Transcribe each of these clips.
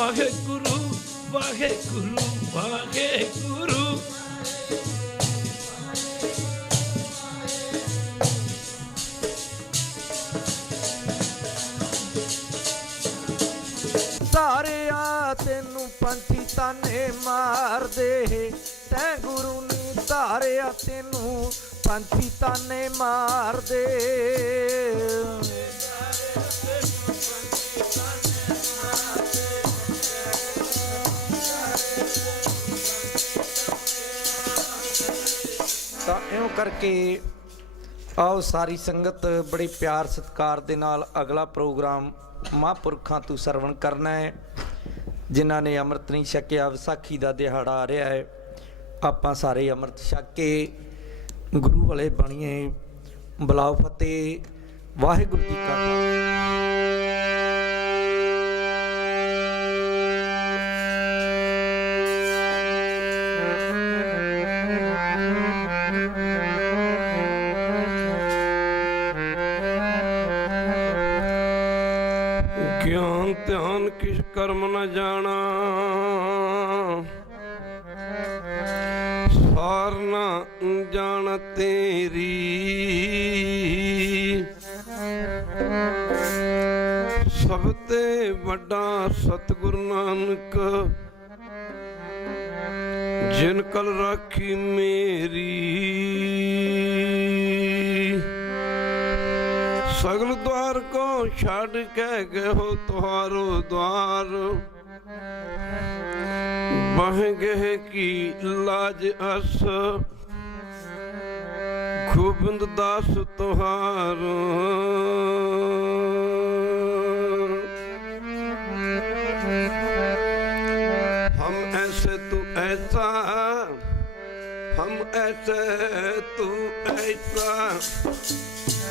ਵਾਹਿਗੁਰੂ ਵਾਹਿਗੁਰੂ ਵਾਹਿਗੁਰੂ। ਧਾਰਿਆ ਤੈਨੂੰ ਪੰਛੀ ਤਾਨੇ ਮਾਰਦੇ, ਤੈਂ ਗੁਰੂ ਨੀ ਧਾਰਿਆ ਤੈਨੂੰ ਪੰਛੀ ਤਾਨੇ ਮਾਰਦੇ। ਤਾਂ ਇਉਂ ਕਰਕੇ ਆਓ ਸਾਰੀ ਸੰਗਤ ਬੜੇ ਪਿਆਰ ਸਤਿਕਾਰ ਦੇ ਨਾਲ ਅਗਲਾ ਪ੍ਰੋਗਰਾਮ ਮਹਾਂਪੁਰਖਾਂ ਤੋਂ ਸਰਵਣ ਕਰਨਾ ਹੈ। ਜਿਨ੍ਹਾਂ ਨੇ ਅੰਮ੍ਰਿਤ ਨਹੀਂ ਛਕਿਆ, ਵਿਸਾਖੀ ਦਾ ਦਿਹਾੜਾ ਆ ਰਿਹਾ ਹੈ, ਆਪਾਂ ਸਾਰੇ ਅੰਮ੍ਰਿਤ ਛਕ ਕੇ ਗੁਰੂ ਵਾਲੇ ਬਣੀਏ। ਬੁਲਾਓ ਫਤਿਹ। ਵਾਹਿਗੁਰੂ ਜੀ ਕਾ ਗਿਆਨ ਧਿਆਨ ਕਿਛ ਕਰਮ ਨ ਜਾਣਾ, ਸਾਰ ਨ ਜਾਣ ਤੇਰੀ। ਸਭ ਤੇ ਵੱਡਾ ਸਤਿਗੁਰ ਨਾਨਕ, ਜਿਨ ਕਲ ਰਾਖੀ ਮੇਰੀ। सगल द्वार को छाड़ के गहो तुहारो द्वार, बह गए की लाज अस, गोबिंद दास तुहार। हम ऐसे तू ऐसा, हम ऐसे तू ऐसा,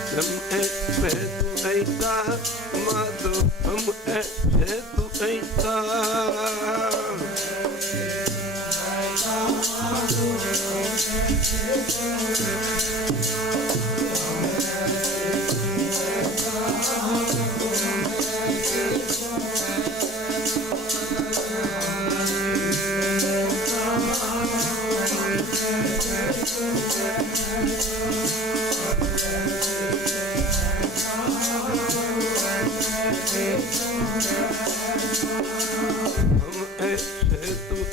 हम ऐसे तू ऐसा माधो, हम ऐसे तू ऐसा।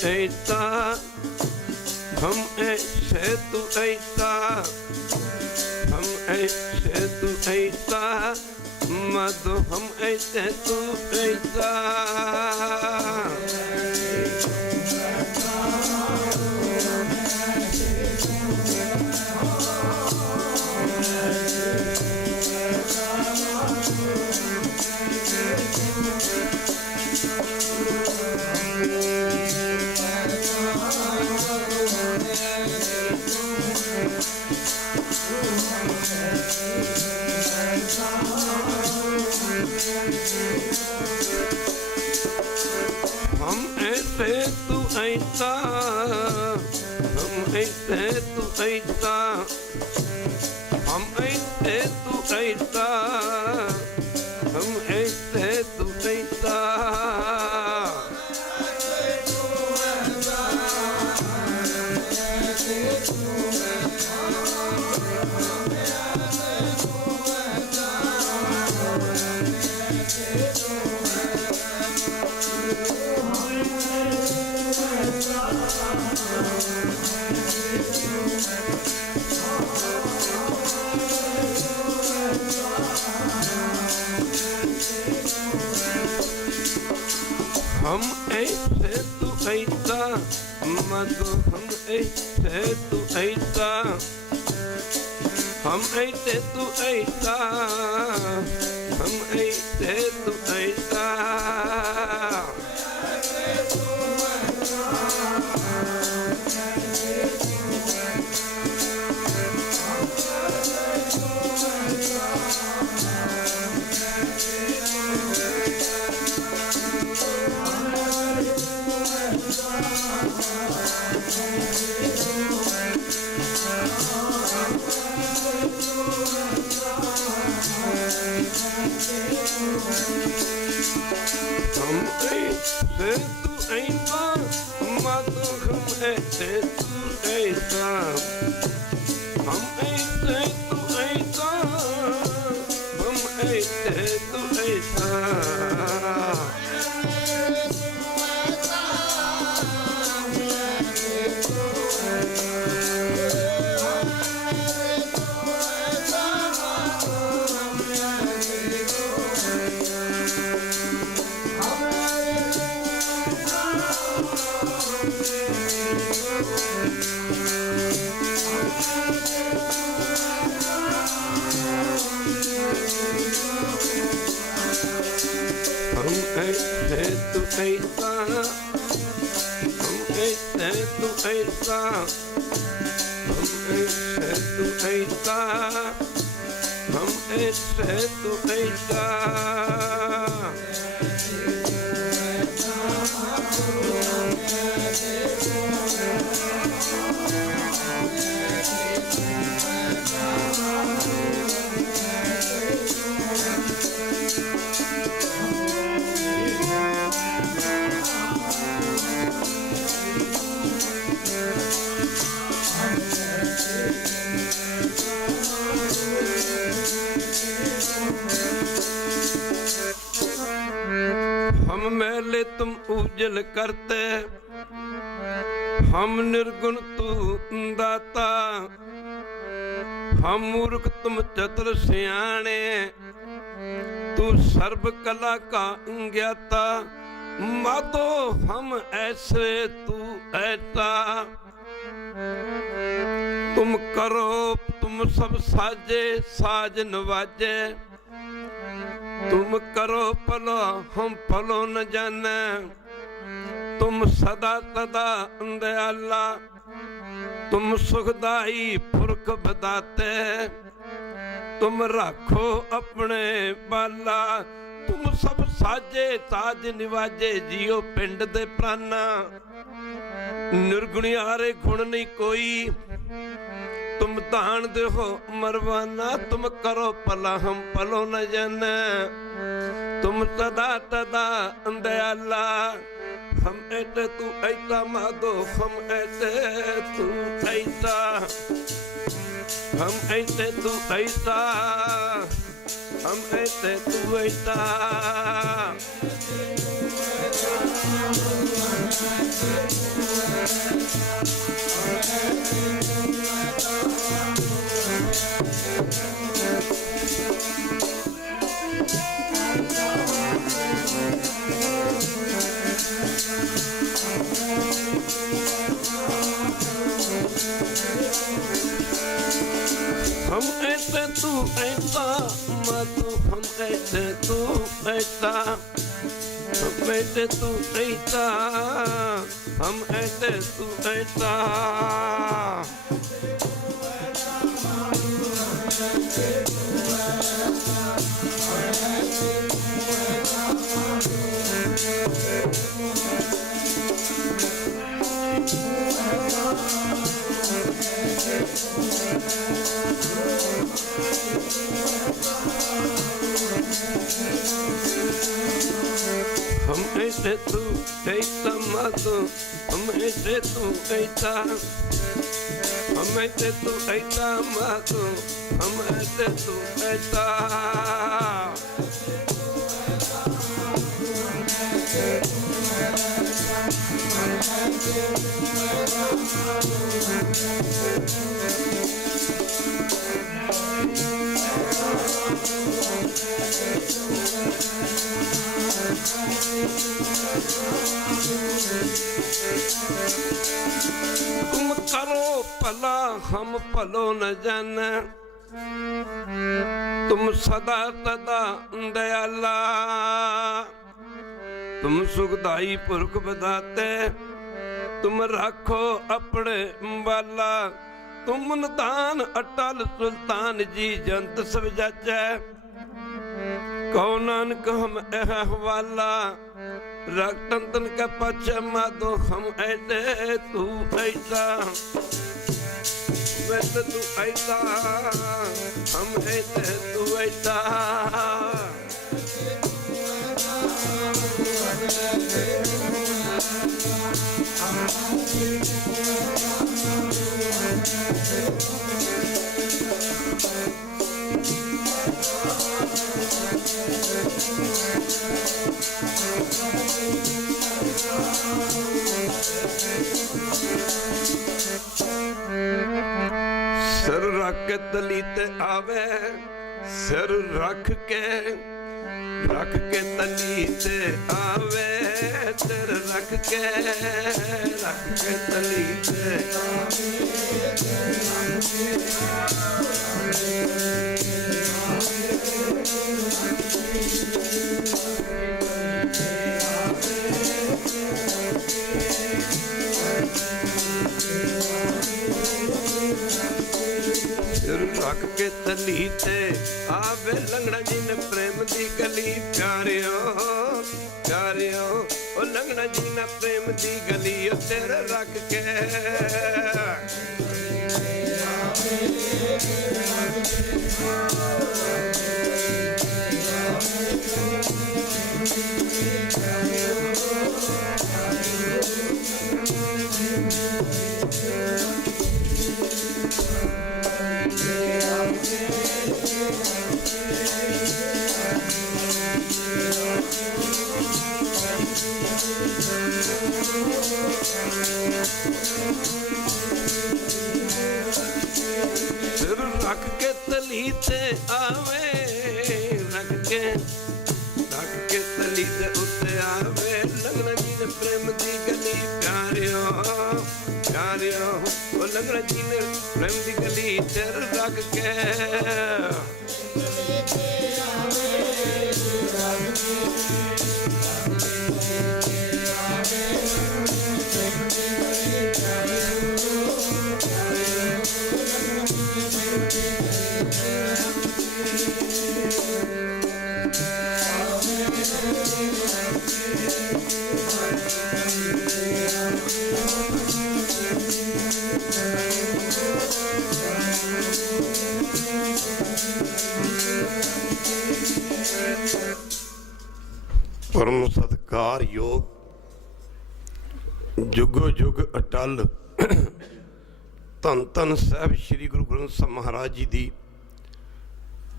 ऐसा, हम ऐसे तू ऐसा, हम ऐसे तू ऐसा मधु, हम ऐसे तू ऐसा। हम ऐसे तू ऐसा, हम ऐसे तू ऐसा, हम ऐसे तू ऐसा, हम ऐसे तू ऐसा। हम ऐसे तू ऐसा मधु, हम ऐसे तू ऐसा, हम ऐसे तू ऐसा, हम ऐसे तू ऐसा। हम ऐसे तू ऐसा मातो हम ऐसे तू ऐसा हम ऐसे तू ऐसा हम ऐसे तू ऐसा ऐसे तू ऐसा हम ऐसे तू ऐसा हम ऐसे तू ऐसा हम ऐसे तू ऐसा हम मैले तुम उजल करते हम निर्गुण तू दाता हम मूर्ख तुम चतुर सियाणे तू सर्व कला का ज्ञाता मातो हम ऐसे तू ऐसा तुम करो तुम सब साजे साज नवाजे तुम करो पलो हम पलो न जाने तुम सदा सदा दयाला तुम सुखदाई पुरख बदाते तुम राखो अपने बाला तुम सब साजे साज निवाजे जियो पिंड दे प्राणा निर्गुणियारे गुण नहीं कोई तुम दान दे हो मरवाना तुम करो पला हम पलो न जाने तुम सदा सदा दयाला हम ऐसे तू ऐसा माधो हम ऐसे तू ऐसा हम ऐसे तू ऐसा हम ऐसे तू ऐसा हम ऐसे तू ऐसा मातो हम ऐसे तू ऐसा हम ऐसे तू ऐसा हम ऐसे तू ऐसा हम ऐसे तू ऐसा मातो हम ऐसे तू ऐसा हम ऐसे तू ऐसा मातो हम ऐसे तू ऐसा तुम करो भला हम भलो न जाने तुम सदा सदा दयाला तुम सुखदाई पुरख बदाते तुम राखो अपने बाला तुम निदान अटल सुल्तान जी जंत सब जाचै कहो नानक हम एह हवाला रखतन तन का पछ माधो हम ऐसे तू ऐसा वैसे तू ऐसा हम ऐसे तू ऐसा ਸਿਰ ਰੱਖ ਕੇ ਤਲੀ ਤੇ ਆਵੇ, ਸਿਰ ਰੱਖ ਕੇ ਤਲੀ ਤੇ ਆਵੇ, ਸਿਰ ਰੱਖ ਕੇ ਤਲੀ ਤੇ ਰੱਖ ਕੇ ਤਲੀ ਤੇ ਆਵੇ, ਲੰਗੜਾ ਜੀ ਨੇ ਪ੍ਰੇਮ ਦੀ ਗਲੀ ਪਿਆਰਿਓ ਪਿਆਰਿਓ, ਉਹ ਲੰਗੜਾ ਜੀ ਨੇ ਪ੍ਰੇਮ ਦੀ ਗਲੀ ਉਹ ਸਿਰ ਰੱਖ ਕੇ ਰੱਖ ਕੇ ਤਲੀ ਤੇ ਆਵੇ, ਰੱਖ ਕੇ ਤਲੀ ਦੇ ਉੱਤੇ ਆਵੇ, ਲੰਗੜਾ ਜੀ ਨੇ ਪ੍ਰੇਮ ਦੀ ਗਲੀ ਪਿਆਰਿਓ ਪਿਆਰਿਓ, ਉਹ ਲੰਗੜਾ ਜੀ ਨੇ ਪ੍ਰੇਮ ਦੀ ਗਲੀ ਸਿਰ ਰੱਖ ਕੇ ਪਰਮ ਸਤਿਕਾਰਯੋਗ ਜੁਗੋ ਜੁਗ ਅਟਲ ਧੰਨ ਧੰਨ ਸਾਹਿਬ ਸ੍ਰੀ ਗੁਰੂ ਗ੍ਰੰਥ ਸਾਹਿਬ ਮਹਾਰਾਜ ਜੀ ਦੀ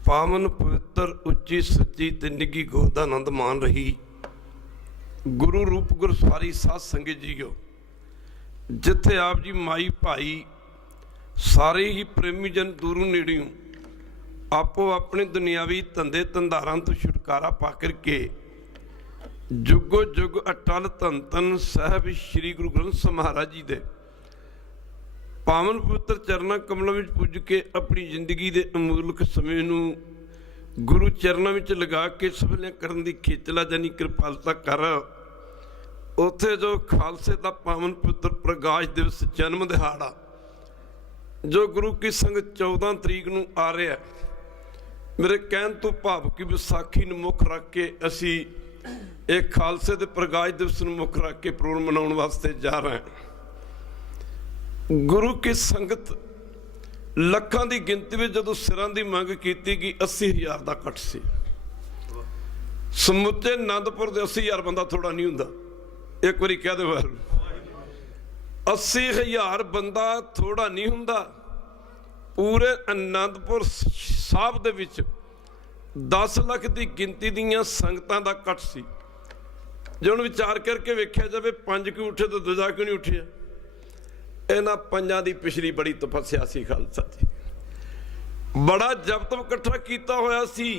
ਪਾਵਨ ਪਵਿੱਤਰ ਉੱਚੀ ਸੱਚੀ ਤੇ ਨਿੱਘੀ ਗੋਦ ਦਾ ਆਨੰਦ ਮਾਣ ਰਹੀ ਗੁਰੂ ਰੂਪ ਗੁਰਸਵਾਰੀ ਸਾਧ ਸੰਗਤ ਜੀਓ, ਜਿੱਥੇ ਆਪ ਜੀ ਮਾਈ ਭਾਈ ਸਾਰੇ ਹੀ ਪ੍ਰੇਮੀ ਜਨ ਦੂਰੋਂ ਨੇੜਿਓਂ ਆਪੋ ਆਪਣੇ ਦੁਨਿਆਵੀ ਧੰਦੇ ਧੰਦਾਰਾਂ ਤੋਂ ਛੁਟਕਾਰਾ ਪਾ ਕਰਕੇ ਜੁਗੋ ਜੁਗ ਅਟਲ ਧੰਨ ਧੰਨ ਸਾਹਿਬ ਸ੍ਰੀ ਗੁਰੂ ਗ੍ਰੰਥ ਸਾਹਿਬ ਮਹਾਰਾਜ ਜੀ ਦੇ ਪਾਵਨ ਪਵਿੱਤਰ ਚਰਨਾਂ ਕਮਲਾਂ ਵਿੱਚ ਪੁੱਜ ਕੇ ਆਪਣੀ ਜ਼ਿੰਦਗੀ ਦੇ ਅਮੁੱਲਕ ਸਮੇਂ ਨੂੰ ਗੁਰੂ ਚਰਨਾਂ ਵਿੱਚ ਲਗਾ ਕੇ ਸਫਲ ਕਰਨ ਦੀ ਖੇਚਲਾ ਜਾਨੀ ਕਿਰਪਾਲਤਾ ਕਰ। ਉੱਥੇ ਜੋ ਖਾਲਸੇ ਦਾ ਪਾਵਨ ਪਵਿੱਤਰ ਪ੍ਰਕਾਸ਼ ਦਿਵਸ ਜਨਮ ਦਿਹਾੜਾ ਜੋ ਗੁਰੂ ਕੀ ਸੰਗਤ 14 ਤਰੀਕ ਨੂੰ ਆ ਰਿਹਾ, ਮੇਰੇ ਕਹਿਣ ਤੋਂ ਭਾਵ ਕਿ ਵਿਸਾਖੀ ਨੂੰ ਮੁੱਖ ਰੱਖ ਕੇ ਅਸੀਂ ਇਹ ਖਾਲਸੇ ਦੇ ਪ੍ਰਕਾਸ਼ ਦਿਵਸ ਨੂੰ ਮੁੱਖ ਰੱਖ ਕੇ ਪ੍ਰੋਗਰਾਮ ਮਨਾਉਣ ਵਾਸਤੇ ਜਾ ਰਹੇ ਹਾਂ। ਗੁਰੂ ਕੀ ਸੰਗਤ ਲੱਖਾਂ ਦੀ ਗਿਣਤੀ ਵਿੱਚ ਜਦੋਂ ਸਿਰਾਂ ਦੀ ਮੰਗ ਕੀਤੀ ਗਈ 80,000 ਦਾ ਇਕੱਠ ਸੀ। ਸਮੁੱਚੇ ਆਨੰਦਪੁਰ ਦੇ 80,000 ਬੰਦਾ ਥੋੜਾ ਨਹੀਂ ਹੁੰਦਾ, ਇੱਕ ਵਾਰੀ ਕਹਿ ਦਿਓ 80,000 ਬੰਦਾ ਥੋੜਾ ਨਹੀਂ ਹੁੰਦਾ। ਪੂਰੇ ਆਨੰਦਪੁਰ ਸਾਹਿਬ ਦੇ ਵਿੱਚ 10 ਲੱਖ ਦੀ ਗਿਣਤੀ ਦੀਆਂ ਸੰਗਤਾਂ ਦਾ ਇਕੱਠ ਸੀ। ਜੇ ਹੁਣ ਵਿਚਾਰ ਕਰਕੇ ਵੇਖਿਆ ਜਾਵੇ 5 ਕਿਉਂ ਉੱਠੇ ਤੇ ਦੂਜਾ ਕਿਉਂ ਨਹੀਂ ਉੱਠਿਆ? ਇਹਨਾਂ ਪੰਜਾਂ ਦੀ ਪਿਛਲੀ ਬੜੀ ਤਪੱਸਿਆ ਸੀ ਖਾਲਸਾ ਜੀ, ਬੜਾ ਜਬਤਮ ਇਕੱਠਾ ਕੀਤਾ ਹੋਇਆ ਸੀ।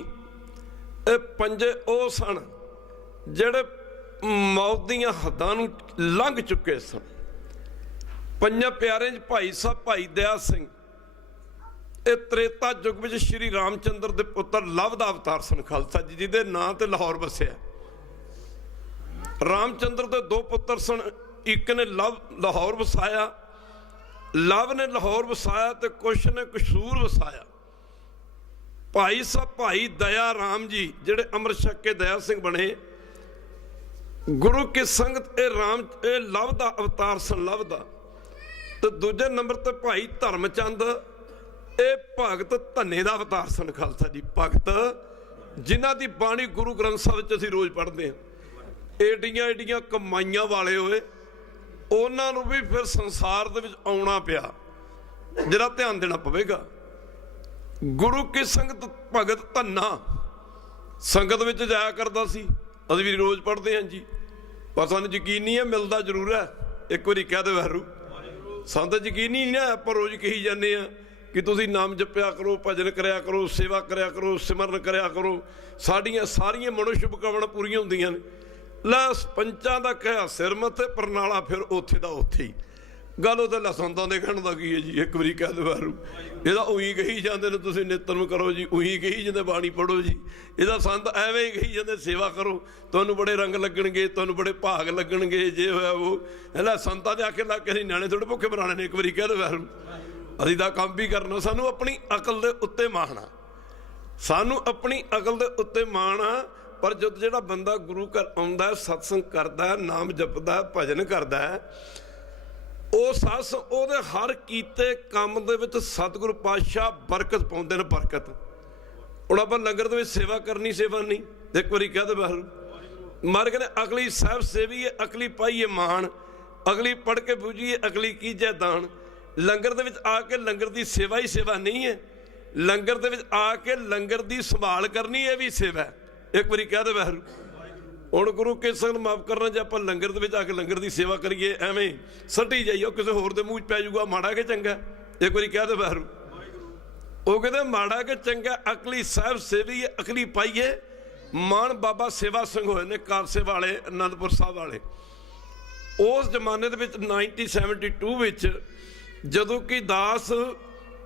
ਇਹ ਪੰਜੇ ਉਹ ਸਨ ਜਿਹੜੇ ਮੌਤ ਦੀਆਂ ਹੱਦਾਂ ਨੂੰ ਲੰਘ ਚੁੱਕੇ ਸਨ। ਪੰਜਾਂ ਪਿਆਰਿਆਂ 'ਚ ਭਾਈ ਸਾਹਿਬ ਭਾਈ ਦਇਆ ਸਿੰਘ ਇਹ ਤ੍ਰੇਤਾ ਯੁੱਗ ਵਿੱਚ ਸ਼੍ਰੀ ਰਾਮਚੰਦਰ ਦੇ ਪੁੱਤਰ ਲਵ ਦਾ ਅਵਤਾਰ ਸਨ ਖਾਲਸਾ ਜੀ, ਜਿਹਦੇ ਨਾਂ ਤੇ ਲਾਹੌਰ ਵਸਿਆ। ਰਾਮਚੰਦਰ ਦੇ 2 ਪੁੱਤਰ ਸਨ, ਇੱਕ ਨੇ ਲਾਹੌਰ ਵਸਾਇਆ, ਲਵ ਨੇ ਲਾਹੌਰ ਵਸਾਇਆ ਤੇ ਕੁਛ ਨੇ ਕਸੂਰ ਵਸਾਇਆ। ਭਾਈ ਸਾਹਿਬ ਭਾਈ ਦਇਆ ਰਾਮ ਜੀ ਜਿਹੜੇ ਅੰਮ੍ਰਿਤ ਛਕ ਕੇ ਦਇਆ ਸਿੰਘ ਬਣੇ, ਗੁਰੂ ਕੀ ਸੰਗਤ ਇਹ ਲਵ ਦਾ ਅਵਤਾਰ ਸਨ, ਲਵ ਦਾ। ਤੇ ਦੂਜੇ ਨੰਬਰ ਤੇ ਭਾਈ ਧਰਮਚੰਦ ਇਹ ਭਗਤ ਧੰਨੇ ਦਾ ਅਵਤਾਰ ਸਨ ਖਾਲਸਾ ਜੀ, ਭਗਤ ਜਿਨ੍ਹਾਂ ਦੀ ਬਾਣੀ ਗੁਰੂ ਗ੍ਰੰਥ ਸਾਹਿਬ ਵਿੱਚ ਅਸੀਂ ਰੋਜ਼ ਪੜ੍ਹਦੇ ਹਾਂ। ਏਡੀਆਂ ਏਡੀਆਂ ਕਮਾਈਆਂ ਵਾਲੇ ਹੋਏ, ਉਹਨਾਂ ਨੂੰ ਵੀ ਫਿਰ ਸੰਸਾਰ ਦੇ ਵਿੱਚ ਆਉਣਾ ਪਿਆ, ਜਿਹੜਾ ਧਿਆਨ ਦੇਣਾ ਪਵੇਗਾ। ਗੁਰੂ ਕੀ ਸੰਗਤ ਭਗਤ ਧੰਨਾ ਸੰਗਤ ਵਿੱਚ ਜਾਇਆ ਕਰਦਾ ਸੀ, ਅਸੀਂ ਵੀ ਰੋਜ਼ ਪੜ੍ਹਦੇ ਹਾਂ ਜੀ, ਪਰ ਸਾਨੂੰ ਯਕੀਨ ਨਹੀਂ ਹੈ, ਮਿਲਦਾ ਜ਼ਰੂਰ ਹੈ। ਇੱਕ ਵਾਰੀ ਕਹਿ ਦੇ ਵਾਹਿਗੁਰੂ, ਸਾਨੂੰ ਤਾਂ ਯਕੀਨ ਹੀ ਨਹੀਂ ਨਾ, ਆਪਾਂ ਰੋਜ਼ ਕਹੀ ਜਾਂਦੇ ਹਾਂ ਕਿ ਤੁਸੀਂ ਨਾਮ ਜਪਿਆ ਕਰੋ, ਭਜਨ ਕਰਿਆ ਕਰੋ, ਸੇਵਾ ਕਰਿਆ ਕਰੋ, ਸਿਮਰਨ ਕਰਿਆ ਕਰੋ, ਸਾਡੀਆਂ ਸਾਰੀਆਂ ਮਨੋ ਸ਼ੁਭਕਾਮਨਾਵਾਂ ਪੂਰੀਆਂ ਹੁੰਦੀਆਂ ਨੇ। ਲੈ ਪੰਚਾਂ ਦਾ ਕਿਹਾ ਸਿਰ ਮੱਥੇ, ਪਰਨਾਲਾ ਫਿਰ ਉੱਥੇ ਦਾ ਉੱਥੇ ਹੀ। ਗੱਲ ਉਹਦੇ ਲੈ ਸੰਤਾਂ ਦੇ ਕਹਿਣ ਦਾ ਕੀ ਹੈ ਜੀ, ਇੱਕ ਵਾਰੀ ਕਹਿ ਦੇ ਵਾਹਿਗੁਰੂ। ਇਹਦਾ ਉਹੀ ਕਹੀ ਜਾਂਦੇ ਨੇ ਤੁਸੀਂ ਨਿਤਨੇਮ ਕਰੋ ਜੀ, ਉਹੀ ਕਹੀ ਜਾਂਦੇ ਬਾਣੀ ਪੜ੍ਹੋ ਜੀ, ਇਹਦਾ ਸੰਤ ਐਵੇਂ ਹੀ ਕਹੀ ਜਾਂਦੇ ਸੇਵਾ ਕਰੋ, ਤੁਹਾਨੂੰ ਬੜੇ ਰੰਗ ਲੱਗਣਗੇ, ਤੁਹਾਨੂੰ ਬੜੇ ਭਾਗ ਲੱਗਣਗੇ, ਜੇ ਹੋਇਆ ਉਹ। ਇਹਦਾ ਸੰਤਾਂ ਦੇ ਆਖੇ ਲੱਗ ਕੇ ਅਸੀਂ ਨਿਆਣੇ ਥੋੜ੍ਹੇ ਭੁੱਖੇ ਬਣਾਉਣੇ ਨੇ, ਇੱਕ ਵਾਰੀ ਕਹਿ ਦੇ ਵਾਹਿਗੁਰੂ। ਅਸੀਂ ਤਾਂ ਕੰਮ ਵੀ ਕਰਨਾ, ਸਾਨੂੰ ਆਪਣੀ ਅਕਲ ਦੇ ਉੱਤੇ ਮਾਣ ਆ, ਸਾਨੂੰ ਆਪਣੀ ਅਕਲ ਦੇ ਉੱਤੇ ਮਾਣ ਆ। ਪਰ ਜਦ ਜਿਹੜਾ ਬੰਦਾ ਗੁਰੂ ਘਰ ਆਉਂਦਾ, ਸਤਸੰਗ ਕਰਦਾ, ਨਾਮ ਜਪਦਾ, ਭਜਨ ਕਰਦਾ, ਉਹ ਸੱਸ ਉਹਦੇ ਹਰ ਕੀਤੇ ਕੰਮ ਦੇ ਵਿੱਚ ਸਤਿਗੁਰੂ ਪਾਤਸ਼ਾਹ ਬਰਕਤ ਪਾਉਂਦੇ ਨੇ, ਬਰਕਤ। ਹੁਣ ਆਪਾਂ ਲੰਗਰ ਦੇ ਵਿੱਚ ਸੇਵਾ ਕਰਨੀ, ਸੇਵਾ ਨਹੀਂ, ਇੱਕ ਵਾਰੀ ਕਹਿ ਦੇ ਬਾਹਰ ਮਰ ਗਏ ਨੇ। ਅਗਲੀ ਸਾਹਿਬ ਸੇਵੀਏ, ਅਗਲੀ ਪਾਈਏ ਮਾਣ, ਅਗਲੀ ਪੜ੍ਹ ਕੇ ਬੂਝੀਏ, ਅਗਲੀ ਕੀਜੇ ਦਾਨ। ਲੰਗਰ ਦੇ ਵਿੱਚ ਆ ਕੇ ਲੰਗਰ ਦੀ ਸੇਵਾ ਹੀ ਸੇਵਾ ਨਹੀਂ ਹੈ, ਲੰਗਰ ਦੇ ਵਿੱਚ ਆ ਕੇ ਲੰਗਰ ਦੀ ਸੰਭਾਲ ਕਰਨੀ, ਇਹ ਵੀ ਸੇਵਾ ਹੈ। ਇੱਕ ਵਾਰੀ ਕਹਿ ਦੇ ਵਾਹਿਗੁਰੂ। ਹੁਣ ਗੁਰੂ ਕੇ ਸੰਗ ਮਾਫ ਕਰਨਾ, ਜੇ ਆਪਾਂ ਲੰਗਰ ਦੇ ਵਿੱਚ ਆ ਕੇ ਲੰਗਰ ਦੀ ਸੇਵਾ ਕਰੀਏ, ਐਵੇਂ ਸੱਟੀ ਜਾਈਏ, ਉਹ ਕਿਸੇ ਹੋਰ ਦੇ ਮੂੰਹ 'ਚ ਪੈ ਜਾਊਗਾ, ਮਾੜਾ ਕਿ ਚੰਗਾ। ਇੱਕ ਵਾਰੀ ਕਹਿ ਦੇ ਵਾਹਿਗੁਰੂ। ਉਹ ਕਹਿੰਦੇ ਮਾੜਾ ਕਿ ਚੰਗਾ, ਅਕਲੀ ਸਾਹਿਬ ਸੇਵੀਏ, ਅਕਲੀ ਪਾਈਏ ਮਾਣ। ਬਾਬਾ ਸੇਵਾ ਸਿੰਘ ਹੋਏ ਨੇ ਕਾਰਸੇ ਵਾਲੇ, ਅਨੰਦਪੁਰ ਸਾਹਿਬ ਵਾਲੇ। ਉਸ ਜ਼ਮਾਨੇ ਦੇ ਵਿੱਚ 1972 ਵਿੱਚ ਜਦੋਂ ਕਿ ਦਾਸ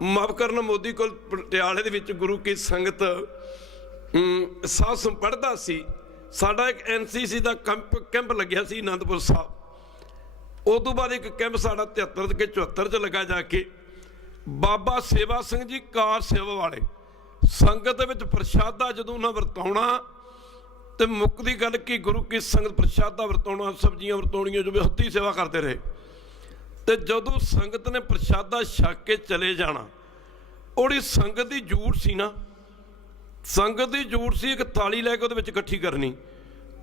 ਮਾਫ ਕਰਨਾ ਮੋਦੀ ਕੋਲ ਪਟਿਆਲੇ ਦੇ ਵਿੱਚ ਗੁਰੂ ਕੀ ਸੰਗਤ ਸਾਧ ਪੜ੍ਹਦਾ ਸੀ, ਸਾਡਾ ਇੱਕ NCC ਦਾ ਕੈਂਪ ਲੱਗਿਆ ਸੀ ਅਨੰਦਪੁਰ ਸਾਹਿਬ। ਉਸ ਤੋਂ ਬਾਅਦ ਇੱਕ ਕੈਂਪ ਸਾਡਾ 73 ਕੇ 74 'ਚ ਲੱਗਾ ਜਾ ਕੇ। ਬਾਬਾ ਸੇਵਾ ਸਿੰਘ ਜੀ ਕਾਰ ਸੇਵਾ ਵਾਲੇ, ਸੰਗਤ ਦੇ ਵਿੱਚ ਪ੍ਰਸ਼ਾਦਾ ਜਦੋਂ ਉਹਨਾਂ ਵਰਤਾਉਣਾ ਤੇ ਮੁੱਕਦੀ ਗੱਲ ਕੀ ਗੁਰੂ ਕੀ ਸੰਗਤ ਪ੍ਰਸ਼ਾਦਾ ਵਰਤਾਉਣਾ, ਸਬਜ਼ੀਆਂ ਵਰਤਾਉਣੀਆਂ, ਜੋ ਵੀ ਹੱਥੀਂ ਸੇਵਾ ਕਰਦੇ ਰਹੇ। ਤੇ ਜਦੋਂ ਸੰਗਤ ਨੇ ਪ੍ਰਸ਼ਾਦਾ ਛਕ ਕੇ ਚਲੇ ਜਾਣਾ, ਉਹਦੀ ਸੰਗਤ ਦੀ ਜੂਠ ਸੀ ਨਾ, ਸੰਗਤ ਦੀ ਜੂਠ ਸੀ, ਇੱਕ ਥਾਲੀ ਲੈ ਕੇ ਉਹਦੇ ਵਿੱਚ ਇਕੱਠੀ ਕਰਨੀ,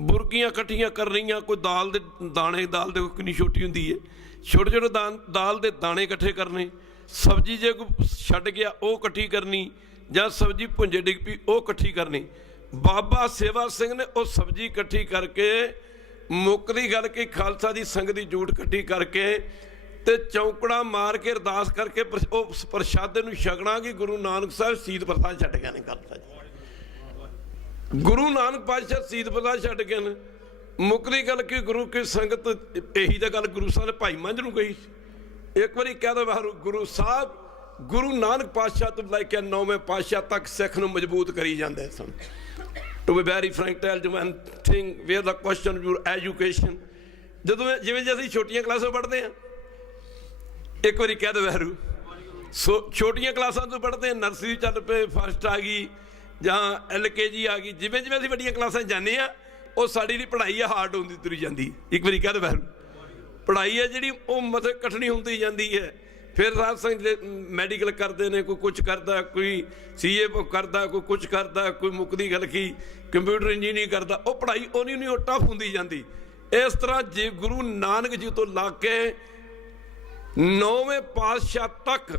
ਬੁਰਕੀਆਂ ਇਕੱਠੀਆਂ ਕਰਨੀਆਂ, ਕੋਈ ਦਾਲ ਦੇ ਦਾਣੇ, ਦਾਲ ਦੇ ਕਿੰਨੀ ਛੋਟੀ ਹੁੰਦੀ ਹੈ, ਛੋਟੇ ਛੋਟੇ ਦਾਲ ਦੇ ਦਾਣੇ ਇਕੱਠੇ ਕਰਨੇ, ਸਬਜ਼ੀ ਜੇ ਕੋਈ ਛੱਡ ਗਿਆ ਉਹ ਇਕੱਠੀ ਕਰਨੀ, ਜਾਂ ਸਬਜ਼ੀ ਭੁੰਜੇ ਡਿੱਗ ਪਈ ਉਹ ਇਕੱਠੀ ਕਰਨੀ। ਬਾਬਾ ਸੇਵਾ ਸਿੰਘ ਨੇ ਉਹ ਸਬਜ਼ੀ ਇਕੱਠੀ ਕਰਕੇ, ਮੁੱਕਦੀ ਗੱਲ ਕਿ ਖਾਲਸਾ ਦੀ ਸੰਗਤ ਦੀ ਜੂਠ ਇਕੱਠੀ ਕਰਕੇ ਤੇ ਚੌਂਕੜਾ ਮਾਰ ਕੇ ਅਰਦਾਸ ਕਰਕੇ ਉਹ ਪ੍ਰਸ਼ਾਦੇ ਨੂੰ ਛਕਣਾ ਕਿ ਗੁਰੂ ਨਾਨਕ ਸਾਹਿਬ ਸ਼ਹੀਦ ਪ੍ਰਸਾਦ ਛੱਡ ਗਏ ਨੇ। ਖਾਲਸਾ ਜੀ ਗੁਰੂ ਨਾਨਕ ਪਾਤਸ਼ਾਹ ਸ਼ਹੀਦ ਪ੍ਰਸਾਦ ਛੱਡ ਗਏ ਨੇ। ਮੁੱਕਦੀ ਗੱਲ ਕਿ ਗੁਰੂ ਕੀ ਸੰਗਤ, ਇਹੀ ਤਾਂ ਗੱਲ ਗੁਰੂ ਸਾਹਿਬ ਨੇ ਭਾਈ ਮੰਝ ਨੂੰ ਕਹੀ ਸੀ। ਇੱਕ ਵਾਰੀ ਕਹਿ ਦੋ ਵਾਹਿਗੁਰੂ, ਗੁਰੂ ਸਾਹਿਬ ਗੁਰੂ ਨਾਨਕ ਪਾਤਸ਼ਾਹ ਤੋਂ ਲੈ ਕੇ 9ਵੇਂ ਪਾਤਸ਼ਾਹ ਤੱਕ ਸਿੱਖ ਨੂੰ ਮਜ਼ਬੂਤ ਕਰੀ ਜਾਂਦੇ ਸਨ। To be very frank tell you one thing where the question your education, ਜਦੋਂ ਜਿਵੇਂ ਜੇ ਅਸੀਂ ਛੋਟੀਆਂ ਕਲਾਸਾਂ ਪੜ੍ਹਦੇ ਹਾਂ, ਇੱਕ ਵਾਰੀ ਕਹਿ ਦੋ ਵਾਹਿਗੁਰੂ, ਛੋਟੀਆਂ ਕਲਾਸਾਂ ਤੋਂ ਪੜ੍ਹਦੇ, ਨਰਸਰੀ ਚੱਲ ਪਏ, ਫਸਟ ਆ ਗਈ ਜਾਂ LKG ਆ ਗਈ, ਜਿਵੇਂ ਜਿਵੇਂ ਅਸੀਂ ਵੱਡੀਆਂ ਕਲਾਸਾਂ ਜਾਂਦੇ ਹਾਂ, ਉਹ ਸਾਡੀ ਜਿਹੜੀ ਪੜ੍ਹਾਈ ਆ ਹਾਰਡ ਹੁੰਦੀ ਤੁਰੀ ਜਾਂਦੀ। ਇੱਕ ਵਾਰੀ ਕਹਿ ਦੋ ਵਾਹਿਗੁਰੂ, ਪੜ੍ਹਾਈ ਹੈ ਜਿਹੜੀ ਉਹ ਮਤਲਬ ਕਠਿਨ ਹੁੰਦੀ ਜਾਂਦੀ ਹੈ। ਫਿਰ ਸਾਧ ਸੰਗਤ ਮੈਡੀਕਲ ਕਰਦੇ ਨੇ, ਕੋਈ ਕੁਛ ਕਰਦਾ, ਕੋਈ CA ਕਰਦਾ, ਕੋਈ ਕੁਛ ਕਰਦਾ, ਕੋਈ ਮੁੱਕਦੀ ਗੱਲ ਕੀ ਕੰਪਿਊਟਰ ਇੰਜੀਨੀਅਰਿੰਗ ਕਰਦਾ, ਉਹ ਪੜ੍ਹਾਈ ਉਹਨੀ ਨਹੀਂ, ਉਹ ਟਫ ਹੁੰਦੀ ਜਾਂਦੀ। ਇਸ ਤਰ੍ਹਾਂ ਜੇ ਗੁਰੂ ਨਾਨਕ ਜੀ ਤੋਂ ਲਾ ਕੇ 9ਵੇਂ ਪਾਤਸ਼ਾਹ ਤੱਕ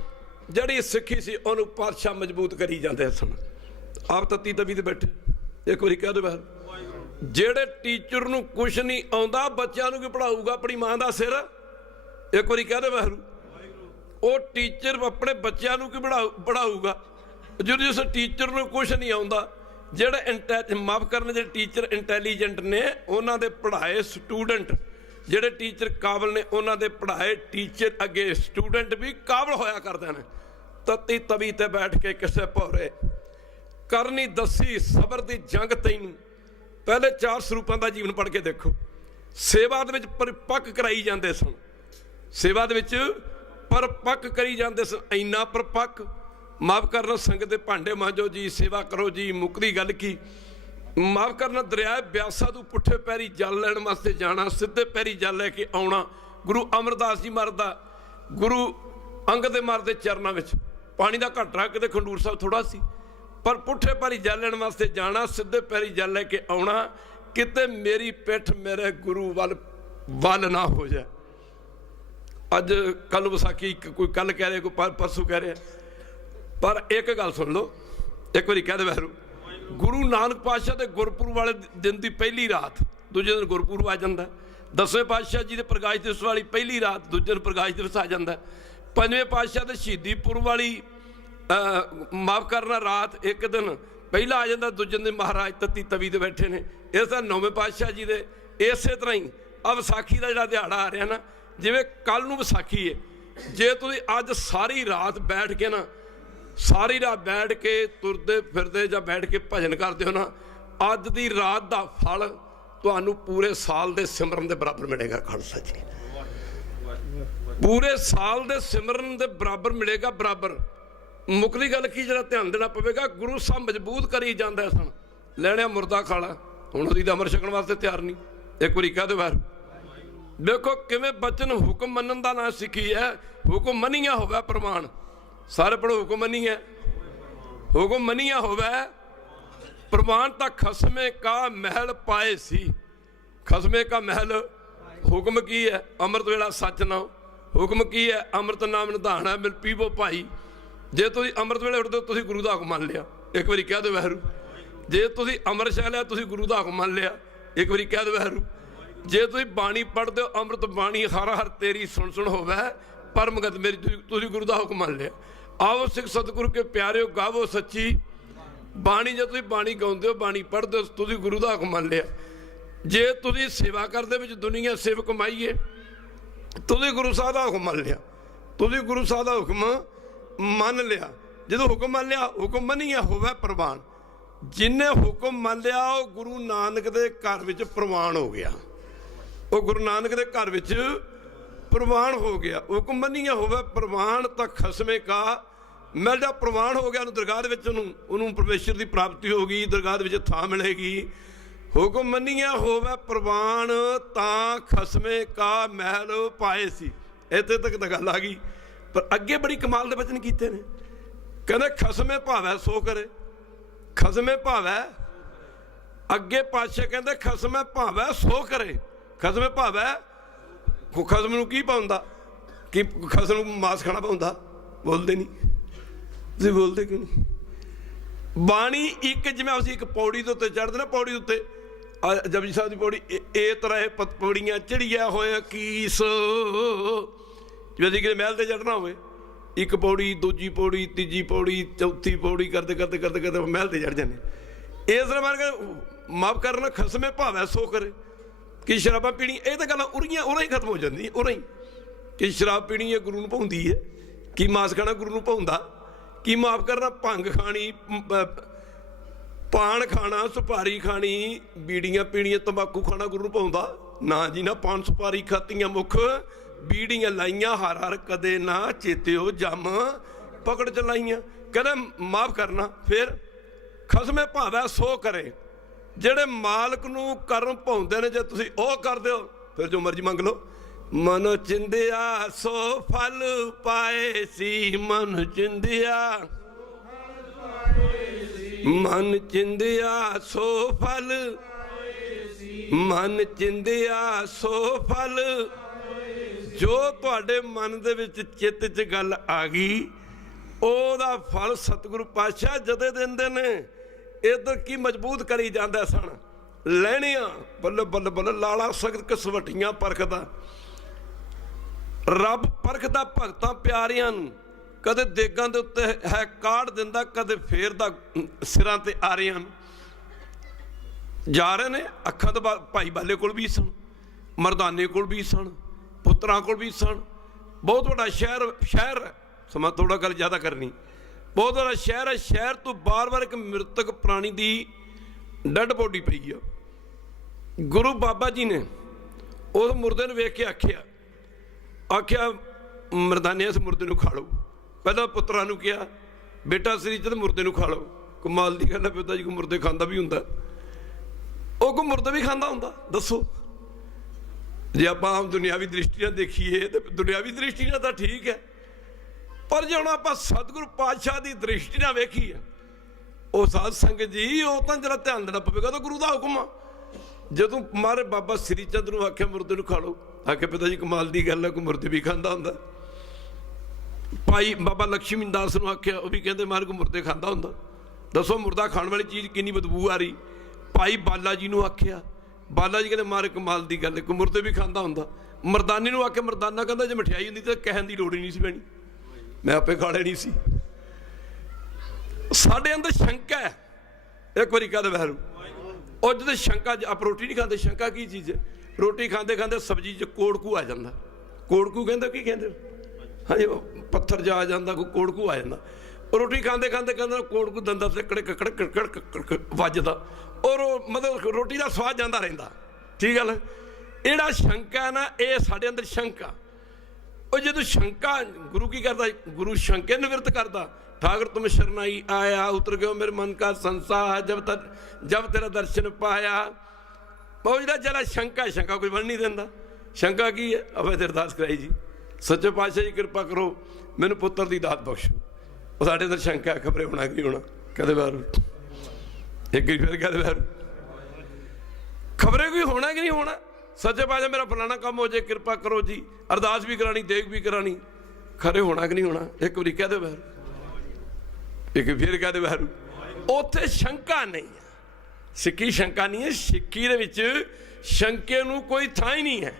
ਜਿਹੜੀ ਸਿੱਖੀ ਸੀ ਉਹਨੂੰ ਪਾਤਸ਼ਾਹ ਮਜ਼ਬੂਤ ਕਰੀ ਜਾਂਦੇ ਸਨ। ਆਪ ਤੱਤੀ ਤਵੀ ਤੇ ਬੈਠੇ। ਇੱਕ ਵਾਰੀ ਕਹਿ ਦਿਓ, ਜਿਹੜੇ ਟੀਚਰ ਨੂੰ ਕੁਛ ਨਹੀਂ ਆਉਂਦਾ, ਬੱਚਿਆਂ ਨੂੰ ਕੀ ਪੜ੍ਹਾਊਗਾ? ਆਪਣੀ ਮਾਂ ਦਾ ਸਿਰ। ਇੱਕ ਵਾਰੀ ਕਹਿ ਦਿਓ ਵਾਹਿਗੁਰੂ। ਉਹ ਟੀਚਰ ਆਪਣੇ ਬੱਚਿਆਂ ਨੂੰ ਕੀ ਪੜ੍ਹਾਊਗਾ? ਜਦੋਂ ਜਿਸ ਟੀਚਰ ਨੂੰ ਕੁਛ ਨਹੀਂ ਆਉਂਦਾ, ਜਿਹੜੇ ਮਾਫ ਕਰਨ, ਜਿਹੜੇ ਟੀਚਰ ਇੰਟੈਲੀਜੈਂਟ ਨੇ ਉਹਨਾਂ ਦੇ ਪੜ੍ਹਾਏ ਸਟੂਡੈਂਟ, ਜਿਹੜੇ ਟੀਚਰ ਕਾਬਲ ਨੇ ਉਹਨਾਂ ਦੇ ਪੜ੍ਹਾਏ ਟੀਚਰ ਅੱਗੇ ਸਟੂਡੈਂਟ ਵੀ ਕਾਬਲ ਹੋਇਆ ਕਰਦੇ ਨੇ। ਤੱਤੀ ਤਵੀ ਤੇ ਬੈਠ ਕੇ ਕਿਸੇ ਭੌਰੇ ਕਰਨੀ ਦੱਸੀ ਸਬਰ ਦੀ ਜੰਗ ਤੈਨੂੰ। ਪਹਿਲੇ 4 ਸਰੂਪਾਂ ਦਾ ਜੀਵਨ ਪੜ੍ਹ ਕੇ ਦੇਖੋ। ਸੇਵਾ ਦੇ ਵਿੱਚ ਪਰਿਪੱਕ ਕਰਾਈ ਜਾਂਦੇ ਸਨ, ਸੇਵਾ ਦੇ ਵਿੱਚ ਪਰਪੱਕ ਕਰੀ ਜਾਂਦੇ ਸਨ। ਇੰਨਾ ਪਰਪੱਕ, ਮਾਫ ਕਰਨਾ ਸੰਗਤ ਦੇ ਭਾਂਡੇ ਮਾਂਜੋ ਜੀ, ਸੇਵਾ ਕਰੋ ਜੀ, ਮੁੱਕਦੀ ਗੱਲ ਕੀ। ਮਾਫ ਕਰਨਾ ਦਰਿਆ ਬਿਆਸਾ ਤੋਂ ਪੁੱਠੇ ਪੈਰੀ ਜਲ ਲੈਣ ਵਾਸਤੇ ਜਾਣਾ, ਸਿੱਧੇ ਪੈਰੀ ਜਲ ਲੈ ਕੇ ਆਉਣਾ। ਗੁਰੂ ਅਮਰਦਾਸ ਜੀ ਮਰਦਾ, ਗੁਰੂ ਅੰਗਦ ਦੇ ਮਰਦੇ ਚਰਨਾਂ ਵਿੱਚ ਪਾਣੀ ਦਾ ਘੱਟਾ ਕਿਤੇ ਖੰਡੂਰ ਸਾਹਿਬ ਥੋੜਾ ਸੀ, ਪਰ ਪੁੱਠੇ ਪੈਰੀ ਜਲ ਲੈਣ ਵਾਸਤੇ ਜਾਣਾ, ਸਿੱਧੇ ਪੈਰੀ ਜਲ ਲੈ ਕੇ ਆਉਣਾ। किते मेरी पिठ मेरे गुरु वल ना हो जाए। अज कल विसाखी, कोई कल कह रहे, कोई परसों कह रहे, पर एक गल सुन लो, एक बारी कह दे वैरू, गुरु नानक पातशाह के गुरपुरब वाले दिन की पहली रात, दूजे दिन गुरपुरब आ जाता है। 10वें पातशाह जी के प्रकाश दिवस वाली पहली रात, दूजे दिन प्रकाश दिवस आ जाता है। 5वें पातशाह के शहीदी पुरब वाली माफ करना रात एक दिन पहला आ जाता, दूजे दिन महाराज तत्ती तवी ते बैठे ने। इस तरह 9वें पातशाह जी के इस तरह ही आ विसाखी का जो दिहाड़ा आ रहा ना, जिमें कल नूं विसाखी है, जे तुसीं अज सारी रात बैठ के ना, सारी रात बैठ के तुरदे फिरदे जां बैठ के भजन करते हो ना, अज दी रात का फल तुहानूं पूरे साल दे सिमरन दे बराबर मिलेगा। खालसा जी, पूरे साल दे सिमरन दे बराबर मिलेगा, बराबर। मुकदी गल की जरा ध्यान देना पवेगा, गुरु साहब मजबूत करी जांदा सन, लैणिया मुर्दा खाला, हुण असीं तां अमर छकण वास्ते तैयार नहीं। एक बारी कह दो बाहर, देखो किवें बचन हुक्म मनन दा नां सिक्खी है, हुक्म मनिया होवे प्रमाण। सारे पढ़ो, हुक्म मनिया, हुक्म मनिया होवे प्रमाण। तां खसमे का महल पाए सी, खसमे का महल। हुक्म की है? अमृत वेला सच नाओ। हुक्म की है? अमृत नाम निधाना मिल पीवो भाई। जे तुसीं अमृत वेले उठदे हो, तुसीं गुरु दा हुक्म मान लिया। एक बारी कह दो वैरू, जे तुसीं अमृत छक लिया, तुसीं गुरु दा हुक्म मान लिया। एक बारी कह दो वैरू, जे तुसीं बाणी पढ़दे हो, अमृत बाणी हर हर तेरी सुन सुन होवे परमगत मेरी, तुसीं गुरु दा हुक्म मान लिया। आओ सिख सतगुरु के प्यारे गावो सच्ची बाणी। जे तुसीं बाणी गाउंदे हो, बाणी पढ़दे हो, तुसीं गुरु दा हुक्म मान लिया। जे तुसीं सेवा करदे विच दुनिया सेवक माईए, तुसीं गुरु साहब दा हुक्म मान लिया। तुसीं गुरु साहब दा हुक्म मान लिया। जो हुक्म मान लिया, हुक्म मनिया होवे प्रवान। जिन्हें हुक्म मान लिया वो गुरु नानक दे घर विच प्रवान हो गया, वो गुरु नानक दे घर विच प्रवान हो गया। हुक्म मनिया होवे प्रवान, तो खसमे का मिल जा प्रवान हो गया। दरगाह उन्होंने परमेश्वर की प्राप्ति होगी, दरगाह विच थां मिलेगी। हुक्म मनिया होवे प्रवान, तां खसमे का महल पाए सी। इत्थे तक तो गल आ गई, पर अगे बड़ी कमाल दे वचन कीते ने। कहंदे खसमे भावै सो करे, खसमे भावै। अगे पातशाह कहंदे खसमे भावै सो करे। खसमे भावै, खसम नूं की पाउंदा? कि खसम नूं मास खाना पाउंदा? बोलते नहीं, तुसीं बोलते क्यों नहीं? बाणी एक जिवें असीं एक पौड़ी दे उत्ते चढ़दे ना, पौड़ी उत्ते जपजी साहब की पौड़ी, ए तरह पौड़ियां चढ़िया होया कीस। जिवें किसी महल ते चढ़ना होवे, एक पौड़ी, दूजी पौड़ी, तीजी पौड़ी, चौथी पौड़ी करते करते करते करते महल ते चढ़ जाने। इस तरह मैं माफ करना, खसमे भावै सो करे। कि शराबां पीनी, ये तो गल्लां उरियां उरां ही खत्म हो जांदियां, उरां ही। कि शराब पीनी है गुरु नूं भाउंदी है, कि मास खाना गुरु नूं भाउंदा, कि माफ करना भंग खानी, पान खाना, सुपारी खानी, बीड़ियां पीणियां, तंबाकू खाना गुरु नूं भाउंदा ना जी ना। पान सुपारी खातियां मुख, बीड़ियां लाइयां हर हर कदे ना चेत्यो जम पकड़ चलाइयां। कहते माफ करना, फिर खसमे भावै सो करे। ਜਿਹੜੇ मालक नूं करम भाउंदे ने, जे तुसीं ओह करदे हो, फिर जो मर्जी मंग लो। मन चिंदिया सो फल पाए सी, मन चिंदिया, मन चिंदिया सो फल, मन चिंदिया सो फल। जो तुहाडे मन दे विच चित्त च गल आ गई, ओहदा फल सतगुरु पातशाह जदे दिंदे ने। इधर की मजबूत करी जाता सन, लैणिया बल्ले बल्ले बल्ले लाला सख्त कसवटियां परखदा। रब परखदा भगतां प्यारियां नूं, कदे देगां दे उत्ते है काढ़ दिंदा, कदे फेरदा सिरां ते आरियां। जा रहे ने अखां तो भाई बाले कोल भी सन, मरदाने कोल भी सन, पुत्रां कोल भी सन। बहुत बड़ा शहर है, समा थोड़ा गल ज़्यादा करनी, बहुत बड़ा शहर है। शहर तो बार बार एक मृतक प्राणी की डेड बॉडी पई है। गुरु बाबा जी ने उस मुर्दे नूं वेख के आख्या मरदाने इस मुर्दे नूं खा लो। पहला पुत्रां नूं कहा, बेटा शरीर च मुर्दे नूं खा लो। कमाल की गल है, पिता जी को मुर्दे खांदा भी हुंदा, वो कोई मुर्दा भी खांदा हुंदा? दसो। जे आपां आम दुनियावी दृष्टि नाल देखीए तो दुनियावी दृष्टि नाल तां ठीक है, पर जो हम आप सतगुरु पातशाह की दृष्टि ना वेखी है, वो साध संगत जी, वो तो जरा ध्यान देना पवेगा। तो गुरु का हुक्म आ, ਜਦੋਂ ਮਾਰੇ ਬਾਬਾ ਸ੍ਰੀ ਚੰਦ ਨੂੰ ਆਖਿਆ ਮੁਰਦੇ ਨੂੰ ਖਾ ਲਓ, ਆਖਿਆ ਪਿਤਾ ਜੀ ਕਮਾਲ ਦੀ ਗੱਲ ਹੈ, ਕੋਈ ਮੁਰਦੇ ਵੀ ਖਾਂਦਾ ਹੁੰਦਾ। ਭਾਈ ਬਾਬਾ ਲక్ష్ਮੀ ਦਾਸ ਨੂੰ ਆਖਿਆ, ਉਹ ਵੀ ਕਹਿੰਦੇ ਮਾਰ ਕੋਈ ਮੁਰਦੇ ਖਾਂਦਾ ਹੁੰਦਾ। ਦੱਸੋ ਮੁਰਦਾ ਖਾਣ ਵਾਲੀ ਚੀਜ਼ ਕਿੰਨੀ ਬਦਬੂ ਆ ਰਹੀ। ਭਾਈ ਬਾਲਾ ਜੀ ਨੂੰ ਆਖਿਆ, ਬਾਲਾ ਜੀ ਕਹਿੰਦੇ ਮਾਰੇ ਕਮਾਲ ਦੀ ਗੱਲ ਹੈ, ਕੋਈ ਮੁਰਦੇ ਵੀ ਖਾਂਦਾ ਹੁੰਦਾ। ਮਰਦਾਨੇ ਨੂੰ ਆਖਿਆ, ਮਰਦਾਨਾ ਕਹਿੰਦਾ ਜੇ ਮਠਿਆਈ ਹੁੰਦੀ ਤਾਂ ਕਹਿਣ ਦੀ ਲੋੜ ਹੀ ਨਹੀਂ ਸੀ ਪੈਣੀ, ਮੈਂ ਆਪੇ ਖਾ ਲੈਣੀ ਸੀ। ਸਾਡੇ ਅੰਦਰ ਸ਼ੰਕਾ ਹੈ। ਇੱਕ ਵਾਰੀ ਕਹਦੇ ਵੈਰੂ ਉਹ ਜਦੋਂ ਸ਼ੰਕਾ, ਆਪ ਰੋਟੀ ਨਹੀਂ ਖਾਂਦੇ, ਸ਼ੰਕਾ ਕੀ ਚੀਜ਼ ਹੈ? ਰੋਟੀ ਖਾਂਦੇ ਖਾਂਦੇ ਸਬਜ਼ੀ 'ਚ ਕੋੜਕੂ ਆ ਜਾਂਦਾ। ਕੋੜਕੂ ਕਹਿੰਦੇ ਕੀ ਕਹਿੰਦੇ? ਹਾਂਜੀ, ਪੱਥਰ ਜਾ ਆ ਜਾਂਦਾ, ਕੋਈ ਕੋੜਕੂ ਆ ਜਾਂਦਾ। ਰੋਟੀ ਖਾਂਦੇ ਖਾਂਦੇ ਕਹਿੰਦਾ ਕੋੜਕੂ ਦੰਦਾਂ ਤੇ ਕੜਕ ਕੜਕ ਵੱਜਦਾ, ਔਰ ਮਤਲਬ ਰੋਟੀ ਦਾ ਸਵਾਦ ਜਾਂਦਾ ਰਹਿੰਦਾ। ਠੀਕ ਗੱਲ। ਜਿਹੜਾ ਸ਼ੰਕਾ ਨਾ, ਇਹ ਸਾਡੇ ਅੰਦਰ ਸ਼ੰਕਾ। ਉਹ ਜਦੋਂ ਸ਼ੰਕਾ, ਗੁਰੂ ਕੀ ਕਰਦਾ? ਗੁਰੂ ਸ਼ੰਕੇ ਨਿਵਰਤ ਕਰਦਾ। ठाकुर तुम शरणाई आया, उतर गयो मेरे मन का संसार, जब तेरा दर्शन पाया। बहुत जरा शंका, शंका कोई बन नहीं देता। शंका की है? अब अरदास कराई जी, सच्चे पातशाह जी कृपा करो, मैनू पुत्र की दात बख्शो। वो साढ़े अंदर शंका है, खबरें होना कि होना। कहते बारू एक फिर कहते बारू खबरें कोई होना कि नहीं होना। सच्चे पातशाह मेरा फलाना काम हो जाए, कृपा करो जी। अरदास भी करानी, देख भी करानी, खरे होना कि नहीं होना। एक बारी कहते बारू, एक फिर कहते बारू। उत्थे शंका नहीं है, सिक्खी शंका नहीं है। सिक्खी दे विच शंके नूं कोई थां ही नहीं है।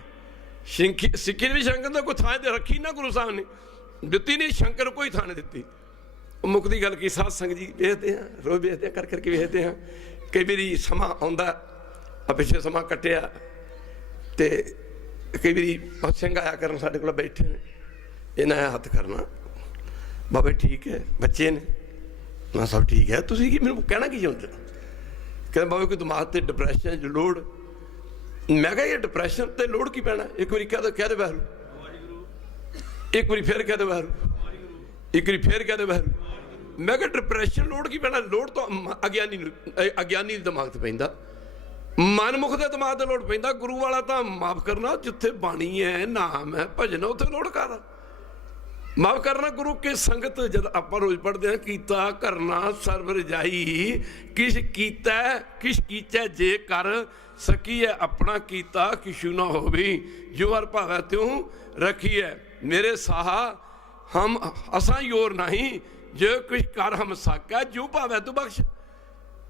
सिक्खी दे विच शंका दा कोई थां ते रखी ना, गुरु साहब ने दित्ती नहीं, शंकर नूं कोई थां नहीं दित्ती। मुक्ति गल की साध संग जी वेखते हैं, रोज वेखते हैं, कर करके वेखते हैं। कई बारी समा आउंदा, पिछले समा कट्टिया ते कई बारी सिंह आया करन साडे कोल बैठे ने, इन्हां हत्थ करना, बाबा ठीक है, बच्चे ने ना सब ठीक है, तुसीं की मैनूं कहना की चाहुंदे? कहते बाबा कोई दिमाग ते डिप्रैशन च लोड़। मैं कहा ये डिप्रैशन ते लोड़ की पैना? एक बारी कहते बहरू, एक बारी फिर कहते बहरू, एक बारी फिर कहते बहरू। मैं कहा डिप्रैशन लोड़ की पैना? लोड़ तो अज्ञानी दिमाग ते पैंदा, मनमुख दे दिमाग ते लोड़ पैंदा। गुरु वाला तां माफ करना, जिथे बाणी है, नाम है, भजन उत्थे लोड़ करदा। माफ करना गुरु के संगत जब आप रोज पढ़ते हैं, कीता करना सर्व रजाई, किश कीता किश कीचा जे कर सकी है, अपना कीता किशु ना हो भी, जो हर भावै त्यों रखी है। मेरे साहा हम असा योर नहीं, जो कुछ कर हम साका, जो भावै तू बख्श।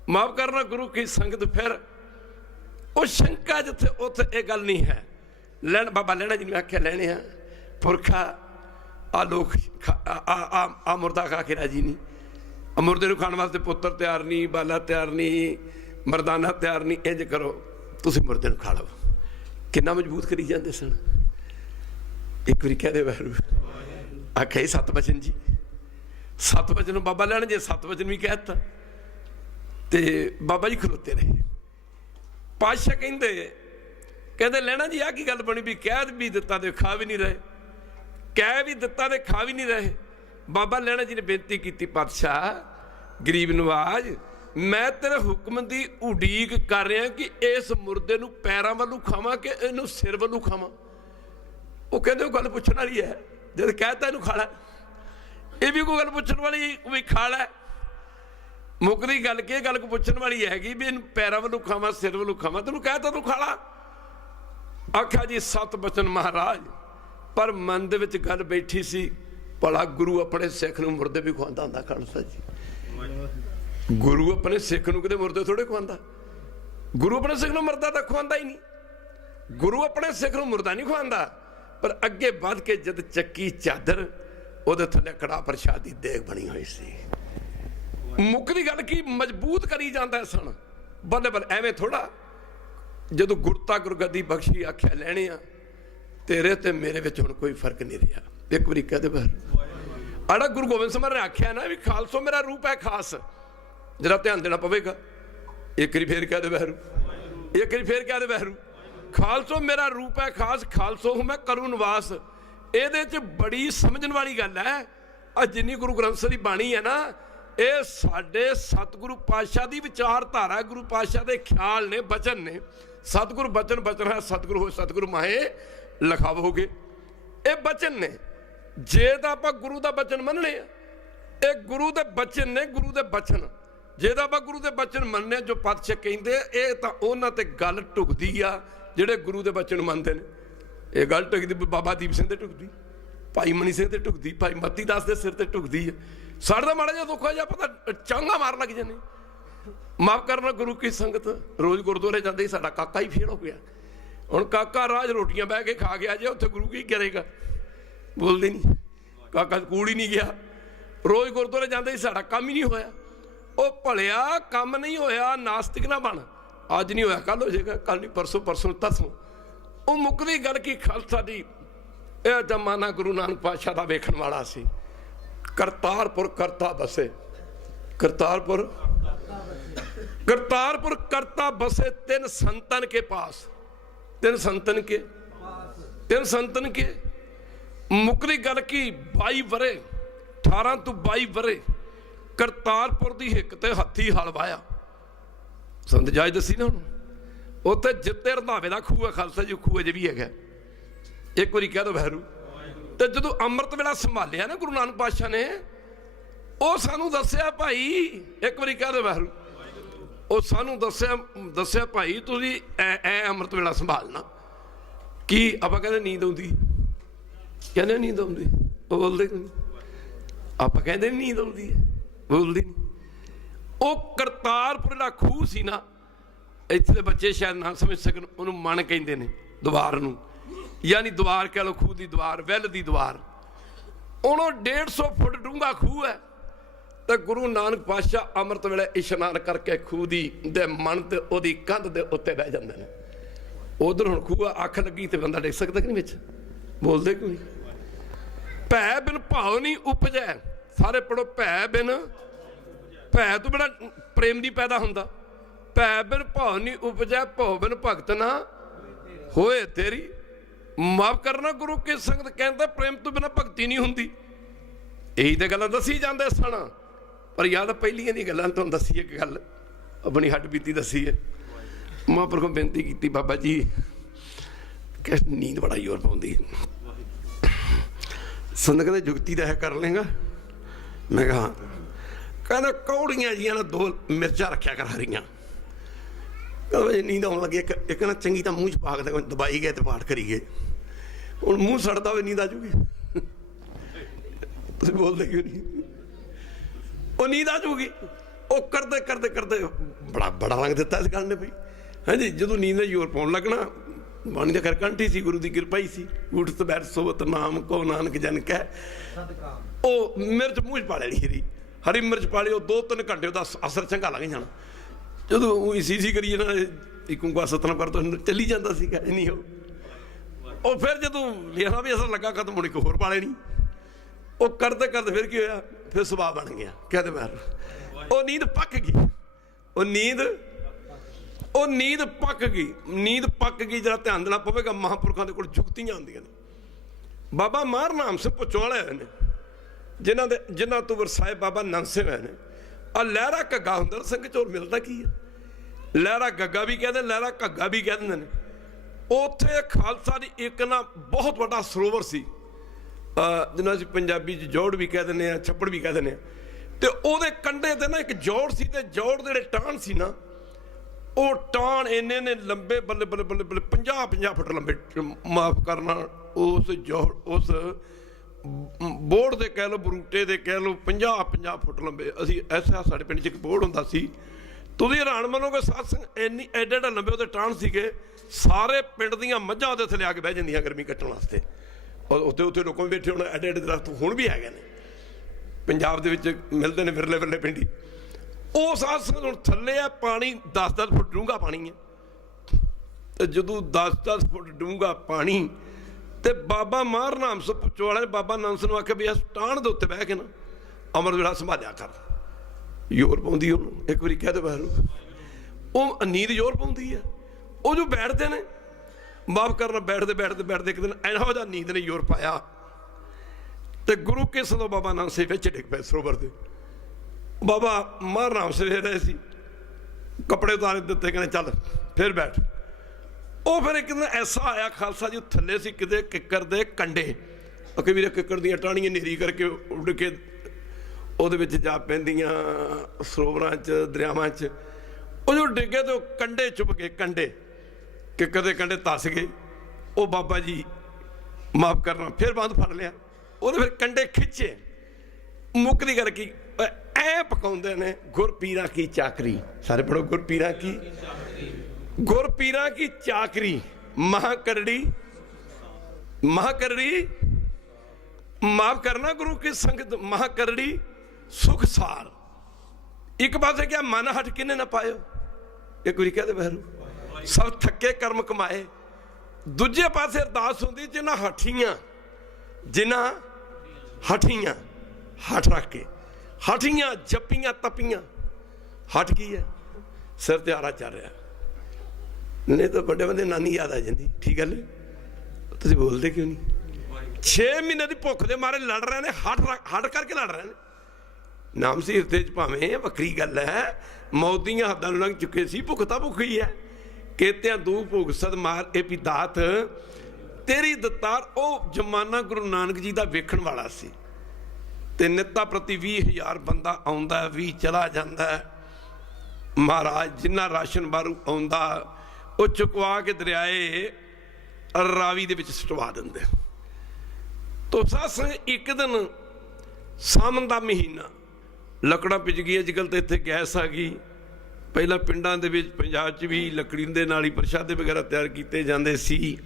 माफ करना गुरु की संगत। फिर वो शंका जिथे उत्थे ये गल नहीं है। लैन बाबा लैना जी ने आख्या, लैने हैं पुरखा आ लोग आ मुर्दा खा के राजी नहीं, मुर्दे नूं खाण वास्ते पुत्र तैयार नहीं, बाला तैयार नहीं, मरदाना तैयार नहीं। इंज करो तुसीं मुर्दे नूं खा लो। किन्ना मजबूत करी जाते सन। एक बारी कहते वैरू आख्या 7 वचन जी, 7 वचन बाबा लैण जे 7 वचन भी कहता ते बाबा जी खलोते रहे। पातशाह कहते लैणा जी आ की गल बनी भी कैद भी दिता ते खा भी नहीं रहे, कह भी दिता ते खा भी नहीं रहे। बाबा लैणा जी ने बेनती की, पातशाह गरीब नवाज, मैं तेरे हुक्म की उड़ीक कर रहा कि इस मुर्दे नूं पैरां वालों खावां कि इहनूं सिर वालों खावां। वो कहते गल पुछण वाली है, जब कहता इहनूं खा लै, ये भी कोई गल पुछण वाली भी खा लै। मुकदी गल की गल को पुछण वाली हैगी भी इहनूं पैरां वालों खावां सिर वालों खावां, तैनूं कहता तूं खा ला। आख्या जी 7 वचन महाराज, पर मन दे विच गल बैठी सी, भला गुरु अपने सिख नूं मुर्दे भी खुआंदा हुंदा। खालसा जी, गुरु अपने सिख नूं कदे मुर्दे थोड़े खुआंदा। गुरु अपने सिख नूं मुर्दा तां खुआंदा ही नहीं। गुरु अपने सिख नूं मुर्दा नहीं खुआंदा, पर अगे वध के जद चक्की चादर, उहदे थल्ले कड़ा प्रशाद दी देग बनी हुई सी। मुकदी गल की मजबूत करी जांदा सन। बल्ले बल्ले एवें थोड़ा, जदों गुरता गुरगद्दी बख्शी आख्या लैणे आ, तेरे ते मेरे विच हुण कोई फर्क नहीं रहा। एक बारी कहते बाहर आड़ा गुरु गोबिंद सिंह ने आख्या ना भी खालसो मेरा रूप है खास, जरा ध्यान देना पवेगा। एक बारी फिर कहते बहरू, एक बारी फिर कहते बहरू, खालसो मेरा रूप है खास, खालसो हूं मैं करूं निवास। ਇਹਦੇ 'ਚ बड़ी समझण वाली गल है। आ जिन्नी गुरु ग्रंथ साहिब की बाणी है ना, ये साडे सतगुरु पातशाह की विचारधारा है, गुरु पातशाह के ख्याल ने, बचन ने। सतगुरु बचन बचन है, सतगुरु हो सतगुरु माहे लिखावोगे। ये बचन ने, जे तो आप गुरु का बचन मनने, ये गुरु के बचन ने, गुरु के बचन ਜੇ ਤਾਂ ਆਪਾਂ ਗੁਰੂ ਦੇ ਬਚਨ ਮੰਨਿਆ ਜੋ ਪਾਤਸ਼ਾਹ ਕਹਿੰਦੇ, ਇਹ ਤਾਂ ਉਹਨਾਂ ਤੇ ਗੱਲ ਢੁਕਦੀ ਆ ਜਿਹੜੇ ਗੁਰੂ ਦੇ ਬਚਨ ਮੰਨਦੇ ਨੇ। ਇਹ ਗੱਲ ਢੁਕਦੀ ਬਾਬਾ ਦੀਪ ਸਿੰਘ ਤੇ ਢੁਕਦੀ, ਭਾਈ ਮਨੀ ਸਿੰਘ ਤੇ ਢੁਕਦੀ, ਭਾਈ ਮਤੀ ਦਾਸ ਦੇ ਸਿਰ ਤੇ ਢੁਕਦੀ ਹੈ। ਸਾਡਾ ਮਾੜਾ ਜਿਹਾ ਦੁੱਖ ਜਿਹਾ ਪਤਾ ਚਾਂਗਾ ਮਾਰ ਲੱਗ ਜਾਂਦੇ। ਮਾਫ ਕਰਨਾ ਗੁਰੂ ਕੀ ਸੰਗਤ, ਰੋਜ਼ ਗੁਰਦੁਆਰੇ ਜਾਂਦੇ, ਸਾਡਾ ਕਾਕਾ ਹੀ ਫੇਲ ਹੋ ਗਿਆ। ਹੁਣ ਕਾਕਾ ਰਾਜ ਰੋਟੀਆਂ ਬਹਿ ਕੇ ਖਾ ਗਿਆ, ਜੇ ਉੱਥੇ ਗੁਰੂ ਕੀ ਕਰੇਗਾ? ਬੋਲਦੇ ਨਹੀਂ। ਕਾਕਾ ਸਕੂਲ ਹੀ ਨਹੀਂ ਗਿਆ, ਰੋਜ਼ ਗੁਰਦੁਆਰੇ ਜਾਂਦੇ, ਸਾਡਾ ਕੰਮ ਹੀ ਨਹੀਂ ਹੋਇਆ। ਉਹ ਭਲਿਆ ਕੰਮ ਨਹੀਂ ਹੋਇਆ, ਨਾਸਤਿਕ ਨਾ ਬਣ। ਅੱਜ ਨਹੀਂ ਹੋਇਆ ਕੱਲ ਹੋ ਜਾਏਗਾ, ਕੱਲ ਨਹੀਂ ਪਰਸੋਂ, ਪਰਸੋਂ ਤਰਸੋਂ। ਉਹ ਮੁੱਕਦੀ ਗੱਲ ਕੀ ਖਾਲਸਾ ਦੀ ਇਹ ਜ਼ਮਾਨਾ ਗੁਰੂ ਨਾਨਕ ਪਾਤਸ਼ਾਹ ਦਾ ਵੇਖਣ ਵਾਲਾ ਸੀ। ਕਰਤਾਰਪੁਰ ਕਰਤਾ ਬਸੇ, करतारपुर करतारपुर करता बसे तिन संतन के पास, तिन संतन के मुकरी गल की 22 वरे 18 तो 22 वरे करतारपुर की हिक ते हथी हल वाया। संत जाय दसी ना उत्थे जिते रंधावे का खूह है, खालसा जी खूह अजे भी है। एक बारी कह दो वैरू। तो जो अमृत वेला संभालिया ना गुरु नानक पातशाह ने, ਉਹ ਸਾਨੂੰ ਦੱਸਿਆ ਭਾਈ, ਇੱਕ ਵਾਰੀ ਕਹਿ ਦੇ ਵੈਰੂ, ਉਹ ਸਾਨੂੰ ਦੱਸਿਆ ਭਾਈ ਤੁਸੀਂ ਐ ਅੰਮ੍ਰਿਤ ਵੇਲਾ ਸੰਭਾਲਣਾ। ਕੀ ਆਪਾਂ ਕਹਿੰਦੇ ਨੀਂਦ ਆਉਂਦੀ, ਕਹਿੰਦੇ ਨੀਂਦ ਆਉਂਦੀ, ਉਹ ਬੋਲਦੇ ਨਹੀਂ। ਆਪਾਂ ਕਹਿੰਦੇ ਨੀਂਦ ਆਉਂਦੀ ਹੈ, ਬੋਲਦੇ ਨਹੀਂ। ਉਹ ਕਰਤਾਰਪੁਰ ਦਾ ਖੂਹ ਸੀ ਨਾ, ਇੱਥੇ ਦੇ ਬੱਚੇ ਸ਼ਾਇਦ ਨਾ ਸਮਝ ਸਕਣ, ਉਹਨੂੰ ਮਨ ਕਹਿੰਦੇ ਨੇ ਦੀਵਾਰ ਨੂੰ, ਯਾਨੀ ਦੀਵਾਰ ਕਹਿ ਲਓ, ਖੂਹ ਦੀ ਦੀਵਾਰ, ਵੈਲ ਦੀ ਦੀਵਾਰ। ਉਹਨੂੰ 150 ਫੁੱਟ ਡੂੰਘਾ ਖੂਹ ਹੈ। तो गुरु नानक पातशाह अमृत वेले इशनान करके खूह दी दे मन ते ओदी कंध दे उत्ते बह जांदे ने। उधर हुण खूह अख लगी ते बंदा डिग सकदा कि नहीं विच, बोलदे क्यों नहीं? भै बिन भाव नहीं उपजै, सारे पढ़ो, भै बिन, भै तो बिना प्रेम नहीं पैदा हुंदा। भै बिन भाव नहीं उपजै, भाव बिन भगत ना होए तेरी। माफ करना गुरु की संगत कहंदा प्रेम तो बिना भगती नहीं हुंदी। यही तो गल्लां दसी जांदे सन, पर याद पहलियां दी गल्लां तुहानूं दसी एक गल अपनी हड्ड बीती दसी है। महापुरखों बेनती की बाबा जी कि नींद बड़ा जोर पाउंदी। संत कहते जुगती तो है कर लेंगा। मैं कहा कहना कौड़ियां जियां ना 2 मिर्चा रखा कर हरियां। कहता नींद आउण लगी, एक ना चंगी तो मूँह च पा के दबाई गए तो पाठ करी गए। हुण मूँह सड़दा होवे नींद आ जूगी, बोलते क्यों नहीं? वो नींद आ जाऊगी। वो करते करते करते बड़ा बड़ा रंग दिता इस गल ने भाई। हाँ जी, जो नींद ने जोर पाउण लगना, बाणी तो खैर कंठी सी, गुरु की कृपा ही सी। उठ बैठ सोवत नाम को नानक जन कह। वो मिर्च मूँह च पा लेनी हरी हरी मिर्च पा ली, 2-3 घंटे उसका असर चंगा लग जाना। जो सी करिए ना एक ऊँगा सतनाम कर तो चली जाता सी, नहीं हो। फिर जो लिखना भी असर लगा खत्म होने को होर पा लेनी। वो करते करते फिर की होया, फिर सुभाव बन गया। कहते मैं वो नींद पक गई, वो नींद पक गई, नींद पक गई। जरा ध्यान देना पवेगा, महापुरखों के कोल जुगतियां आंदियां ने। बाबा मार नाम से पुचौले हुए ने, जिन्हां तो वरसाए बाबा नंसे हुए ने। आ लहरा घग्गा हुंदा संग चोर मिलता की है, लहरा घग्गा भी कहते, लहरा घग्गा भी कह दिंदे ने। उत्थे खालसा दी एक ना बहुत बड़ा सरोवर सी, जिन्होंने असीं पंजाबी जौड़ भी कह दें, छप्पड़ भी कह दें। तो वो कंढे ते ना एक जौड़ सी, ते जौड़ दे जिहड़े टाण सी ना, वो टाण इन्ने ने लंबे, बल्ले बल्ले बल्ले बल्ले 50-50 फुट लंबे, माफ करना उस जौड़ उस बोर्ड दे कह लो, बरूटे दे कह लो, 50-50 फुट लंबे। असीं ऐसा साडे पिंड च एक बोर्ड हुंदा सी, तुसीं हैरान मनोगे सत्संग इन्नी एडे एडे लंबे उहदे टाण सीगे, सारे पिंड दीयां मੱਝਾਂ उहदे थल्ले आ के बह जांदियां गर्मी कट्टण वास्ते। उत्थे उत्थे लोग बैठे होने, एडे एडे दरख्त हुण भी है ने पंजाब दे विच मिलदे ने, विरले विरले पिंडी। उस आसन हुण थल्ले आ पानी 10-10 फुट डूंगा पानी है। तो जदों 10-10 फुट डूंगा पानी, ते बाबा मार नाम से पुचौले ने बाबा नंस नूं आख्या भी इस टाण दे उत्ते बह के ना अमृत वेला संभालिया कर। जोर पाउंदी उहनूं, एक बारी कह दे वैरू, वो नींद जोर पाउंदी है। वो जो बैठते ने, माफ करना, बैठते बैठते बैठते एक दिन इहो जिहा नींद ने जोर पाया, तो गुरु के सदों बाबा नानक से विच डिग पे सरोवर दे। बाबा मार नाम से रहे सी, कपड़े उतारे दिते, कहने चल फिर बैठ। वो फिर एक दिन ऐसा आया, खालसा जी थल्ले सी किते किक्कर दे कंडे, कि वीर किक्कर दियां टाणियां नेरी करके उड़ के ਉਹਦੇ ਵਿੱਚ ਜਾ ਪੈਂਦੀਆਂ ਸਰੋਵਰਾਂ 'ਚ ਦਰਿਆਵਾਂ 'ਚ। ਉਹ ਜੋ ਡਿੱਗੇ ਤੇ ਉਹ ਕੰਢੇ ਚੁੱਪ ਗਏ, ਕੰਢੇ ਕਿ ਕਦੇ ਕੰਢੇ ਧੱਸ ਗਏ। ਉਹ ਬਾਬਾ ਜੀ ਮਾਫ ਕਰਨਾ, ਫਿਰ ਬੰਦ ਫੜ ਲਿਆ ਉਹਦੇ, ਫਿਰ ਕੰਢੇ ਖਿੱਚੇ। ਮੁੱਕਦੀ ਗੱਲ ਕੀ ਐ ਪਕਾਉਂਦੇ ਨੇ, ਗੁਰਪੀਰਾਂ ਕੀ ਚਾਕਰੀ। ਸਾਰੇ ਪੜੋ, ਗੁਰਪੀਰਾਂ ਕੀ, ਗੁਰਪੀਰਾਂ ਕੀ ਚਾਕਰੀ। ਮਹਾਕਰੜੀ, ਮਹਾਕਰੜੀ ਮਾਫ ਕਰਨਾ, ਗੁਰੂ ਕੀ ਸੰਗਤ ਮਹਾਕਰੜੀ ਸੁਖ ਸਾਰ। ਇੱਕ ਪਾਸੇ ਕਿਹਾ ਮਨ ਹਟ ਕਿਨੇ ਨਾ ਪਾਇਓ, ਇੱਕ ਵਾਰੀ ਕਹਦੇ ਬਹਿਰੂ ਸਭ ਥੱਕੇ ਕਰਮ ਕਮਾਏ। ਦੂਜੇ ਪਾਸੇ ਅਰਦਾਸ ਹੁੰਦੀ ਜਿਨ੍ਹਾਂ ਹਠੀਆਂ, ਜਿਨ੍ਹਾਂ ਹਠੀਆਂ, ਹੱਠ ਰੱਖ ਕੇ ਹਠੀਆਂ, ਜੱਪੀਆਂ ਤਪੀਆਂ। ਹਟ ਕੀ ਹੈ, ਸਿਰ ਤੇ ਆਰਾ ਚੱਲ ਰਿਹਾ, ਨਹੀਂ ਤਾਂ ਵੱਡੇ ਬੰਦੇ ਨਾਨੀ ਯਾਦ ਆ ਜਾਂਦੀ। ਠੀਕ ਗੱਲ ਹੈ, ਤੁਸੀਂ ਬੋਲਦੇ ਕਿਉਂ ਨਹੀਂ? 6 ਮਹੀਨੇ ਦੀ ਭੁੱਖ ਦੇ ਮਾਰੇ ਲੜ ਰਹੇ ਨੇ, ਹਟ ਕਰਕੇ ਲੜ ਰਹੇ ਨੇ। ਨਾਮ ਸੀ ਹਿਰਦੇ 'ਚ ਭਾਵੇਂ ਵੱਖਰੀ ਗੱਲ ਹੈ, ਮੌਤ ਦੀਆਂ ਹੱਦਾਂ ਨੂੰ ਲੰਘ ਚੁੱਕੇ ਸੀ। ਭੁੱਖ ਤਾਂ ਭੁੱਖ ਹੀ ਹੈ। ਕੇਤਿਆਂ ਦੂ ਭੁੱਖ ਸਦ ਮਾਰ ਇਹ ਵੀ ਦਾਤ ਤੇਰੀ ਦਤਾਰ। ਉਹ ਜ਼ਮਾਨਾ ਗੁਰੂ ਨਾਨਕ ਜੀ ਦਾ ਵੇਖਣ ਵਾਲਾ ਸੀ, ਤੇ ਨਿੱਤਾ ਪ੍ਰਤੀ 20,000 ਬੰਦਾ ਆਉਂਦਾ, 20 ਚਲਾ ਜਾਂਦਾ। ਮਹਾਰਾਜ ਜਿੰਨਾ ਰਾਸ਼ਨ ਬਾਰੂ ਆਉਂਦਾ ਉਹ ਚੁਕਵਾ ਕੇ ਦਰਿਆਏ ਰਾਵੀ ਦੇ ਵਿੱਚ ਸਟਵਾ ਦਿੰਦੇ। ਤੋ ਸੱਸ ਇੱਕ ਦਿਨ ਸਾਵਣ ਦਾ ਮਹੀਨਾ, ਲੱਕੜਾਂ ਪਿੱਜ ਗਈ। ਅੱਜ ਕੱਲ੍ਹ ਤਾਂ ਇੱਥੇ ਗੈਸ ਆ ਗਈ, ਪਹਿਲਾਂ ਪਿੰਡਾਂ ਦੇ ਵਿੱਚ ਪੰਜਾਬ 'ਚ ਵੀ ਲੱਕੜੀ ਦੇ ਨਾਲ ਹੀ ਪ੍ਰਸ਼ਾਦੇ ਵਗੈਰਾ ਤਿਆਰ ਕੀਤੇ ਜਾਂਦੇ ਸੀ।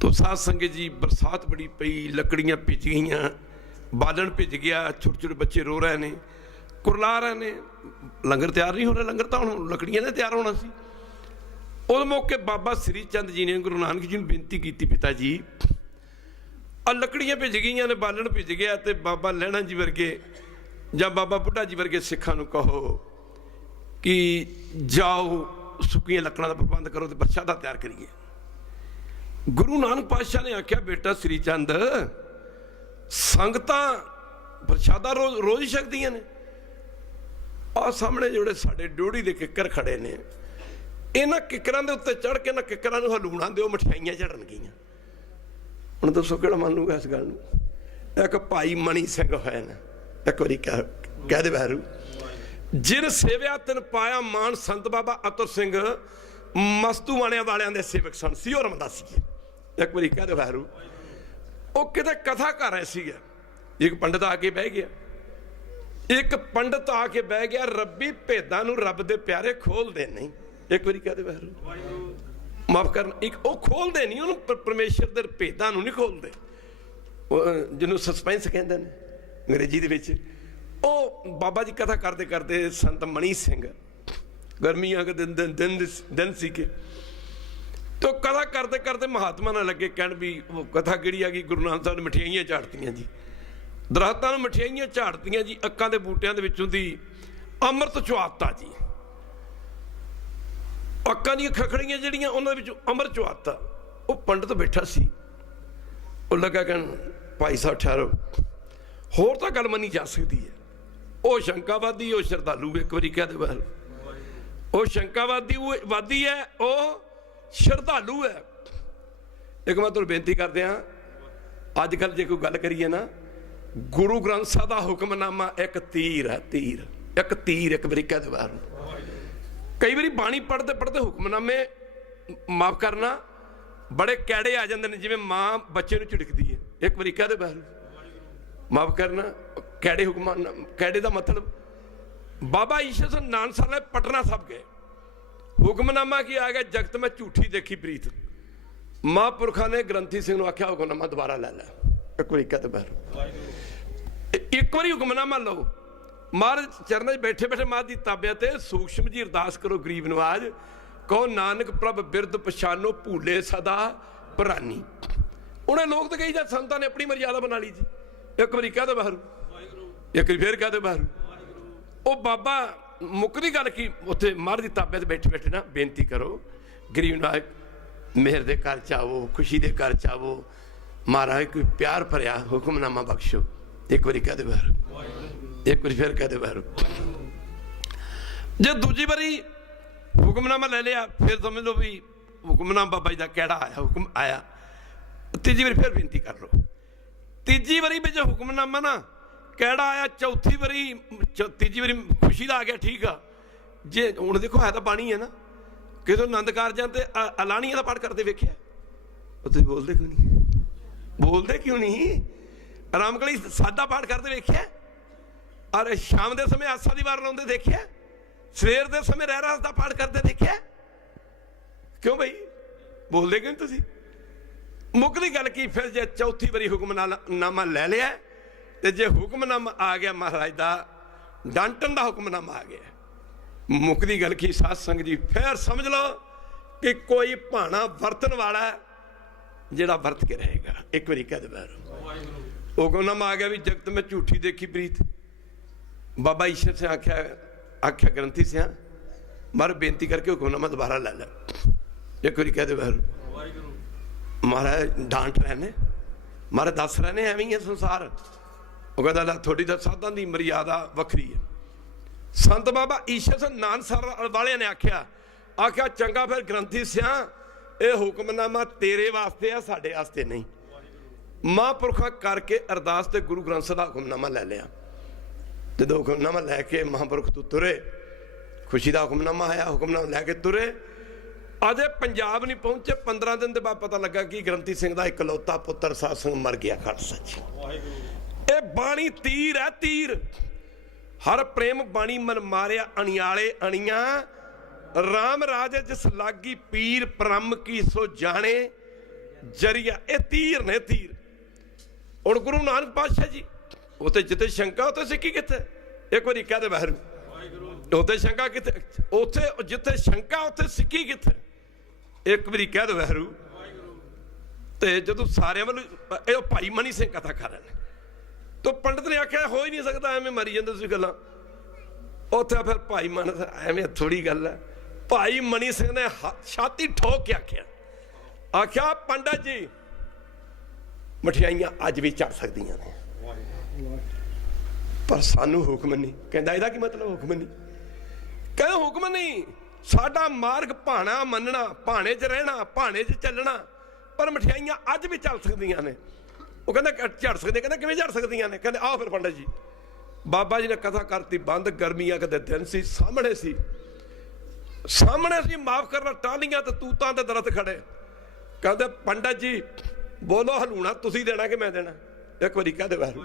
ਤੋ ਸਾਧ ਸੰਗਤ ਜੀ ਬਰਸਾਤ ਬੜੀ ਪਈ, ਲੱਕੜੀਆਂ ਭਿੱਜ ਗਈਆਂ, ਬਾਲਣ ਭਿੱਜ ਗਿਆ, ਛੋਟੇ ਛੋਟੇ ਬੱਚੇ ਰੋ ਰਹੇ ਨੇ, ਕੁਰਲਾ ਰਹੇ ਨੇ। ਲੰਗਰ ਤਿਆਰ ਨਹੀਂ ਹੋ ਰਿਹਾ, ਲੰਗਰ ਤਾਂ ਹੁਣ ਲੱਕੜੀਆਂ ਨੇ ਤਿਆਰ ਹੋਣਾ ਸੀ। ਉਸ ਮੌਕੇ ਬਾਬਾ ਸ੍ਰੀ ਚੰਦ ਜੀ ਨੇ ਗੁਰੂ ਨਾਨਕ ਜੀ ਨੂੰ ਬੇਨਤੀ ਕੀਤੀ, ਪਿਤਾ ਜੀ ਆ ਲੱਕੜੀਆਂ ਭਿੱਜ ਗਈਆਂ ਨੇ, ਬਾਲਣ ਭਿੱਜ ਗਿਆ, ਤੇ ਬਾਬਾ ਲਹਿਣਾ ਜੀ ਵਰਗੇ ਜਾਂ ਬਾਬਾ ਬੁੱਢਾ ਜੀ ਵਰਗੇ ਸਿੱਖਾਂ ਨੂੰ ਕਹੋ ਕਿ ਜਾਓ ਸੁੱਕੀਆਂ ਲੱਕੜਾਂ ਦਾ ਪ੍ਰਬੰਧ ਕਰੋ ਤੇ ਪ੍ਰਸ਼ਾਦਾ ਤਿਆਰ ਕਰੀਏ। ਗੁਰੂ ਨਾਨਕ ਪਾਤਸ਼ਾਹ ਨੇ ਆਖਿਆ, ਬੇਟਾ ਸ੍ਰੀ ਚੰਦ, ਸੰਗਤਾਂ ਪ੍ਰਸ਼ਾਦਾ ਰੋਜ਼ ਹੀ ਛਕਦੀਆਂ ਨੇ। ਆਹ ਸਾਹਮਣੇ ਜਿਹੜੇ ਸਾਡੇ ਡਿਓੜੀ ਦੇ ਕਿੱਕਰ ਖੜੇ ਨੇ, ਇਹਨਾਂ ਕਿੱਕਰਾਂ ਦੇ ਉੱਤੇ ਚੜ੍ਹ ਕੇ ਇਹਨਾਂ ਕਿੱਕਰਾਂ ਨੂੰ ਹਲੂਣਾ ਦਿਓ, ਮਠਿਆਈਆਂ ਚੜਨਗੀਆਂ। ਹੁਣ ਦੱਸੋ ਕਿਹੜਾ ਮੰਨ ਲੂਗਾ ਇਸ ਗੱਲ ਨੂੰ? ਇੱਕ ਭਾਈ ਮਣੀ ਸਿੰਘ ਹੋਇਆ ਨਾ, ਇੱਕ ਵਾਰੀ ਕਹਿ ਦੇ ਬਹਿਰੂ, ਜਿਨ ਸੇਵਿਆ ਤਿਨ ਪਾਇਆ ਮਾਨ। ਸੰਤ ਬਾਬਾ ਅਤਰ ਸਿੰਘ ਮਸਤੂ ਵਾਲਿਆਂ ਦੇ ਸੇਵਕ ਸਨ, ਸੀ ਉਹ ਰਮਦਾਸੀਏ। ਇੱਕ ਵਾਰੀ ਕਹਿ ਦੇ ਬਹਿਰੂ, ਉਹ ਕਿਤੇ ਕਥਾ ਕਰ ਰਹੇ ਸੀਗੇ, ਇੱਕ ਪੰਡਤ ਆ ਕੇ ਬਹਿ ਗਿਆ, ਇੱਕ ਪੰਡਤ ਆ ਕੇ ਬਹਿ ਗਿਆ, ਰੱਬੀ ਭੇਦਾਂ ਨੂੰ ਰੱਬ ਦੇ ਪਿਆਰੇ ਖੋਲਦੇ ਨਹੀਂ। ਇੱਕ ਵਾਰੀ ਕਹਦੇ ਵਾਹਿਗੁਰੂ ਮਾਫ ਕਰਨਾ, ਇੱਕ ਉਹ ਖੋਲਦੇ ਨਹੀਂ, ਉਹਨੂੰ ਪਰਮੇਸ਼ਰ ਦੇ ਭੇਦਾਂ ਨੂੰ ਨਹੀਂ ਖੋਲਦੇ, ਜਿਹਨੂੰ ਸਸਪੈਂਸ ਕਹਿੰਦੇ ਨੇ ਅੰਗਰੇਜ਼ੀ ਦੇ ਵਿੱਚ। ਉਹ ਬਾਬਾ ਜੀ ਕਥਾ ਕਰਦੇ ਕਰਦੇ ਸੰਤ ਮਣੀ ਸਿੰਘ, ਗਰਮੀਆਂ ਦੇ ਦਿਨ ਸੀ ਕਿ, ਤੇ ਉਹ ਕਥਾ ਕਰਦੇ ਕਰਦੇ ਮਹਾਤਮਾ ਨਾਲ ਲੱਗੇ ਕਹਿਣ ਵੀ ਉਹ ਕਥਾ ਕਿਹੜੀ ਆ ਗਈ? ਗੁਰੂ ਨਾਨਕ ਸਾਹਿਬ ਨੇ ਮਠਿਆਈਆਂ ਝਾੜਤੀਆਂ ਜੀ, ਦਰਖਤਾਂ ਨੂੰ ਮਠਿਆਈਆਂ ਝਾੜਤੀਆਂ ਜੀ, ਅੱਕਾਂ ਦੇ ਬੂਟਿਆਂ ਦੇ ਵਿੱਚੋਂ ਦੀ ਅੰਮ੍ਰਿਤ ਚੁਆਤਾ ਜੀ, ਅੱਕਾਂ ਦੀਆਂ ਖਖੜੀਆਂ ਜਿਹੜੀਆਂ ਉਹਨਾਂ ਦੇ ਵਿੱਚੋਂ ਅੰਮ੍ਰਿਤ ਚੁਆਤਾ। ਉਹ ਪੰਡਤ ਬੈਠਾ ਸੀ, ਉਹ ਲੱਗਾ ਕਹਿਣ, ਭਾਈ ਸਾਹਿਬ ਠਹਿਰੋ, ਹੋਰ ਤਾਂ ਗੱਲ ਮੰਨੀ ਜਾ ਸਕਦੀ ਹੈ। ਉਹ ਸ਼ੰਕਾਵਾਦੀ, ਉਹ ਸ਼ਰਧਾਲੂ। ਇੱਕ ਵਾਰੀ ਕਹਿ ਦੇ ਬਾਹਰ, ਉਹ ਸ਼ੰਕਾਵਾਦੀ ਵਾਦੀ ਹੈ, ਉਹ ਸ਼ਰਧਾਲੂ ਹੈ। ਇੱਕ ਮੈਂ ਤੁਹਾਨੂੰ ਬੇਨਤੀ ਕਰਦੇ ਹਾਂ, ਅੱਜ ਕੱਲ੍ਹ ਜੇ ਕੋਈ ਗੱਲ ਕਰੀਏ ਨਾ, ਗੁਰੂ ਗ੍ਰੰਥ ਸਾਹਿਬ ਦਾ ਹੁਕਮਨਾਮਾ ਇੱਕ ਤੀਰ ਹੈ, ਤੀਰ, ਇੱਕ ਤੀਰ। ਇੱਕ ਵਾਰੀ ਕਹਿ ਦੇ ਬਾਹਰ, ਕਈ ਵਾਰੀ ਬਾਣੀ ਪੜ੍ਹਦੇ ਪੜ੍ਹਦੇ ਹੁਕਮਨਾਮੇ ਮਾਫ ਕਰਨਾ ਬੜੇ ਕੈੜੇ ਆ ਜਾਂਦੇ ਨੇ, ਜਿਵੇਂ ਮਾਂ ਬੱਚੇ ਨੂੰ ਝਿੜਕਦੀ ਹੈ। ਇੱਕ ਵਾਰੀ ਕਹਿ ਦੇ ਬਾਹਰ ਮਾਫ ਕਰਨਾ, ਕੈੜੇ ਹੁਕਮ, ਕੈੜੇ ਦਾ ਮਤਲਬ ਬਾਬਾ ਈਸ਼ਰ ਸਿੰਘ ਨਾਨਸਰ ਨੇ ਪਟਨਾ ਸਾਹਿਬ ਗਏ, ਹੁਕਮਨਾਮਾ ਕੀ ਆ ਗਿਆ? ਜਗਤ ਮੈਂ ਝੂਠੀ ਦੇਖੀ ਪ੍ਰੀਤ। ਮਹਾਂਪੁਰਖਾਂ ਨੇ ਗ੍ਰੰਥੀ ਸਿੰਘ ਨੂੰ ਆਖਿਆ ਹੁਕਮਨਾਮਾ ਦੁਬਾਰਾ ਲੈ ਲੈ। ਇੱਕ ਵਾਰੀ ਕਹਿ ਦੇ ਬਾਹਰ, ਇੱਕ ਵਾਰੀ ਹੁਕਮਨਾਮਾ ਲਓ। ਮਹਾਰਾਜ ਚਰਨਾਂ 'ਚ ਬੈਠੇ ਬੈਠੇ ਮਹਾਰਾਜ ਦੀ ਤਾਬਿਆ ਤੇ ਸੂਖਸ਼ਮ ਜੀ ਅਰਦਾਸ ਕਰੋ, ਗਰੀਬ ਨਵਾਜ ਕਹੋ, ਨਾਨਕ ਪ੍ਰਭ ਬਿਰਦ ਪਛਾਨੋ, ਭੂਲੇ ਸਦਾ ਪ੍ਰਾਨੀ। ਉਹਨੇ ਲੋਕ ਤਾਂ ਕਹੀ ਜਾਂ ਸੰਤਾਂ ਨੇ ਆਪਣੀ ਮਰਿਆਦਾ ਬਣਾ ਲਈ ਜੀ। ਇੱਕ ਵਾਰੀ ਕਹਿ ਦੇ ਬਾਹਰ, ਇੱਕ ਵਾਰੀ ਫੇਰ ਕਹਿ ਦੇ ਬਾਹਰ। ਉਹ ਬਾਬਾ ਮੁੱਕਦੀ ਗੱਲ ਕੀ, ਉੱਥੇ ਮਹਾਰਾਜ ਦੀ ਤਾਬਿਆ ਤੇ ਬੈਠੇ ਬੈਠੇ ਨਾ ਬੇਨਤੀ ਕਰੋ, ਗਰੀਬ ਨਵਾਜ ਮਿਹਰ ਦੇ ਘਰ ਚ ਆਵੋ, ਖੁਸ਼ੀ ਦੇ ਘਰ ਚ ਆਵੋ, ਮਹਾਰਾਜ ਕੋਈ ਪਿਆਰ ਭਰਿਆ ਹੁਕਮਨਾਮਾ ਬਖਸ਼ੋ। ਇੱਕ ਵਾਰੀ ਕਹਿ ਦੇ ਬਾਹਰ, ਇੱਕ ਵਾਰੀ ਫਿਰ ਕਹਿ ਦੇ ਬਾਹਰ। ਜੇ ਦੂਜੀ ਵਾਰੀ ਹੁਕਮਨਾਮਾ ਲੈ ਲਿਆ, ਫਿਰ ਸਮਝ ਲਓ ਵੀ ਹੁਕਮਨਾਮਾ ਬਾਬਾ ਜੀ ਦਾ ਕਿਹੜਾ ਆਇਆ, ਹੁਕਮ ਆਇਆ। ਤੀਜੀ ਵਾਰੀ ਫਿਰ ਬੇਨਤੀ ਕਰ ਲਓ। ਤੀਜੀ ਵਾਰੀ ਵਿੱਚ ਹੁਕਮਨਾਮਾ ਨਾ ਕਿਹੜਾ ਆਇਆ ਚੌਥੀ ਵਾਰੀ ਤੀਜੀ ਵਾਰੀ ਖੁਸ਼ੀ ਦਾ ਆ ਗਿਆ, ਠੀਕ ਆ। ਜੇ ਹੁਣ ਦੇਖੋ ਹੈ ਤਾਂ ਬਾਣੀ ਹੈ ਨਾ, ਕਿਦੋਂ ਆਨੰਦ ਕਾਰਜਾਂ ਤੇ ਅਲਾਣੀਆਂ ਦਾ ਪਾਠ ਕਰਦੇ ਵੇਖਿਆ, ਤੁਸੀਂ ਬੋਲਦੇ ਕਿਉਂ ਨਹੀਂ? ਬੋਲਦੇ ਕਿਉਂ ਨਹੀਂ? ਰਾਮਕਲੀ ਸਾਦਾ ਪਾਠ ਕਰਦੇ ਵੇਖਿਆ, ਔਰ ਸ਼ਾਮ ਦੇ ਸਮੇਂ ਆਸਾ ਦੀ ਵਾਰ ਲਾਉਂਦੇ ਦੇਖਿਆ, ਸਵੇਰ ਦੇ ਸਮੇਂ ਰਹਿਰਾਸ ਦਾ ਪਾਠ ਕਰਦੇ ਦੇਖਿਆ। ਕਿਉਂ ਬਈ ਬੋਲਦੇ ਕਿਉਂ ਤੁਸੀਂ? ਮੁੱਕਦੀ ਗੱਲ ਕੀ ਫਿਰ? ਜੇ ਚੌਥੀ ਵਾਰੀ ਹੁਕਮਨਾਮਾ ਲੈ ਲਿਆ ਤੇ ਜੇ ਹੁਕਮਨਾਮਾ ਆ ਗਿਆ ਮਹਾਰਾਜ ਦਾ, ਡਾਂਟਣ ਦਾ ਹੁਕਮਨਾਮਾ ਆ ਗਿਆ, ਮੁੱਕਦੀ ਗੱਲ ਕੀ ਸਾਧ ਸੰਗਤ ਜੀ? ਫਿਰ ਸਮਝ ਲਓ ਕਿ ਕੋਈ ਭਾਣਾ ਵਰਤਣ ਵਾਲਾ ਜਿਹੜਾ ਵਰਤ ਕੇ ਰਹੇਗਾ। ਇੱਕ ਵਾਰੀ ਕਹਿ ਦੇ ਬਾਹਰ ਹੁਕਮਨਾਮਾ ਆ ਗਿਆ ਵੀ ਜਗਤ ਮੈਂ ਝੂਠੀ ਦੇਖੀ ਪ੍ਰੀਤ, ਬਾਬਾ ਈਸ਼ਰ से आख्या ग्रंथी से मारे बेनती करके हुक्मनामा दोबारा ले ले। एक बार कह दे महाराज डांट रहे ने, मारे दस रहे ने एवं ही है संसार। वो कहता ला थोड़ी तो साधा की मर्यादा वखरी है। संत बाबा ईशर से नानसर वाले ने आख्या चंगा फिर ग्रंथी सिया ये हुक्मनामा तेरे वास्ते है, साडे वास्ते नहीं। महापुरखा करके अरदास ते गुरु ग्रंथ साहिब दा हुक्मनामा ले लिया। जो हुक्मनामा लैके महापुरख तू तुरे, खुशी का हुक्मनामा आया, हुक्मनामा लैके तुरे। अजे पंजाब नहीं पहुंचे, 15 दिन के बाद पता लगा कि ग्रंथी सिंह का इकलौता पुत्र साध संग मर गया। खालसा जी ये बाणी तीर है, तीर। हर प्रेम बाणी मन मारिया अणियाले अणिया, राम राज जिस लागी पीर परम की सो जाने जरिया। ये तीर ने तीर। और गुरु नानक पातशाह जी उत्ते जिते शंका उत्ते सिक्की किथे? एक बार कह दे वाहिगुरू, उत्ते शंका किथे? उत्थे जिथे शंका उत्थे सिक्की किथे? एक बार कह दे वाहिगुरू। ते जदों सारे वालों भाई मनी सिंह कथा कर रहे हैं तो पंडित ने आख्या हो ही नहीं सकता, एवं मरी जाते तुसीं गल्लां। उत्थे फिर भाई मन एवं थोड़ी गल है। भाई मनी सिंह ने छाती ठोक के आख्या पंडित जी मठियाइयां अज भी चढ़ सकदियां ने, पर सानू हुक्म नहीं। कहता इहदा की मतलब हुक्म नहीं? कहते हुक्म नहीं, साडा मार्ग भाणा मनना, भाणे च रहना, भाणे च चलना, पर मठियाइयां अज भी चल सकदियां ने। वो कहंदा झड़ सकदे, कहंदा किवें झड़ सकदियां ने? कहंदे आओ फिर पंडित जी। बाबा जी ने कथा करती बंद, गर्मियां कदे दिन सी, सामने सी माफ करना टालियां ते तूतां दे दरख्त खड़े। कहंदे पंडित जी बोलो हलूणा तुसीं देना कि मैं देना? एक बारी कह दे वाहिगुरू,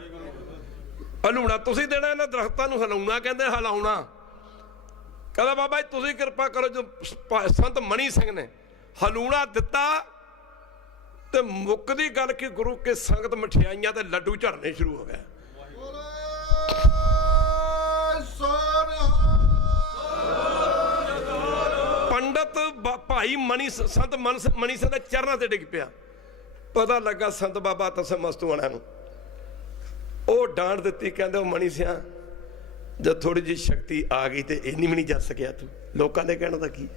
हलूणा तुसीं देना, इन्हां दरख्तां नूं हलाउणा कहंदे हलाउणा। कहंदा बाबा जी तुसीं किरपा करो, जो संत मणि सिंह ने हलूणा दिता ते मुक्कदी गल कि गुरु के संगत मठियाइयां ते लड्डू झड़ने शुरू हो गए। पंडित भाई मणि संत मणि सिंह दे चरणां ते डिग पिया। पता लगा संत बाबा तसम मस्तूआणा नूं ਉਹ ਡਾਂਟ ਦਿੱਤੀ। ਕਹਿੰਦੇ ਮਣੀ ਸਿਆ जब थोड़ी जी शक्ति आ गई तो इन्नी भी नहीं जा सकिया तू। लोगों के कहने का की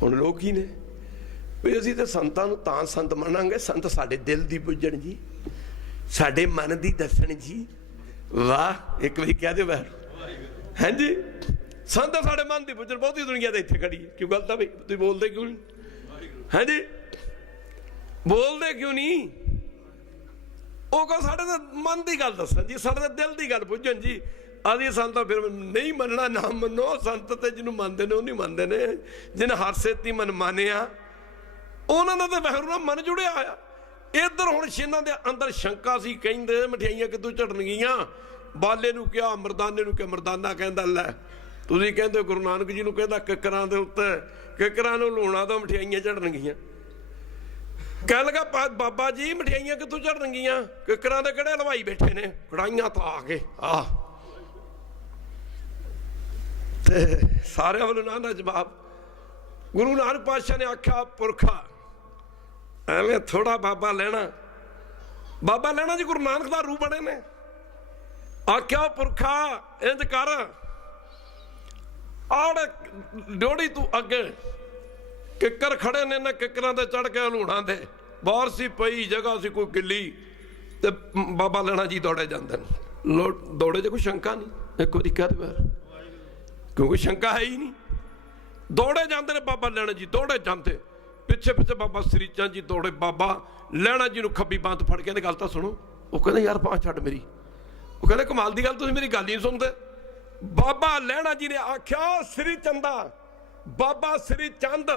हुण लोग की ने भी असीं तो संतां नूं तां संत मनांगे, संत साडे दिल दी बुझण जी, साडे मन दी दसण जी। वाह एक बारी कह दे वाह हैं जी, संत साडे मन दी बुझण। बहुती दुनिया तो इत्थे खड़ी है, क्यों गलत है बई? तुसीं बोलदे क्यों नहीं हैं जी? बोलदे क्यों नहीं? ਉਹ ਕਹੋ ਸਾਡੇ ਤਾਂ ਮਨ ਦੀ ਗੱਲ ਦੱਸਣ ਜੀ, ਸਾਡੇ ਤਾਂ ਦਿਲ ਦੀ ਗੱਲ ਪੁੱਛਣ ਜੀ। ਆਦੀ ਸੰਤ ਫਿਰ ਨਹੀਂ ਮੰਨਣਾ ਨਾ ਮੰਨੋ। ਸੰਤ ਤੇ ਜਿਹਨੂੰ ਮੰਨਦੇ ਨੇ ਉਹ ਨਹੀਂ ਮੰਨਦੇ ਨੇ, ਜਿਹਨੇ ਹਰ ਸੇਤੀ ਮਨ ਮਾਨਿਆ ਉਹਨਾਂ ਦਾ ਤਾਂ ਵਾਹਿਗੁਰੂ ਨਾਲ ਮਨ ਜੁੜਿਆ ਆ। ਇੱਧਰ ਹੁਣ ਛਿੰਨਾਂ ਦੇ ਅੰਦਰ ਸ਼ੰਕਾ ਸੀ, ਕਹਿੰਦੇ ਮਠਿਆਈਆਂ ਕਿੱਦੋਂ ਝੜਨਗੀਆਂ। ਬਾਲੇ ਨੂੰ ਕਿਹਾ, ਮਰਦਾਨੇ ਨੂੰ ਕਿਹਾ, ਮਰਦਾਨਾ ਕਹਿੰਦਾ ਲੈ ਤੁਸੀਂ ਕਹਿੰਦੇ ਗੁਰੂ ਨਾਨਕ ਜੀ ਨੂੰ ਕਹਿੰਦਾ ਕਿੱਕਰਾਂ ਦੇ ਉੱਤੇ ਕਿੱਕਰਾਂ ਨੂੰ ਲੂਣਾ ਤੋਂ ਮਠਿਆਈਆਂ ਝੜਨਗੀਆਂ। कह लगा बाबा जी मठियाइयां कितों झड़नगियां? किकरां दे किहड़े हलवाई बैठे ने, कड़ाइयां तो आ गए सारे वालों ना जवाब। गुरु नानक पातशाह ने आख्या पुरखा एवं थोड़ा बाबा लेना जी। गुरु नानक दा रूप बने ने। आख्या पुरखा इंज कर, आड़ ड्योड़ी तू अगे किकर खड़े ने ना, किकरां ते चढ़ के हलूणा दे बाहर सी पई जगह सी कोई गिली ते बाबा लेना जी दौड़े जाते हैं। दौड़े च कोई शंका नहीं। एक बार कह दे क्योंकि शंका है ही नहीं। दौड़े जाते हैं बाबा लेना जी, दौड़े जाते पिछे पिछे बाबा सरीचा जी दौड़े। बाबा लेना जी नूं खब्बी बांह फड़ के गल तो सुनो। वो कहते यार बांह छड्ड मेरी। ਉਹ ਕਹਿੰਦੇ ਕਮਾਲ ਦੀ ਗੱਲ, ਤੁਸੀਂ ਮੇਰੀ ਗੱਲ ਹੀ ਨਹੀਂ ਸੁਣਦੇ। ਬਾਬਾ ਲਹਿਣਾ ਜੀ ਨੇ ਆਖਿਆ, ਸ੍ਰੀ ਚੰਦਾ, ਬਾਬਾ ਸ੍ਰੀ ਚੰਦ,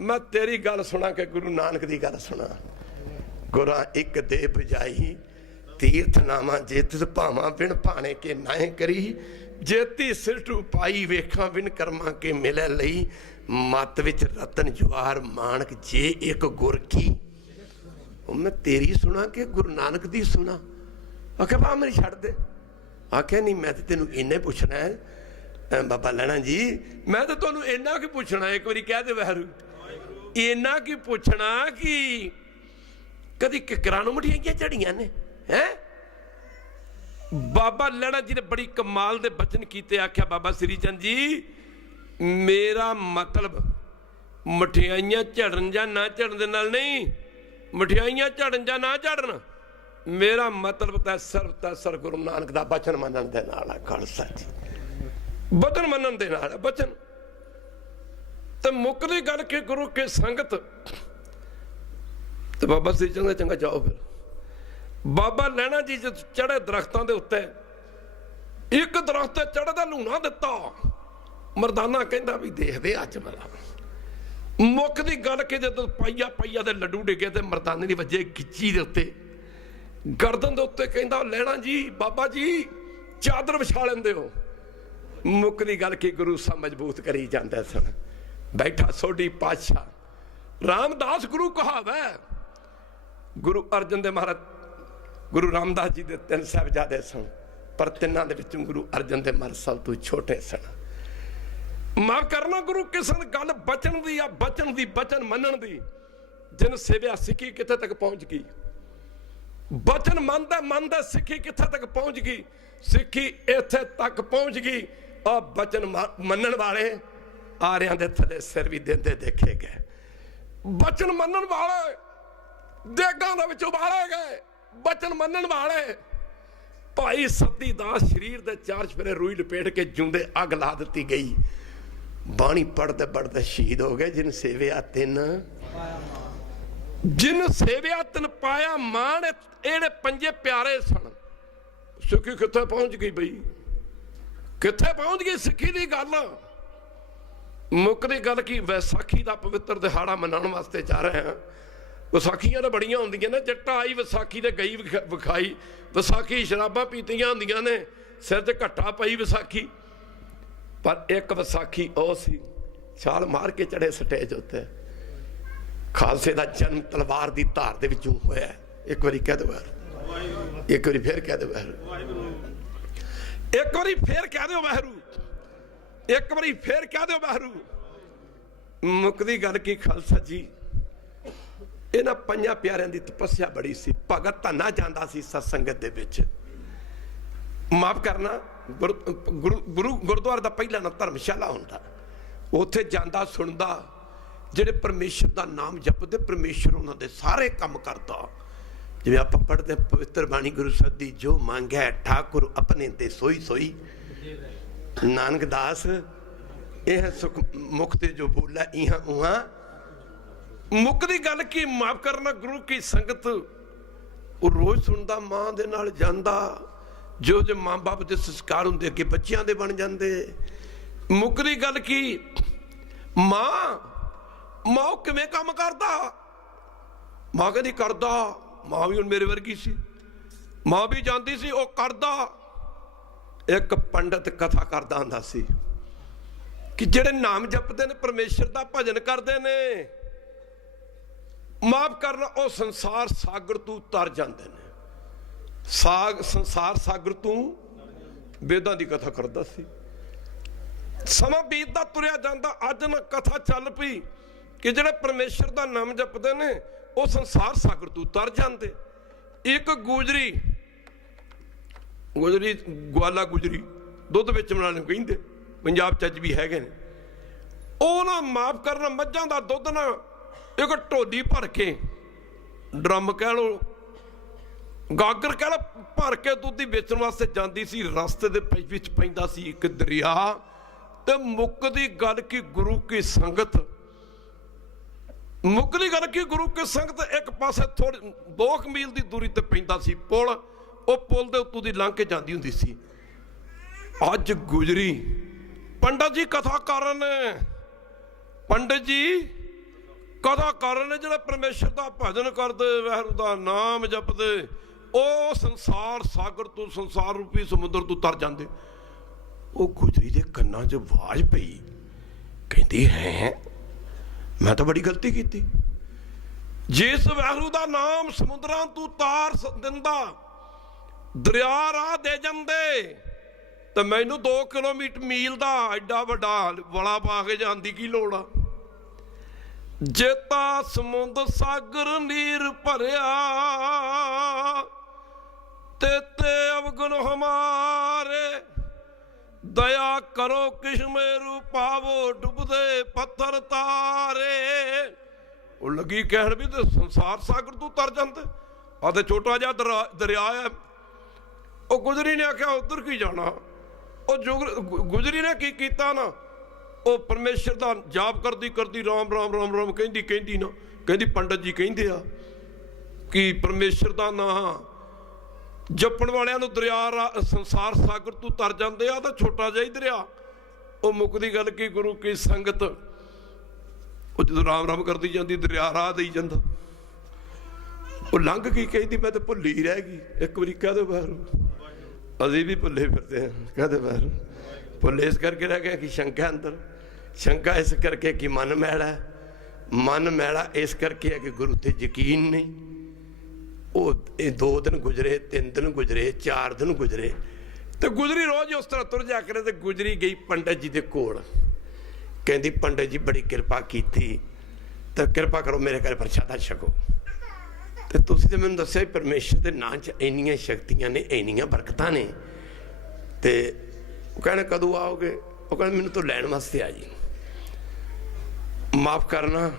ਮੈਂ ਤੇਰੀ ਗੱਲ ਸੁਣਾ ਕਿ ਗੁਰੂ ਨਾਨਕ ਦੀ ਗੱਲ ਸੁਣਾ। ਗੁਰਾਂ ਇੱਕ ਦੇ ਬਜਾਈ ਤੀਰਥ ਨਾਮਾ ਜੇਤਿ ਭਾਵਾਂ ਬਿਨ ਭਾਣੇ ਕੇ ਨਾਏ ਕਰੀ, ਜੇਤੀ ਸਿਰਟੂ ਪਾਈ ਵੇਖਾਂ ਬਿਨ ਕਰਮਾਂ ਕੇ ਮਿਲੇ ਲਈ, ਮੱਤ ਵਿੱਚ ਰਤਨ ਜਵਾਹਰ ਮਾਣਕ ਜੇ ਇੱਕ ਗੁਰ ਕੀ। ਉਹ ਮੈਂ ਤੇਰੀ ਸੁਣਾ ਕਿ ਗੁਰੂ ਨਾਨਕ ਦੀ ਸੁਣਾ? ਆਖਿਆ ਬਾ ਮੇਰੀ ਛੱਡ ਦੇ। ਆਖਿਆ ਨਹੀਂ, ਮੈਂ ਤਾਂ ਤੈਨੂੰ ਇੰਨੇ ਪੁੱਛਣਾ ਹੈ ਬਾਬਾ ਲਹਿਣਾ ਜੀ, ਮੈਂ ਤਾਂ ਤੁਹਾਨੂੰ ਇੰਨਾ ਕੀ ਪੁੱਛਣਾ, ਇੱਕ ਵਾਰੀ ਕਹਿ ਦੇ ਵਾਹਿਗੁਰੂ, ਇੰਨਾ ਕੀ ਪੁੱਛਣਾ ਕਿ ਕਦੀ ਕਿਕਰਾਂ ਨੂੰ ਮਠਿਆਈਆਂ ਝੜੀਆਂ ਨੇ ਹੈ? ਬਾਬਾ ਲਹਿਣਾ ਜੀ ਨੇ ਬੜੀ ਕਮਾਲ ਦੇ ਬਚਨ ਕੀਤੇ। ਆਖਿਆ ਬਾਬਾ ਸ੍ਰੀ ਚੰਦ ਜੀ, ਮੇਰਾ ਮਤਲਬ ਮਠਿਆਈਆਂ ਝੜਨ ਜਾਂ ਨਾ ਝੜਨ ਦੇ ਨਾਲ ਨਹੀਂ, ਮਠਿਆਈਆਂ ਝੜਨ ਜਾਂ ਨਾ ਝੜਨ, ਮੇਰਾ ਮਤਲਬ ਤਾਂ ਸਰਬ ਗੁਰੂ ਨਾਨਕ ਦਾ ਬਚਨ ਮੰਨਣ ਦੇ ਨਾਲ ਆ। ਖਾਲਸਾ ਜੀ, ਬਚਨ ਮੰਨਣ ਦੇ ਨਾਲ ਬਚਨ ਤੇ ਮੁੱਕਦੀ ਗੱਲ ਕਿ ਗੁਰੂ ਕੀ ਸੰਗਤ। ਤੇ ਬਾਬਾ ਸ੍ਰੀ ਚੰਦ ਚੰਗਾ ਜਾਓ ਫਿਰ। ਬਾਬਾ ਲਹਿਣਾ ਜੀ ਜਦ ਚੜੇ ਦਰਖਤਾਂ ਦੇ ਉੱਤੇ, ਇੱਕ ਦਰਖਤ ਤੇ ਚੜੇ ਦਾ ਲੂਣਾ ਦਿੱਤਾ, ਮਰਦਾਨਾ ਕਹਿੰਦਾ ਵੀ ਦੇਖਦੇ ਅੱਜ ਵਾਲਾ। ਮੁੱਖ ਦੀ ਗੱਲ ਕਿ ਜਦੋਂ ਪਾਈਆ ਦੇ ਲੱਡੂ ਡਿੱਗੇ ਤੇ ਮਰਦਾਨੇ ਦੀ ਵੱਜੇ ਗਿੱਚੀ ਦੇ ਉੱਤੇ, ਗਰਦਨ ਦੇ ਉੱਤੇ, ਕਹਿੰਦਾ ਲਹਿਣਾ ਜੀ, ਬਾਬਾ ਜੀ ਚਾਦਰ ਵਿਛਾ ਲੈਂਦੇ ਹੋ। ਮੁੱਖ ਦੀ ਗੱਲ ਕਿ ਗੁਰੂ ਸਾਹਿਬ ਮਜ਼ਬੂਤ ਕਰੀ ਜਾਂਦੇ ਸਨ। ਬੈਠਾ ਸੋਢੀ ਪਾਤਸ਼ਾਹ ਰਾਮਦਾਸ ਗੁਰੂ ਕਹਾਵੇ। ਗੁਰੂ ਅਰਜਨ ਦੇ ਮਹਾਰਾਜ ਗੁਰੂ ਰਾਮਦਾਸ ਜੀ ਦੇ 3 ਸਾਹਿਬਜ਼ਾਦੇ ਸਨ, ਪਰ ਤਿੰਨਾਂ ਦੇ ਵਿੱਚੋਂ ਗੁਰੂ ਅਰਜਨ ਦੇ ਮਹਾਰਾਜ ਸਭ ਤੋਂ ਛੋਟੇ ਸਨ। ਮਾਫ ਕਰਨਾ, ਗੁਰੂ ਕਿਸਨ ਗੱਲ ਬਚਨ ਦੀ ਆ, ਬਚਨ ਦੀ, ਬਚਨ ਮੰਨਣ ਦੀ। ਜਿਨ ਸੇਵਿਆ ਸਿੱਖੀ ਕਿੱਥੇ ਤੱਕ ਪਹੁੰਚ ਗਈ, ਬਚਨ ਮੰਨਦਾ ਸਿੱਖੀ ਕਿੱਥੇ ਤੱਕ ਪਹੁੰਚ ਗਈ। ਸਿੱਖੀ ਇੱਥੇ ਤੱਕ ਪਹੁੰਚ ਗਈ, ਆ ਬਚਨ ਮੰਨਣ ਵਾਲੇ ਆਰਿਆਂ ਦੇ ਥੱਲੇ ਸਿਰ ਵੀ ਦਿੰਦੇ ਦੇਖੇ ਗਏ। ਬਚਨ ਮੰਨਣ ਵਾਲੇ ਦੇਗਾਂ ਦੇ ਵਿੱਚ ਉਬਾਲੇ ਗਏ। ਬਚਨ ਮੰਨਣ ਵਾਲੇ ਭਾਈ ਸਤੀ ਦਾਸ ਸਰੀਰ ਦੇ 4 ਚੁਫੇਰੇ ਰੂਈ ਲਪੇਟ ਕੇ ਜਿਉਂਦੇ ਅੱਗ ਲਾ ਦਿੱਤੀ ਗਈ। ਬਾਣੀ ਪੜ੍ਹਦੇ ਪੜ੍ਹਦੇ ਸ਼ਹੀਦ ਹੋ ਗਏ। ਜਿਨ ਸੇਵਿਆ ਤਿਨ ਪਾਇਆ ਮਾਣ। ਇਹਦੇ 5 ਪਿਆਰੇ ਸਨ। ਸਿੱਖੀ ਕਿੱਥੇ ਪਹੁੰਚ ਗਈ ਬਈ, ਕਿੱਥੇ ਪਹੁੰਚ ਗਈ ਸਿੱਖੀ ਦੀ ਗੱਲ। ਮੁੱਕਦੀ ਗੱਲ ਕੀ, ਵਿਸਾਖੀ ਦਾ ਪਵਿੱਤਰ ਦਿਹਾੜਾ ਮਨਾਉਣ ਵਾਸਤੇ ਜਾ ਰਹੇ ਹਾਂ। ਵਿਸਾਖੀਆਂ ਤਾਂ ਬੜੀਆਂ ਹੁੰਦੀਆਂ ਨੇ, ਜੱਟਾ ਆਈ ਵਿਸਾਖੀ ਤੇ ਗਈ ਵਿਖਾਈ। ਵਿਸਾਖੀ ਸ਼ਰਾਬਾਂ ਪੀਤੀਆਂ ਹੁੰਦੀਆਂ ਨੇ, ਸਿਰ ਤੇ ਘੱਟਾ ਪਈ ਵਿਸਾਖੀ। ਪਰ ਇੱਕ ਵਿਸਾਖੀ ਉਹ ਸੀ, ਛਾਲ ਮਾਰ ਕੇ ਚੜੇ ਸਟੇਜ ਉੱਤੇ। ਖਾਲਸੇ ਦਾ ਜਨਮ ਤਲਵਾਰ ਦੀ ਧਾਰ ਦੇ ਵਿੱਚੋਂ ਹੋਇਆ। ਇੱਕ ਵਾਰੀ ਕਹਿ ਦਿਓ, ਇੱਕ ਵਾਰੀ ਫੇਰ ਕਹਿ ਦਿਓ ਵਾਹਿਗੁਰੂ, ਇੱਕ ਵਾਰੀ ਫੇਰ ਕਹਿ ਦਿਓ ਵਾਹਿਗੁਰੂ, ਇੱਕ ਵਾਰੀ ਫੇਰ ਕਹਿ ਦਿਓ ਵਾਹਿਗੁਰੂ। ਮੁੱਕਦੀ ਗੱਲ ਕੀ ਖਾਲਸਾ ਜੀ, ਇਹਨਾਂ 5 ਪਿਆਰਿਆਂ ਦੀ ਤਪੱਸਿਆ ਬੜੀ ਸੀ। ਭਗਤ ਧੰਨਾ ਜਾਂਦਾ ਸੀ ਸਤਸੰਗਤ ਦੇ ਵਿੱਚ। ਮਾਫ ਕਰਨਾ, ਗੁਰਦੁਆਰੇ ਦਾ ਪਹਿਲਾ ਨਾ ਧਰਮਸ਼ਾਲਾ ਹੁੰਦਾ, ਉੱਥੇ ਜਾਂਦਾ ਸੁਣਦਾ। ਜਿਹੜੇ ਪਰਮੇਸ਼ਰ ਦਾ ਨਾਮ ਜਪਦੇ, ਪਰਮੇਸ਼ਰ ਉਹਨਾਂ ਦੇ ਸਾਰੇ ਕੰਮ ਕਰਦਾ। ਜਿਵੇਂ ਆਪਾਂ ਪੜ੍ਹਦੇ ਪਵਿੱਤਰ ਬਾਣੀ ਗੁਰੂ ਸਾਹਿਬ ਦੀ, ਜੋ ਮੰਗਿਆ ਠਾਕੁਰ ਆਪਣੇ ਤੇ ਸੋਈ ਸੋਈ। ਨਾਨਕ ਦਾਸ ਇਹ ਸੁਖ ਮੁਖ ਤੇ ਜੋ ਬੋਲਾ ਇਹਾਂ ਉਹਾਂ। ਮੁੱਕਦੀ ਗੱਲ ਕੀ, ਮਾਫ ਕਰਨਾ, ਗੁਰੂ ਕੀ ਸੰਗਤ ਉਹ ਰੋਜ਼ ਸੁਣਦਾ। ਮਾਂ ਦੇ ਨਾਲ ਜਾਂਦਾ, ਜੋ ਮਾਂ ਬਾਪ ਦੇ ਸੰਸਕਾਰ ਹੁੰਦੇ ਅੱਗੇ ਬੱਚਿਆਂ ਦੇ ਬਣ ਜਾਂਦੇ। ਮੁੱਕਦੀ ਗੱਲ ਕੀ, ਮਾਂ ਉਹ ਕਿਵੇਂ ਕੰਮ ਕਰਦਾ? ਮਾਂ ਕਹਿੰਦੀ ਕਰਦਾ। ਮਾਂ ਵੀ ਹੁਣ ਮੇਰੇ ਵਰਗੀ ਸੀ, ਮਾਂ ਵੀ ਜਾਂਦੀ ਸੀ, ਉਹ ਕਰਦਾ। ਇੱਕ ਪੰਡਤ ਕਥਾ ਕਰਦਾ ਹੁੰਦਾ ਸੀ ਕਿ ਜਿਹੜੇ ਨਾਮ ਜਪਦੇ ਨੇ, ਪਰਮੇਸ਼ਰ ਦਾ ਭਜਨ ਕਰਦੇ ਨੇ, ਮਾਫ ਕਰਨਾ, ਉਹ ਸੰਸਾਰ ਸਾਗਰ ਤੋਂ ਤਰ ਜਾਂਦੇ ਨੇ। ਸੰਸਾਰ ਸਾਗਰ ਤੋਂ ਵੇਦਾਂ ਦੀ ਕਥਾ ਕਰਦਾ ਸੀ। ਸਮਾਂ ਬੀਤਦਾ ਤੁਰਿਆ ਜਾਂਦਾ। ਅੱਜ ਨਾ ਕਥਾ ਚੱਲ ਪਈ ਕਿ ਜਿਹੜੇ ਪਰਮੇਸ਼ਰ ਦਾ ਨਾਮ ਜਪਦੇ ਨੇ ਉਹ ਸੰਸਾਰ ਸਾਗਰ ਤੋਂ ਤਰ ਜਾਂਦੇ। ਇੱਕ ਗੁਜਰੀ ਗਵਾਲਾ ਗੁਜਰੀ ਦੁੱਧ ਵੇਚਣ ਵਾਲੇ ਨੂੰ ਕਹਿੰਦੇ, ਪੰਜਾਬ ਚ ਅੱਜ ਵੀ ਹੈਗੇ ਨੇ। ਉਹ ਨਾ ਮਾਫ ਕਰਨਾ, ਮੱਝਾਂ ਦਾ ਦੁੱਧ ਨਾ ਇੱਕ ਢੋਲੀ ਭਰ ਕੇ, ਡਰਮ ਕਹਿ ਲਓ, ਗਾਗਰ ਕਹਿ ਲਓ, ਭਰ ਕੇ ਦੁੱਧ ਹੀ ਵੇਚਣ ਵਾਸਤੇ ਜਾਂਦੀ ਸੀ। ਰਸਤੇ ਦੇ ਵਿੱਚ ਪੈਂਦਾ ਸੀ ਇੱਕ ਦਰਿਆ। ਤੇ ਮੁੱਕਦੀ ਗੱਲ ਕੀ, ਗੁਰੂ ਕੀ ਸੰਗਤ, ਮੁੱਕਦੀ ਗੱਲ ਕੀ, ਗੁਰੂ ਕੀ ਸੰਗਤ ਇੱਕ ਪਾਸੇ ਥੋੜੀ 2 ਮੀਲ ਦੀ ਦੂਰੀ ਤੇ ਪੈਂਦਾ ਸੀ ਪੁਲ। ਉਹ ਪੁਲ ਦੇ ਉੱਤੋਂ ਦੀ ਲੰਘ ਕੇ ਜਾਂਦੀ ਹੁੰਦੀ ਸੀ। ਅੱਜ ਗੁਜਰੀ ਪੰਡਤ ਜੀ ਕਥਾ ਕਰ ਨੇ, ਪੰਡਤ ਜੀ ਕਥਾ ਕਰ ਨੇ, ਜਿਹੜੇ ਪਰਮੇਸ਼ਰ ਦਾ ਭਜਨ ਕਰਦੇ, ਵਾਹਿਗੁਰੂ ਦਾ ਨਾਮ ਜਪਦੇ, ਉਹ ਸੰਸਾਰ ਸਾਗਰ ਤੋਂ, ਸੰਸਾਰ ਰੂਪੀ ਸਮੁੰਦਰ ਤੋਂ ਤਰ ਜਾਂਦੇ। ਉਹ ਗੁਜਰੀ ਦੇ ਕੰਨਾਂ 'ਚ ਆਵਾਜ਼ ਪਈ, ਕਹਿੰਦੀ ਹੈ ਮੈਂ ਤਾਂ ਬੜੀ ਗਲਤੀ ਕੀਤੀ। ਜਿਸ ਵਾਹਿਗੁਰੂ ਦਾ ਨਾਮ ਸਮੁੰਦਰਾਂ ਤੋਂ ਤਾਰ ਦਿੰਦਾ, ਦਰਿਆ ਰਾਹ ਦੇ ਜਾਂਦੇ, ਤੇ ਮੈਨੂੰ 2 ਕਿਲੋਮੀਟਰ ਮੀਲ ਦਾ ਐਡਾ ਵੱਡਾ ਵਲਾ ਪਾ ਕੇ ਜਾਣ ਦੀ ਕੀ ਲੋੜ ਆ। ਜੇਤਾ ਸਮੁੰਦਰ ਸਾਗਰ ਨੀਰ ਭਰਿਆ, ਤੇ ਅਵਗੁਣ ਹਮਾਰੇ, ਦਇਆ ਕਰੋ ਕਿਸ਼ਮੇਰੂ ਪਾਵੋ, ਡੁੱਬਦੇ ਪੱਥਰ ਤਾਰੇ। ਉਹ ਲੱਗੀ ਕਹਿਣ ਵੀ ਤੇ ਸੰਸਾਰ ਸਾਗਰ ਤੋਂ ਤਰ ਜਾਂਦੇ, ਆ ਤੇ ਛੋਟਾ ਜਿਹਾ ਦਰਿਆ ਹੈ। ਉਹ ਗੁਜਰੀ ਨੇ ਆਖਿਆ ਉਧਰ ਕੀ ਜਾਣਾ। ਉਹ ਗੁਜਰੀ ਨੇ ਕੀ ਕੀਤਾ ਨਾ, ਉਹ ਪਰਮੇਸ਼ਰ ਦਾ ਜਾਪ ਕਰਦੀ ਕਰਦੀ ਰਾਮ ਰਾਮ ਰਾਮ ਰਾਮ ਕਹਿੰਦੀ ਨਾ, ਕਹਿੰਦੀ ਪੰਡਤ ਜੀ ਕਹਿੰਦੇ ਆ ਕਿ ਪਰਮੇਸ਼ਰ ਦਾ ਨਾਂ ਜਪਣ ਵਾਲਿਆਂ ਨੂੰ ਦਰਿਆ ਸੰਸਾਰ ਸਾਗਰ ਤੋਂ ਤਰ ਜਾਂਦੇ ਆ। ਤਾਂ ਛੋਟਾ ਜਿਹਾ ਹੀ ਦਰਿਆ। ਉਹ ਮੁੱਕਦੀ ਗੱਲ ਕੀ, ਗੁਰੂ ਕੀ ਸੰਗਤ ਉਹ ਜਦੋਂ ਰਾਮ ਰਾਮ ਕਰਦੀ ਜਾਂਦੀ, ਦਰਿਆ ਰਾਹ ਦੇਈ ਜਾਂਦਾ। ਉਹ ਲੰਘ ਗਈ, ਕਹਿੰਦੀ ਮੈਂ ਤਾਂ ਭੁੱਲੀ ਰਹਿ ਗਈ। ਇੱਕ ਵਾਰੀ ਕਹਿ ਦਿਓ ਬਾਹਰ, ਅਸੀਂ ਵੀ ਭੁੱਲੇ ਫਿਰਦੇ ਹਾਂ। ਕਹਿ ਦਿਓ ਬਾਹਰ, ਭੁੱਲੇ ਇਸ ਕਰਕੇ ਰਹਿ ਗਿਆ ਕਿ ਸ਼ੰਕਾ ਅੰਦਰ, ਸ਼ੰਕਾ ਇਸ ਕਰਕੇ ਕਿ ਮਨ ਮੈਲਾ, ਮਨ ਮੈਲਾ ਇਸ ਕਰਕੇ ਹੈ ਕਿ ਗੁਰੂ ਤੇ ਯਕੀਨ ਨਹੀਂ। ਉਹ ਇਹ 2 ਦਿਨ ਗੁਜ਼ਰੇ, 3 ਦਿਨ ਗੁਜ਼ਰੇ, 4 ਦਿਨ ਗੁਜ਼ਰੇ, ਤੇ ਗੁਜਰੀ ਰੋਜ਼ ਉਸ ਤਰ੍ਹਾਂ ਤੁਰ ਜਾ ਕਰੇ। ਤੇ ਗੁਜਰੀ ਗਈ ਪੰਡਤ ਜੀ ਦੇ ਕੋਲ, ਕਹਿੰਦੀ ਪੰਡਤ ਜੀ ਬੜੀ ਕਿਰਪਾ ਕੀਤੀ, ਤਾਂ ਕਿਰਪਾ ਕਰੋ ਮੇਰੇ ਘਰ ਪ੍ਰਸ਼ਾਦਾ ਛਕੋ। ਤੇ ਤੁਸੀਂ ਤਾਂ ਮੈਨੂੰ ਦੱਸਿਆ ਪਰਮੇਸ਼ਰ ਦੇ ਨਾਂ 'ਚ ਇੰਨੀਆਂ ਸ਼ਕਤੀਆਂ ਨੇ, ਇੰਨੀਆਂ ਬਰਕਤਾਂ ਨੇ। ਤੇ ਉਹ ਕਹਿੰਦੇ ਕਦੋਂ ਆਓਗੇ। ਉਹ ਕਹਿੰਦੇ ਮੈਨੂੰ ਤਾਂ ਲੈਣ ਵਾਸਤੇ ਆ ਜੀ, ਮਾਫ ਕਰਨਾ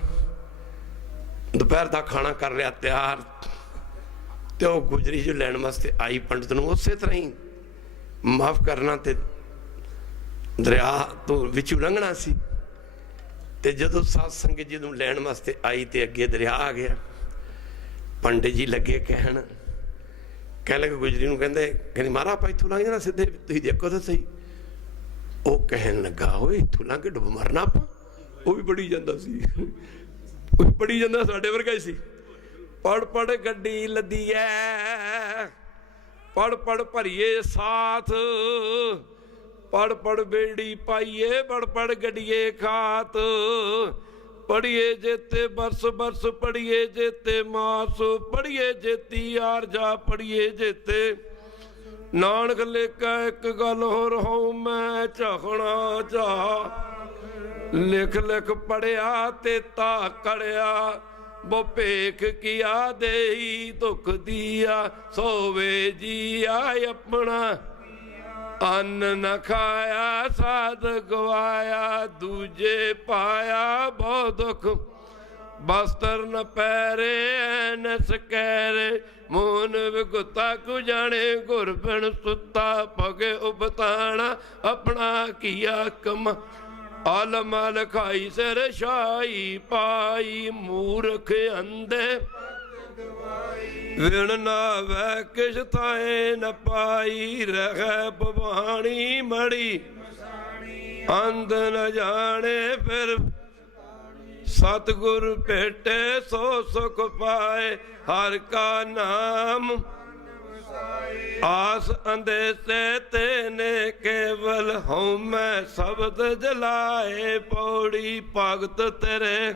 ਦੁਪਹਿਰ ਦਾ ਖਾਣਾ ਕਰ ਲਿਆ ਤਿਆਰ। ਤੇ ਉਹ ਗੁਜਰੀ ਜੋ ਲੈਣ ਵਾਸਤੇ ਆਈ ਪੰਡਤ ਨੂੰ, ਉਸੇ ਤਰ੍ਹਾਂ ਹੀ ਮਾਫ ਕਰਨਾ ਤੇ ਦਰਿਆ ਤੋਂ ਵਿੱਚੋਂ ਲੰਘਣਾ ਸੀ। ਤੇ ਜਦੋਂ ਸਾਧ ਸੰਗਤ ਜੀ ਨੂੰ ਲੈਣ ਵਾਸਤੇ ਆਈ ਤੇ ਅੱਗੇ ਦਰਿਆ ਆ ਗਿਆ। ਪੰਡਿਤ ਜੀ ਲੱਗੇ ਕਹਿਣ ਲੱਗੇ ਗੁਜਰੀ ਨੂੰ, ਕਹਿੰਦੀ ਮਹਾਰਾਜ ਆਪਾਂ ਇੱਥੋਂ ਲੰਘ ਜਾਣਾ ਸਿੱਧੇ, ਤੁਸੀਂ ਦੇਖੋ ਤਾਂ ਸਹੀ। ਉਹ ਕਹਿਣ ਲੱਗਾ ਓਏ ਇੱਥੋਂ ਲੰਘ ਕੇ ਡੁੱਬ ਮਰਨਾ ਆਪਾਂ। ਉਹ ਵੀ ਪੜੀ ਜਾਂਦਾ ਸੀ, ਉਹ ਵੀ ਪੜੀ ਜਾਂਦਾ, ਸਾਡੇ ਵਰਗਾ ਹੀ ਸੀ। ਪੜ ਪੜ ਗੱਡੀ ਲੱਦੀ ਐ, ਪੜ ਪੜ ਭਰੀਏ ਸਾਥ, ਪੜ ਪੜ ਬੇੜੀ ਪਾਈਏ, ਪੜ ਪੜ ਗੱਡੀਏ ਖਾਤ। ਪੜੀਏ ਜੇਤੇ ਬਰਸ ਬਰਸ, ਪੜੀਏ ਜੇਤੇ ਮਾਸ, ਪੜੀਏ ਜੇਤੀ ਆਰਜਾ, ਪੜੀਏ ਜੇਤੇ ਨਾਨਕ ਲੇਖਾ। ਇੱਕ ਗੱਲ ਹੋਰ ਹੋਊ ਮੈਂ ਝਖਣਾ ਚਾਹ, ਲਿਖ ਲਿਖ ਪੜਿਆ ਤੇ ਤਾ ਕੜਿਆ। ਬੋ ਭੇਖ ਕੀਆ ਦੇਈ ਦੁੱਖ ਦੀਆ, ਸੋਵੇ ਜੀਆ ਆਪਣਾ। ਅੰਨ ਨ ਖਾਇਆ ਸਾਧ ਗਵਾਇਆ, ਦੂਜੇ ਪਾਇਆ ਬਹੁ ਦੁੱਖ। ਬਸਤਰ ਨ ਪੈਰੇ ਐਨਸ ਕਹਿਰੇ, ਮੋਨ ਵਿਗੁਤਾ ਕੁ ਜਾਣੇ। ਗੁਰ ਬਿਨ ਸੁੱਤਾ ਪਗੇ ਉਬਤਾਣਾ, ਆਪਣਾ ਕੀਆ ਕਮ। ਆਲਮ ਲਖਾਈ ਸਿਰ ਸ਼ਾਹੀ ਪਾਈ, ਮੂਰਖ ਅੰਧੇ ਵਿਣ ਨਾ ਵੈ ਕਿਛ ਥਾਏ ਨ ਪਾਈ। ਰਹਿ ਭਵਾਨੀ ਮੜੀ ਅੰਧ ਨ ਜਾਣੇ, ਫਿਰ ਸਤਿਗੁਰ ਭੇਟੇ ਸੋ ਸੁਖ ਪਾਏ। ਹਰ ਕਾ ਨਾਮ ਆਸ ਅੰਦੇਸੇ ਤੇਨੇ, ਕੇਵਲ ਹਉ ਮੈਂ ਸ਼ਬਦ ਜਲਾਏ। ਪੌੜੀ ਭਗਤ ਤੇਰੇ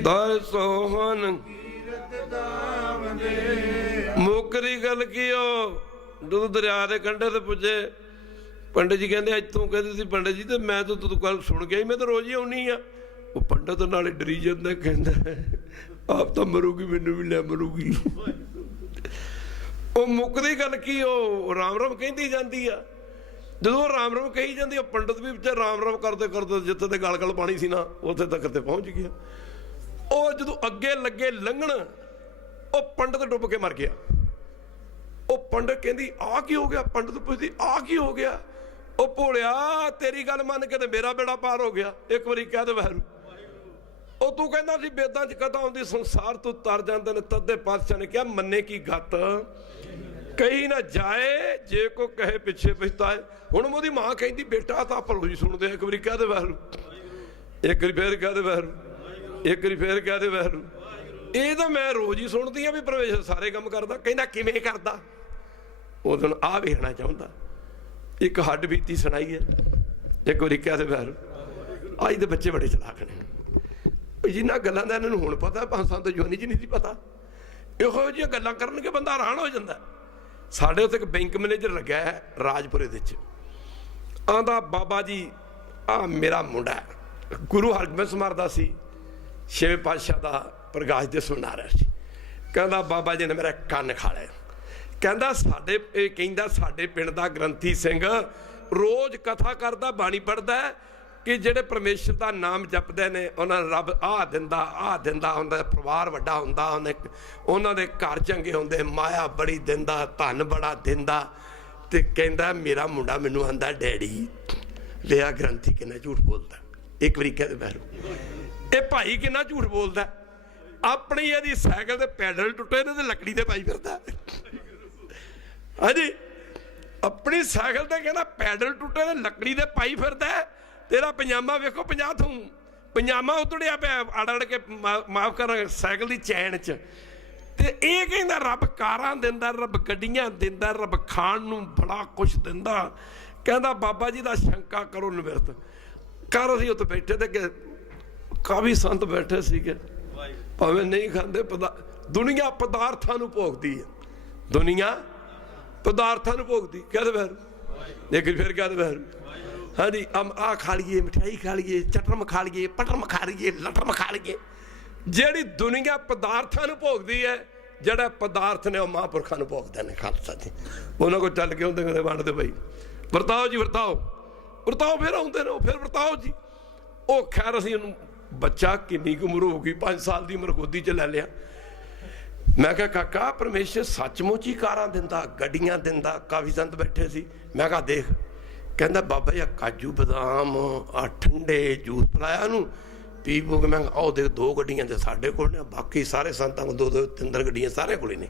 ਦਰ ਸੋਹਨ। ਮੁਕਰੀ ਗੱਲ ਕੀ, ਉਹ ਜਦੋਂ ਦਰਿਆ ਦੇ ਕੰਢੇ ਤੇ ਪੁੱਜੇ, ਪੰਡਿਤ ਜੀ ਕਹਿੰਦੇ ਇੱਥੋਂ ਕਹਿੰਦੇ ਸੀ ਪੰਡਿਤ ਜੀ, ਤੇ ਮੈਂ ਤਾਂ ਤੂੰ ਗੱਲ ਸੁਣ ਗਿਆ, ਮੈਂ ਤਾਂ ਰੋਜ਼ ਹੀ ਆਉਣੀ ਆ। ਉਹ ਪੰਡਿਤ ਨਾਲੇ ਡਰੀ ਜਾਂਦਾ, ਕਹਿੰਦਾ ਆਪ ਤਾਂ ਮਰੂਗੀ, ਮੈਨੂੰ ਵੀ ਲੈ ਮਰੂਗੀ। ਉਹ ਮੁੱਕਦੀ ਗੱਲ ਕੀ, ਉਹ ਰਾਮ ਰਾਮ ਕਹਿੰਦੀ ਜਾਂਦੀ ਆ। ਜਦੋਂ ਰਾਮ ਰਾਮ ਕਹੀ ਜਾਂਦੀ ਆ, ਪੰਡਿਤ ਵੀ ਵਿਚਾਰ ਰਾਮ ਰਾਮ ਕਰਦੇ ਕਰਦੇ ਜਿੱਥੇ ਤੇ ਗਲ ਗਲ ਪਾਣੀ ਸੀ ਨਾ, ਉੱਥੇ ਤੱਕ ਤੇ ਪਹੁੰਚ ਗਿਆ। ਉਹ ਜਦੋਂ ਅੱਗੇ ਲੱਗੇ ਲੰਘਣ, ਉਹ ਪੰਡਿਤ ਡੁੱਬ ਕੇ ਮਰ ਗਿਆ। ਉਹ ਪੰਡਿਤ ਕਹਿੰਦੀ ਆ ਕੀ ਹੋ ਗਿਆ, ਪੰਡਿਤ ਪੁੱਛਦੀ ਆ ਕੀ ਹੋ ਗਿਆ। ਉਹ ਭੋਲਿਆ ਤੇਰੀ ਗੱਲ ਮੰਨ ਕੇ ਤੇ ਮੇਰਾ ਬੇੜਾ ਪਾਰ ਹੋ ਗਿਆ। ਇੱਕ ਵਾਰੀ ਕਹਿ ਦੇ ਵਾਹਿਗੁਰੂ। ਉਹ ਤੂੰ ਕਹਿੰਦਾ ਸੀ ਵੇਦਾਂ 'ਚ ਕਥਾ ਆਉਂਦੀ ਸੰਸਾਰ ਤੋਂ ਤਰ ਜਾਂਦੇ ਨੇ, ਤੱਦੇ ਪਾਤਸ਼ਾਹ ਨੇ ਕਿਹਾ ਮੰਨੇ ਕੀ ਗੱਤ ਕਹੀ ਨਾ ਜਾਏ, ਜੇ ਕੋ ਕਹੇ ਪਿੱਛੇ ਪਛਤਾਏ। ਹੁਣ ਉਹਦੀ ਮਾਂ ਕਹਿੰਦੀ ਬੇਟਾ ਤਾਂ ਆਪਾਂ ਰੋਜ਼ ਸੁਣਦੇ ਆ, ਇੱਕ ਵਾਰੀ ਕਹਿ ਦੇ ਵਾਹਿਗੁਰੂ, ਇੱਕ ਵਾਰੀ ਫੇਰ ਕਹਿ ਦੇ ਵਾਹਿਗੁਰੂ, ਇੱਕ ਵਾਰੀ ਫੇਰ ਕਹਿ ਦੇ ਵਾਹਿਗੁਰੂ। ਇਹ ਤਾਂ ਮੈਂ ਰੋਜ਼ ਹੀ ਸੁਣਦੀ ਆ ਵੀ ਪਰਮੇਸ਼ਰ ਸਾਰੇ ਕੰਮ ਕਰਦਾ। ਕਹਿੰਦਾ ਕਿਵੇਂ ਕਰਦਾ? ਉਹ ਦਿਨ ਆ ਵੇਖਣਾ ਚਾਹੁੰਦਾ। ਇੱਕ ਹੱਡ ਬੀਤੀ ਸੁਣਾਈ ਹੈ, ਇੱਕ ਵਾਰੀ ਕਹਿ ਦੇ ਵਾਹਿਗੁਰੂ। ਅੱਜ ਦੇ ਬੱਚੇ ਬੜੇ ਚਲਾਕ ਨੇ, ਜਿਨ੍ਹਾਂ ਗੱਲਾਂ ਦਾ ਇਹਨਾਂ ਨੂੰ ਹੁਣ ਪਤਾ, ਭਾਵੇਂ ਸਾਨੂੰ ਤਾਂ ਜਵਾਨੀ 'ਚ ਨਹੀਂ ਸੀ ਪਤਾ। ਇਹੋ ਜਿਹੀਆਂ ਗੱਲਾਂ ਕਰਨਗੇ ਬੰਦਾ ਹੈਰਾਨ ਹੋ ਜਾਂਦਾ। ਸਾਡੇ ਉੱਥੇ ਇੱਕ ਬੈਂਕ ਮੈਨੇਜਰ ਲੱਗਾ ਹੈ ਰਾਜਪੁਰੇ ਦੇ ਵਿੱਚ, ਆਂਦਾ ਬਾਬਾ ਜੀ ਆ ਮੇਰਾ ਮੁੰਡਾ ਗੁਰੂ ਹਰਗੋਬਿੰਦ ਸਾਹਿਬ ਦਾ ਸੀ, 6ਵੇਂ ਪਾਤਸ਼ਾਹ ਦਾ ਪ੍ਰਕਾਸ਼ ਦੇ ਸੁਣਾ ਰਿਹਾ ਸੀ। ਕਹਿੰਦਾ ਬਾਬਾ ਜੀ ਨੇ ਮੇਰਾ ਕੰਨ ਖਾ ਲਿਆ। ਕਹਿੰਦਾ ਸਾਡੇ ਇਹ ਕਹਿੰਦਾ ਸਾਡੇ ਪਿੰਡ ਦਾ ਗ੍ਰੰਥੀ ਸਿੰਘ ਰੋਜ਼ ਕਥਾ ਕਰਦਾ, ਬਾਣੀ ਪੜ੍ਹਦਾ ਕਿ ਜਿਹੜੇ ਪਰਮੇਸ਼ਰ ਦਾ ਨਾਮ ਜਪਦੇ ਨੇ ਉਹਨਾਂ ਨੂੰ ਰੱਬ ਆਹ ਦਿੰਦਾ, ਆਹ ਦਿੰਦਾ ਹੁੰਦਾ, ਪਰਿਵਾਰ ਵੱਡਾ ਹੁੰਦਾ, ਉਹਨਾਂ ਦੇ ਘਰ ਚੰਗੇ ਹੁੰਦੇ, ਮਾਇਆ ਬੜੀ ਦਿੰਦਾ, ਧਨ ਬੜਾ ਦਿੰਦਾ। ਤੇ ਕਹਿੰਦਾ ਮੇਰਾ ਮੁੰਡਾ ਮੈਨੂੰ ਆਂਦਾ ਡੈਡੀ ਲਿਆ ਗ੍ਰੰਥੀ ਕਿੰਨਾ ਝੂਠ ਬੋਲਦਾ। ਇੱਕ ਵਾਰੀ ਕਹਿੰਦੇ ਬਹਿਰੂ ਇਹ ਭਾਈ ਕਿੰਨਾ ਝੂਠ ਬੋਲਦਾ। ਆਪਣੀ ਇਹਦੀ ਸਾਈਕਲ ਦੇ ਪੈਡਲ ਟੁੱਟੇ ਨੇ ਤੇ ਲੱਕੜੀ ਤੇ ਪਾਈ ਫਿਰਦਾ। ਹਾਂਜੀ, ਆਪਣੀ ਸਾਈਕਲ ਤੇ ਕਹਿੰਦਾ ਪੈਡਲ ਟੁੱਟੇ ਨੇ ਲੱਕੜੀ ਤੇ ਪਾਈ ਫਿਰਦਾ। ਤੇਰਾ ਪਜਾਮਾ ਵੇਖੋ 50 ਥੂ ਪਜਾਮਾ ਉਤੜਿਆ ਪਿਆ ਅੜ ਕੇ, ਮਾਫ ਕਰ ਸਾਈਕਲ ਦੀ ਚੈਨ 'ਚ। ਤੇ ਇਹ ਕਹਿੰਦਾ ਰੱਬ ਕਾਰਾਂ ਦਿੰਦਾ, ਰੱਬ ਗੱਡੀਆਂ ਦਿੰਦਾ, ਰੱਬ ਖਾਣ ਨੂੰ ਬੜਾ ਕੁਛ ਦਿੰਦਾ। ਕਹਿੰਦਾ ਬਾਬਾ ਜੀ ਦਾ ਸ਼ੰਕਾ ਕਰੋ ਨਿਵਰਤ ਕਰ। ਅਸੀਂ ਉੱਥੇ ਬੈਠੇ ਤੇ ਕਾਫੀ ਸੰਤ ਬੈਠੇ ਸੀਗੇ, ਭਾਵੇਂ ਨਹੀਂ ਖਾਂਦੇ। ਦੁਨੀਆ ਪਦਾਰਥਾਂ ਨੂੰ ਭੋਗਦੀ ਹੈ, ਦੁਨੀਆ ਪਦਾਰਥਾਂ ਨੂੰ ਭੋਗਦੀ। ਕਹਿ ਦੇ ਵੈਰ, ਲੇਕਿਨ ਫਿਰ ਕਹਿ ਦੇ ਵੈਰ। ਹਾਂਜੀ, ਆਹ ਖਾ ਲਈਏ, ਮਠਿਆਈ ਖਾ ਲਈਏ, ਚਟਰਮ ਖਾ ਲਈਏ, ਪਟਰਮ ਖਾ ਲਈਏ, ਲਟਰਮ ਖਾ ਲਈਏ। ਜਿਹੜੀ ਦੁਨੀਆ ਪਦਾਰਥਾਂ ਨੂੰ ਭੋਗਦੀ ਹੈ, ਜਿਹੜਾ ਪਦਾਰਥ ਨੇ ਉਹ ਮਹਾਂਪੁਰਖਾਂ ਨੂੰ ਭੋਗਦੇ ਨੇ। ਖਾਲਸਾ ਜੀ ਉਹਨਾਂ ਕੋਲ ਚੱਲ ਕੇ ਹੁੰਦੇ ਵੰਡਦੇ ਬਈ ਵਰਤਾਓ ਜੀ, ਵਰਤਾਓ ਵਰਤਾਓ। ਫਿਰ ਆਉਂਦੇ ਨੇ ਉਹ, ਫਿਰ ਵਰਤਾਓ ਜੀ। ਉਹ ਖੈਰ ਅਸੀਂ ਉਹਨੂੰ ਬੱਚਾ ਕਿੰਨੀ ਕੁ ਉਮਰ ਹੋਊਗੀ, 5 ਸਾਲ ਦੀ ਉਮਰ ਗੋਦੀ 'ਚ ਲੈ ਲਿਆ। ਮੈਂ ਕਿਹਾ ਕਾਕਾ ਪਰਮੇਸ਼ਰ ਸੱਚਮੁੱਚ ਹੀ ਕਾਰਾਂ ਦਿੰਦਾ, ਗੱਡੀਆਂ ਦਿੰਦਾ। ਕਾਫੀ ਸੰਤ ਬੈਠੇ ਸੀ। ਮੈਂ ਕਿਹਾ ਦੇਖ। ਕਹਿੰਦਾ ਬਾਬਾ ਜੀ ਕਾਜੂ ਬਦਾਮ ਆ ਠੰਡੇ ਜੂਸ ਪਿਲਾਇਆ ਨੂੰ ਪੀ ਪੂ ਕੇ। ਮੈਂ ਕਿਹਾ ਉਹ ਦੇਖ 2 ਗੱਡੀਆਂ ਤੇ ਸਾਡੇ ਕੋਲ ਨੇ, ਬਾਕੀ ਸਾਰੇ ਸੰਤਾਂ ਕੋਲ 2-2 3 ਗੱਡੀਆਂ ਸਾਰੇ ਕੋਲ ਨੇ।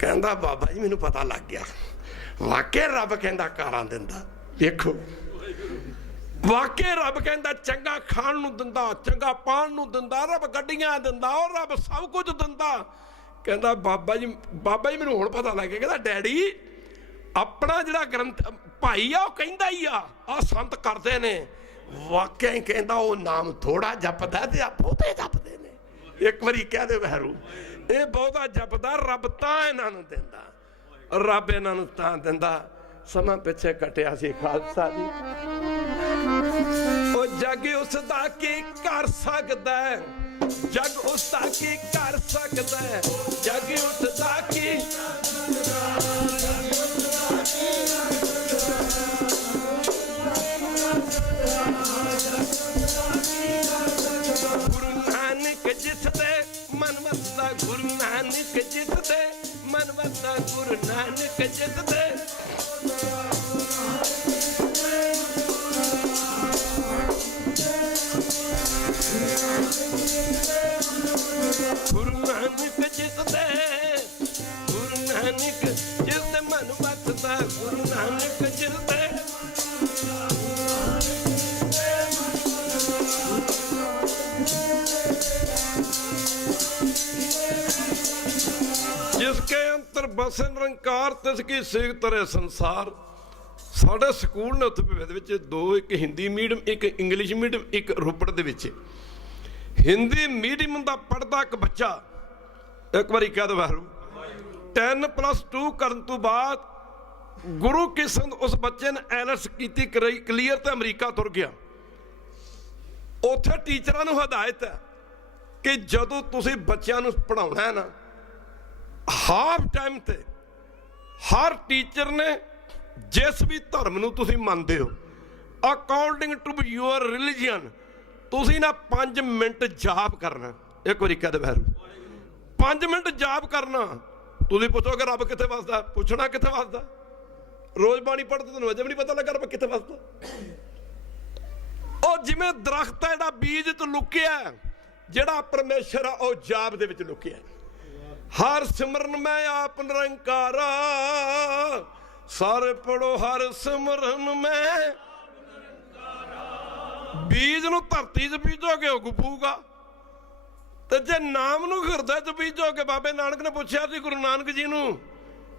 ਕਹਿੰਦਾ ਬਾਬਾ ਜੀ ਮੈਨੂੰ ਪਤਾ ਲੱਗ ਗਿਆ, ਵਾਕਿਆ ਰੱਬ ਕਹਿੰਦਾ ਕਾਰਾਂ ਦਿੰਦਾ। ਵੇਖੋ ਵਾਕਿਆ ਰੱਬ ਕਹਿੰਦਾ ਚੰਗਾ ਖਾਣ ਨੂੰ ਦਿੰਦਾ, ਚੰਗਾ ਪਾਣ ਨੂੰ ਦਿੰਦਾ, ਰੱਬ ਗੱਡੀਆਂ ਦਿੰਦਾ, ਉਹ ਰੱਬ ਸਭ ਕੁਝ ਦਿੰਦਾ। ਕਹਿੰਦਾ ਬਾਬਾ ਜੀ ਮੈਨੂੰ ਹੁਣ ਪਤਾ ਲੱਗ ਗਿਆ। ਕਹਿੰਦਾ ਡੈਡੀ ਆਪਣਾ ਜਿਹੜਾ ਗ੍ਰੰਥ ਭਾਈ ਆ ਉਹ ਕਹਿੰਦਾ ਹੀ ਆ ਸੰਤ ਕਰਦੇ ਨੇ। ਵਾਕਿਆ ਹੀ ਕਹਿੰਦਾ ਉਹ ਨਾਮ ਥੋੜਾ ਜਪਦਾ ਤੇ ਆ ਬਹੁਤੇ ਜਪਦੇ ਨੇ। ਇੱਕ ਵਾਰੀ ਕਹਿ ਦੇ ਵਹਿਰੂ ਇਹ ਬਹੁਤਾ ਜਪਦਾ, ਰੱਬ ਤਾਂ ਇਹਨਾਂ ਨੂੰ ਦਿੰਦਾ, ਰੱਬ ਇਹਨਾਂ ਨੂੰ ਤਾਂ ਦਿੰਦਾ। ਸਮਾਂ ਪਿੱਛੇ ਕੱਟਿਆ ਸੀ ਖਾਲਸਾ ਜੀ। ਉਹ ਜੱਗ ਉਸ ਦਾ ਕੀ ਕਰ ਸਕਦਾ, ਜੱਗ ਉਸ ਦਾ ਕੀ ਕਰ ਸਕਦਾ, ਜੱਗ ਉਸ ਦਾ ਕੀ। ਗੁਰੂ ਨਾਨਕ ਜਿਸ ਦੇ ਮਨ ਵਸਦਾ, ਗੁਰੂ ਨਾਨਕ ਜਿਸ ਦੇ ਮਨ ਵਸਦਾ, ਗੁਰੂ ਨਾਨਕ ਜਿਸ ਦੇ। ਗੁਰੂ ਨਾਨਕ ਜਿਸ ਦੇ, ਗੁਰੂ ਨਾਨਕ ਜਿਸ ਦੇ ਮਨ ਵਸਦਾ, ਗੁਰੂ ਨਾਨਕ ਜਿਸ ਦੇ। जिसके अंतर बसे निरंकार तिसकी सेक तरे संसार। ਸਾਡੇ ਸਕੂਲ ਨੇ ਉੱਥੇ ਭੇਦ ਵਿੱਚ 2, ਇੱਕ ਹਿੰਦੀ ਮੀਡੀਅਮ, ਇੱਕ ਇੰਗਲਿਸ਼ ਮੀਡੀਅਮ, ਇੱਕ ਰੋਪੜ ਦੇ ਵਿੱਚ। ਹਿੰਦੀ ਮੀਡੀਅਮ ਦਾ ਪੜ੍ਹਦਾ ਇੱਕ ਬੱਚਾ, ਇੱਕ ਵਾਰੀ ਕਹਿ ਦੋ ਵਾਹਿਗੁਰੂ, 10+2 ਕਰਨ ਤੋਂ ਬਾਅਦ ਗੁਰੂ ਕੀ ਸੰਗ ਉਸ ਬੱਚੇ ਨੇ ਐਲਸ ਕੀਤੀ ਕਲੀਅਰ ਤੇ ਅਮਰੀਕਾ ਤੁਰ ਗਿਆ। ਉੱਥੇ ਟੀਚਰਾਂ ਨੂੰ ਹਦਾਇਤ ਹੈ ਕਿ ਜਦੋਂ ਤੁਸੀਂ ਬੱਚਿਆਂ ਨੂੰ ਪੜ੍ਹਾਉਣਾ ਹੈ ਨਾ, ਹਾਫ ਟਾਈਮ ਤੇ ਹਰ ਟੀਚਰ ਨੇ ਜਿਸ ਵੀ ਧਰਮ ਨੂੰ ਤੁਸੀਂ ਮੰਨਦੇ ਹੋ, ਅਕੋਰਡਿੰਗ ਟੂ ਯੂਅਰ ਰਿਲੀਜੀਅਨ, ਤੁਸੀਂ ਨਾ 5 ਮਿੰਟ ਜਾਪ ਕਰਨਾ। ਇੱਕ ਵਾਰੀ ਕਹਿ ਦੇ ਵੈਰੂ 5 ਮਿੰਟ ਜਾਪ ਕਰਨਾ। ਤੁਸੀਂ ਪੁੱਛੋਗੇ ਰੱਬ ਕਿੱਥੇ ਵਸਦਾ, ਪੁੱਛਣਾ ਕਿੱਥੇ ਵਸਦਾ। ਰੋਜ਼ ਬਾਣੀ ਪੜ੍ਹਦੇ ਤੁਹਾਨੂੰ ਅਜੇ ਵੀ ਨਹੀਂ ਪਤਾ ਲੱਗਾ ਰੱਬ ਕਿੱਥੇ ਵਸਦਾ। ਉਹ ਜਿਵੇਂ ਦਰਖਤ ਹੈ ਜਿਹੜਾ ਬੀਜ ਤੋਂ ਲੁਕਿਆ, ਜਿਹੜਾ ਪਰਮੇਸ਼ਰ ਆ ਉਹ ਜਾਪ ਦੇ ਵਿੱਚ ਲੁਕਿਆ। ਹਰ ਸਿਮਰਨ ਮੈਂ ਆਪ ਨਿਰੰਕਾਰਾ, ਸਾਰੇ ਪੜੋ ਹਰ ਸਿਮਰਨ ਮੈਂ। ਬੀਜ ਨੂੰ ਧਰਤੀ 'ਚ ਬੀਜੋਗੇ ਉਹ ਗੁੱਪੂਗਾ, ਤੇ ਜੇ ਨਾਮ ਨੂੰ ਹਿਰਦੇ 'ਚ ਬੀਜੋਗੇ। ਬਾਬੇ ਨਾਨਕ ਨੇ ਪੁੱਛਿਆ ਸੀ ਗੁਰੂ ਨਾਨਕ ਜੀ ਨੂੰ,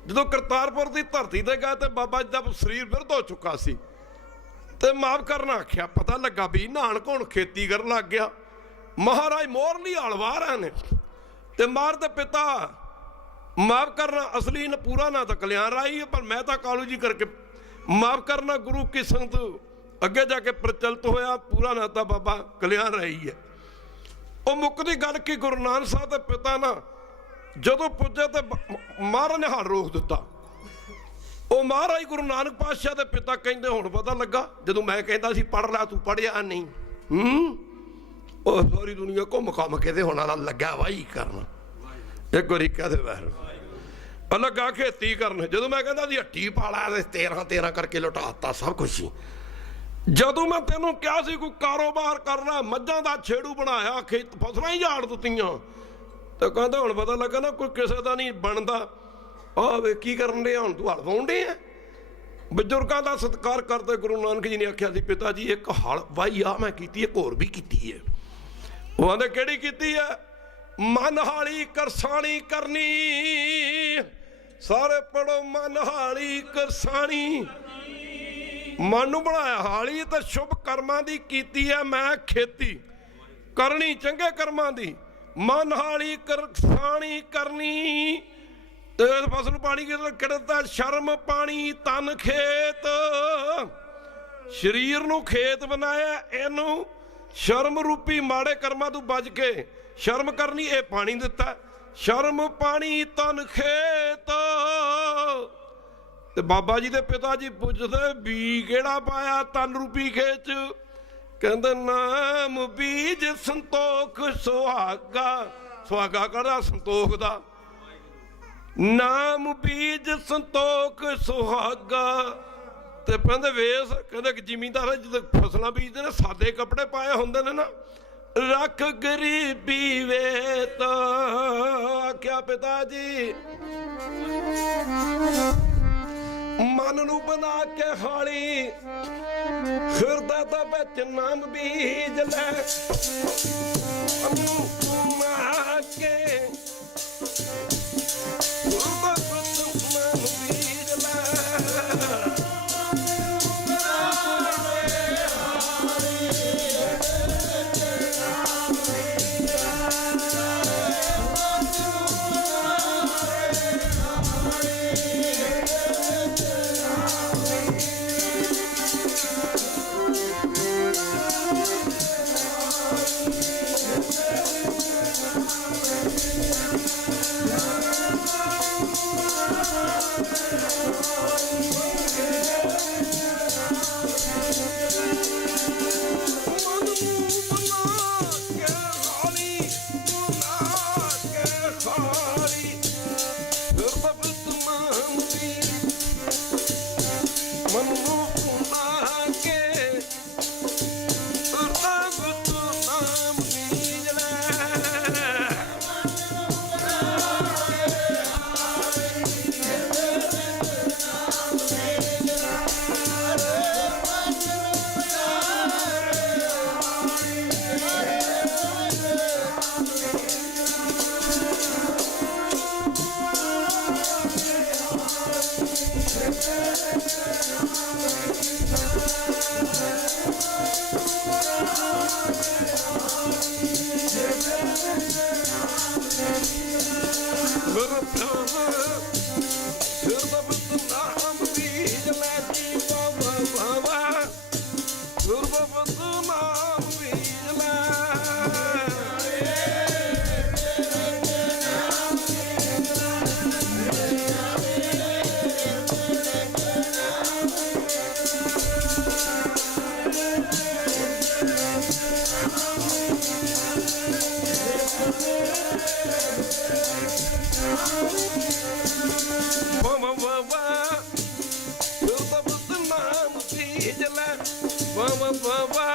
ਜਦੋਂ ਕਰਤਾਰਪੁਰ ਦੀ ਧਰਤੀ ਤੇ ਗਿਆ ਤੇ ਬਾਬਾ ਜੀ ਦਾ ਸਰੀਰ ਬਿਰਧ ਹੋ ਚੁੱਕਾ ਸੀ, ਤੇ ਮਾਫ ਕਰਨਾ ਆਖਿਆ। ਪਤਾ ਲੱਗਾ ਵੀ ਨਾਨਕ ਹੁਣ ਖੇਤੀ ਕਰਨ ਲੱਗ ਗਿਆ। ਮਹਾਰਾਜ ਮੋਰਲੀ ਹਲਵਾਰਾਂ ਨੇ ਤੇ ਮਾਰ ਦੇ ਪਿਤਾ, ਮਾਫ ਕਰਨਾ ਅਸਲੀ ਨੇ ਪੂਰਾ ਨਾ ਤਾਂ ਕਲਿਆਣ ਰਾਈ ਹੈ, ਪਰ ਮੈਂ ਤਾਂ ਕਾਲੂ ਜੀ ਕਰਕੇ ਮਾਫ ਕਰਨਾ ਗੁਰੂ ਕੀ ਸੰਗਤ ਅੱਗੇ ਜਾ ਕੇ ਪ੍ਰਚਲਿਤ ਹੋਇਆ। ਪੂਰਾ ਨਾ ਤਾਂ ਬਾਬਾ ਕਲਿਆਣ ਰਾਈ ਹੈ। ਉਹ ਮੁੱਕਦੀ ਗੱਲ ਕਿ ਗੁਰੂ ਨਾਨਕ ਸਾਹਿਬ ਦੇ ਪਿਤਾ ਨਾ ਜਦੋਂ ਪੁੱਜੇ ਤੇ ਮਹਾਰਾਜ ਨੇ ਹੜ ਰੋਕ ਦਿੱਤਾ। ਉਹ ਮਹਾਰਾਜ ਗੁਰੂ ਨਾਨਕ ਪਾਤਸ਼ਾਹ ਦੇ ਪਿਤਾ ਕਹਿੰਦੇ ਹੁਣ ਪਤਾ ਲੱਗਾ, ਜਦੋਂ ਮੈਂ ਕਹਿੰਦਾ ਸੀ ਪੜ੍ਹ ਲੈ ਤੂੰ ਪੜ੍ਹਿਆ ਨਹੀਂ। ਉਹ ਸਾਰੀ ਦੁਨੀਆ ਘੁੰਮ ਘੰਮ ਕੇ ਤੇ ਹੁਣ ਵਾਲਾ ਲੱਗਾ ਵਾਹੀ ਕਰਨ। ਇੱਕ ਵਾਰੀ ਕਹਦੇ ਵੈਰ ਲੱਗਾ ਖੇਤੀ ਕਰਨ। ਜਦੋਂ ਮੈਂ ਕਹਿੰਦਾ ਸੀ ਹੱਟੀ ਪਾਲਾ 13 ਕਰਕੇ ਲੁਟਾਤਾ ਸਭ ਕੁਛ ਹੀ। ਜਦੋਂ ਮੈਂ ਤੈਨੂੰ ਕਿਹਾ ਸੀ ਕੋਈ ਕਾਰੋਬਾਰ ਕਰਨਾ, ਮੱਝਾਂ ਦਾ ਛੇੜੂ ਬਣਾਇਆ, ਖੇਤ ਫਸਲਾਂ ਹੀ ਝਾੜ ਦਿੱਤੀਆਂ, ਤੇ ਕਹਿੰਦਾ ਹੁਣ ਪਤਾ ਲੱਗਾ ਨਾ ਕੋਈ ਕਿਸੇ ਦਾ ਨਹੀਂ ਬਣਦਾ। ਆਹ ਵੇ ਕੀ ਕਰਨ ਡਿਆ ਹੁਣ, ਤੂੰ ਹਲ ਵਾਹੁਣ ਡਿਆ। ਬਜ਼ੁਰਗਾਂ ਦਾ ਸਤਿਕਾਰ ਕਰਦੇ ਗੁਰੂ ਨਾਨਕ ਜੀ ਨੇ ਆਖਿਆ ਸੀ ਪਿਤਾ ਜੀ ਇੱਕ ਹਲ ਵਾਹੀ ਆ ਮੈਂ ਕੀਤੀ, ਇੱਕ ਹੋਰ ਵੀ ਕੀਤੀ ਹੈ। ਉਹ ਆਂਦੇ ਕਿਹੜੀ ਕੀਤੀ ਹੈ? ਮਨਹਾਲੀ ਕਰਸਾਣੀ ਕਰਨੀ। ਸਾਰੇ ਪੜੋ ਮਨਹਾਲੀ ਕਰਸਾਣੀ। ਮਨ ਨੂੰ ਬਣਾਇਆ ਹਾਲੀ ਤੇ ਸ਼ੁਭ ਕਰਮਾਂ ਦੀ ਕੀਤੀ ਹੈ ਮੈਂ ਖੇਤੀ ਕਰਨੀ, ਚੰਗੇ ਕਰਮਾਂ ਦੀ। ਮਨਹਾਲੀ ਕਰਸਾਣੀ ਕਰਨੀ ਤੇ ਫਸਲ ਪਾਣੀ ਕਿਹੜਾ? ਸ਼ਰਮ ਪਾਣੀ ਤਨ ਖੇਤ। ਸਰੀਰ ਨੂੰ ਖੇਤ ਬਣਾਇਆ, ਇਹਨੂੰ ਸ਼ਰਮ ਰੂਪੀ ਮਾੜੇ ਕਰਮਾਂ ਤੋਂ ਬਚ ਕੇ ਸ਼ਰਮ ਕਰਨੀ, ਇਹ ਪਾਣੀ ਦਿੱਤਾ। ਸ਼ਰਮ ਪਾਣੀ ਤਨ ਖੇਤ। ਤੇ ਬਾਬਾ ਜੀ ਦੇ ਪਿਤਾ ਜੀ ਪੁੱਛਦੇ ਬੀ ਕਿਹੜਾ ਪਾਇਆ ਤਨ ਰੂਪੀ ਖੇਤ 'ਚ? ਕਹਿੰਦੇ ਨਾਮ ਬੀਜ ਸੰਤੋਖ ਸੁਹਾਗਾ। ਸੁਹਾਗਾ ਕਰਦਾ ਸੰਤੋਖ ਦਾ। ਨਾਮ ਬੀਜ ਸੰਤੋਖ ਸੁਹਾਗਾ। ਤੇ ਕਹਿੰਦੇ ਵੇਸ, ਕਹਿੰਦੇ ਜ਼ਿਮੀਂਦਾਰ ਜਦੋਂ ਫਸਲਾਂ ਬੀਜਦੇ ਨੇ ਸਾਦੇ ਕੱਪੜੇ ਪਾਏ ਹੁੰਦੇ ਨੇ ਨਾ, ਰੱਖ ਗਰੀਬੀ ਵੇਤ। ਆਖਿਆ ਪਿਤਾ ਜੀ ਮਨ ਨੂੰ ਬਣਾ ਕੇ ਹਾਲੀ, ਹਿਰਦੇ ਦੇ ਵਿੱਚ ਨਾਮ ਬੀਜ ਲੈ। ਮਨ ਬਣਾ ਕੇ ਨਾਮ ਬੀਜ ਲੈ। Baba,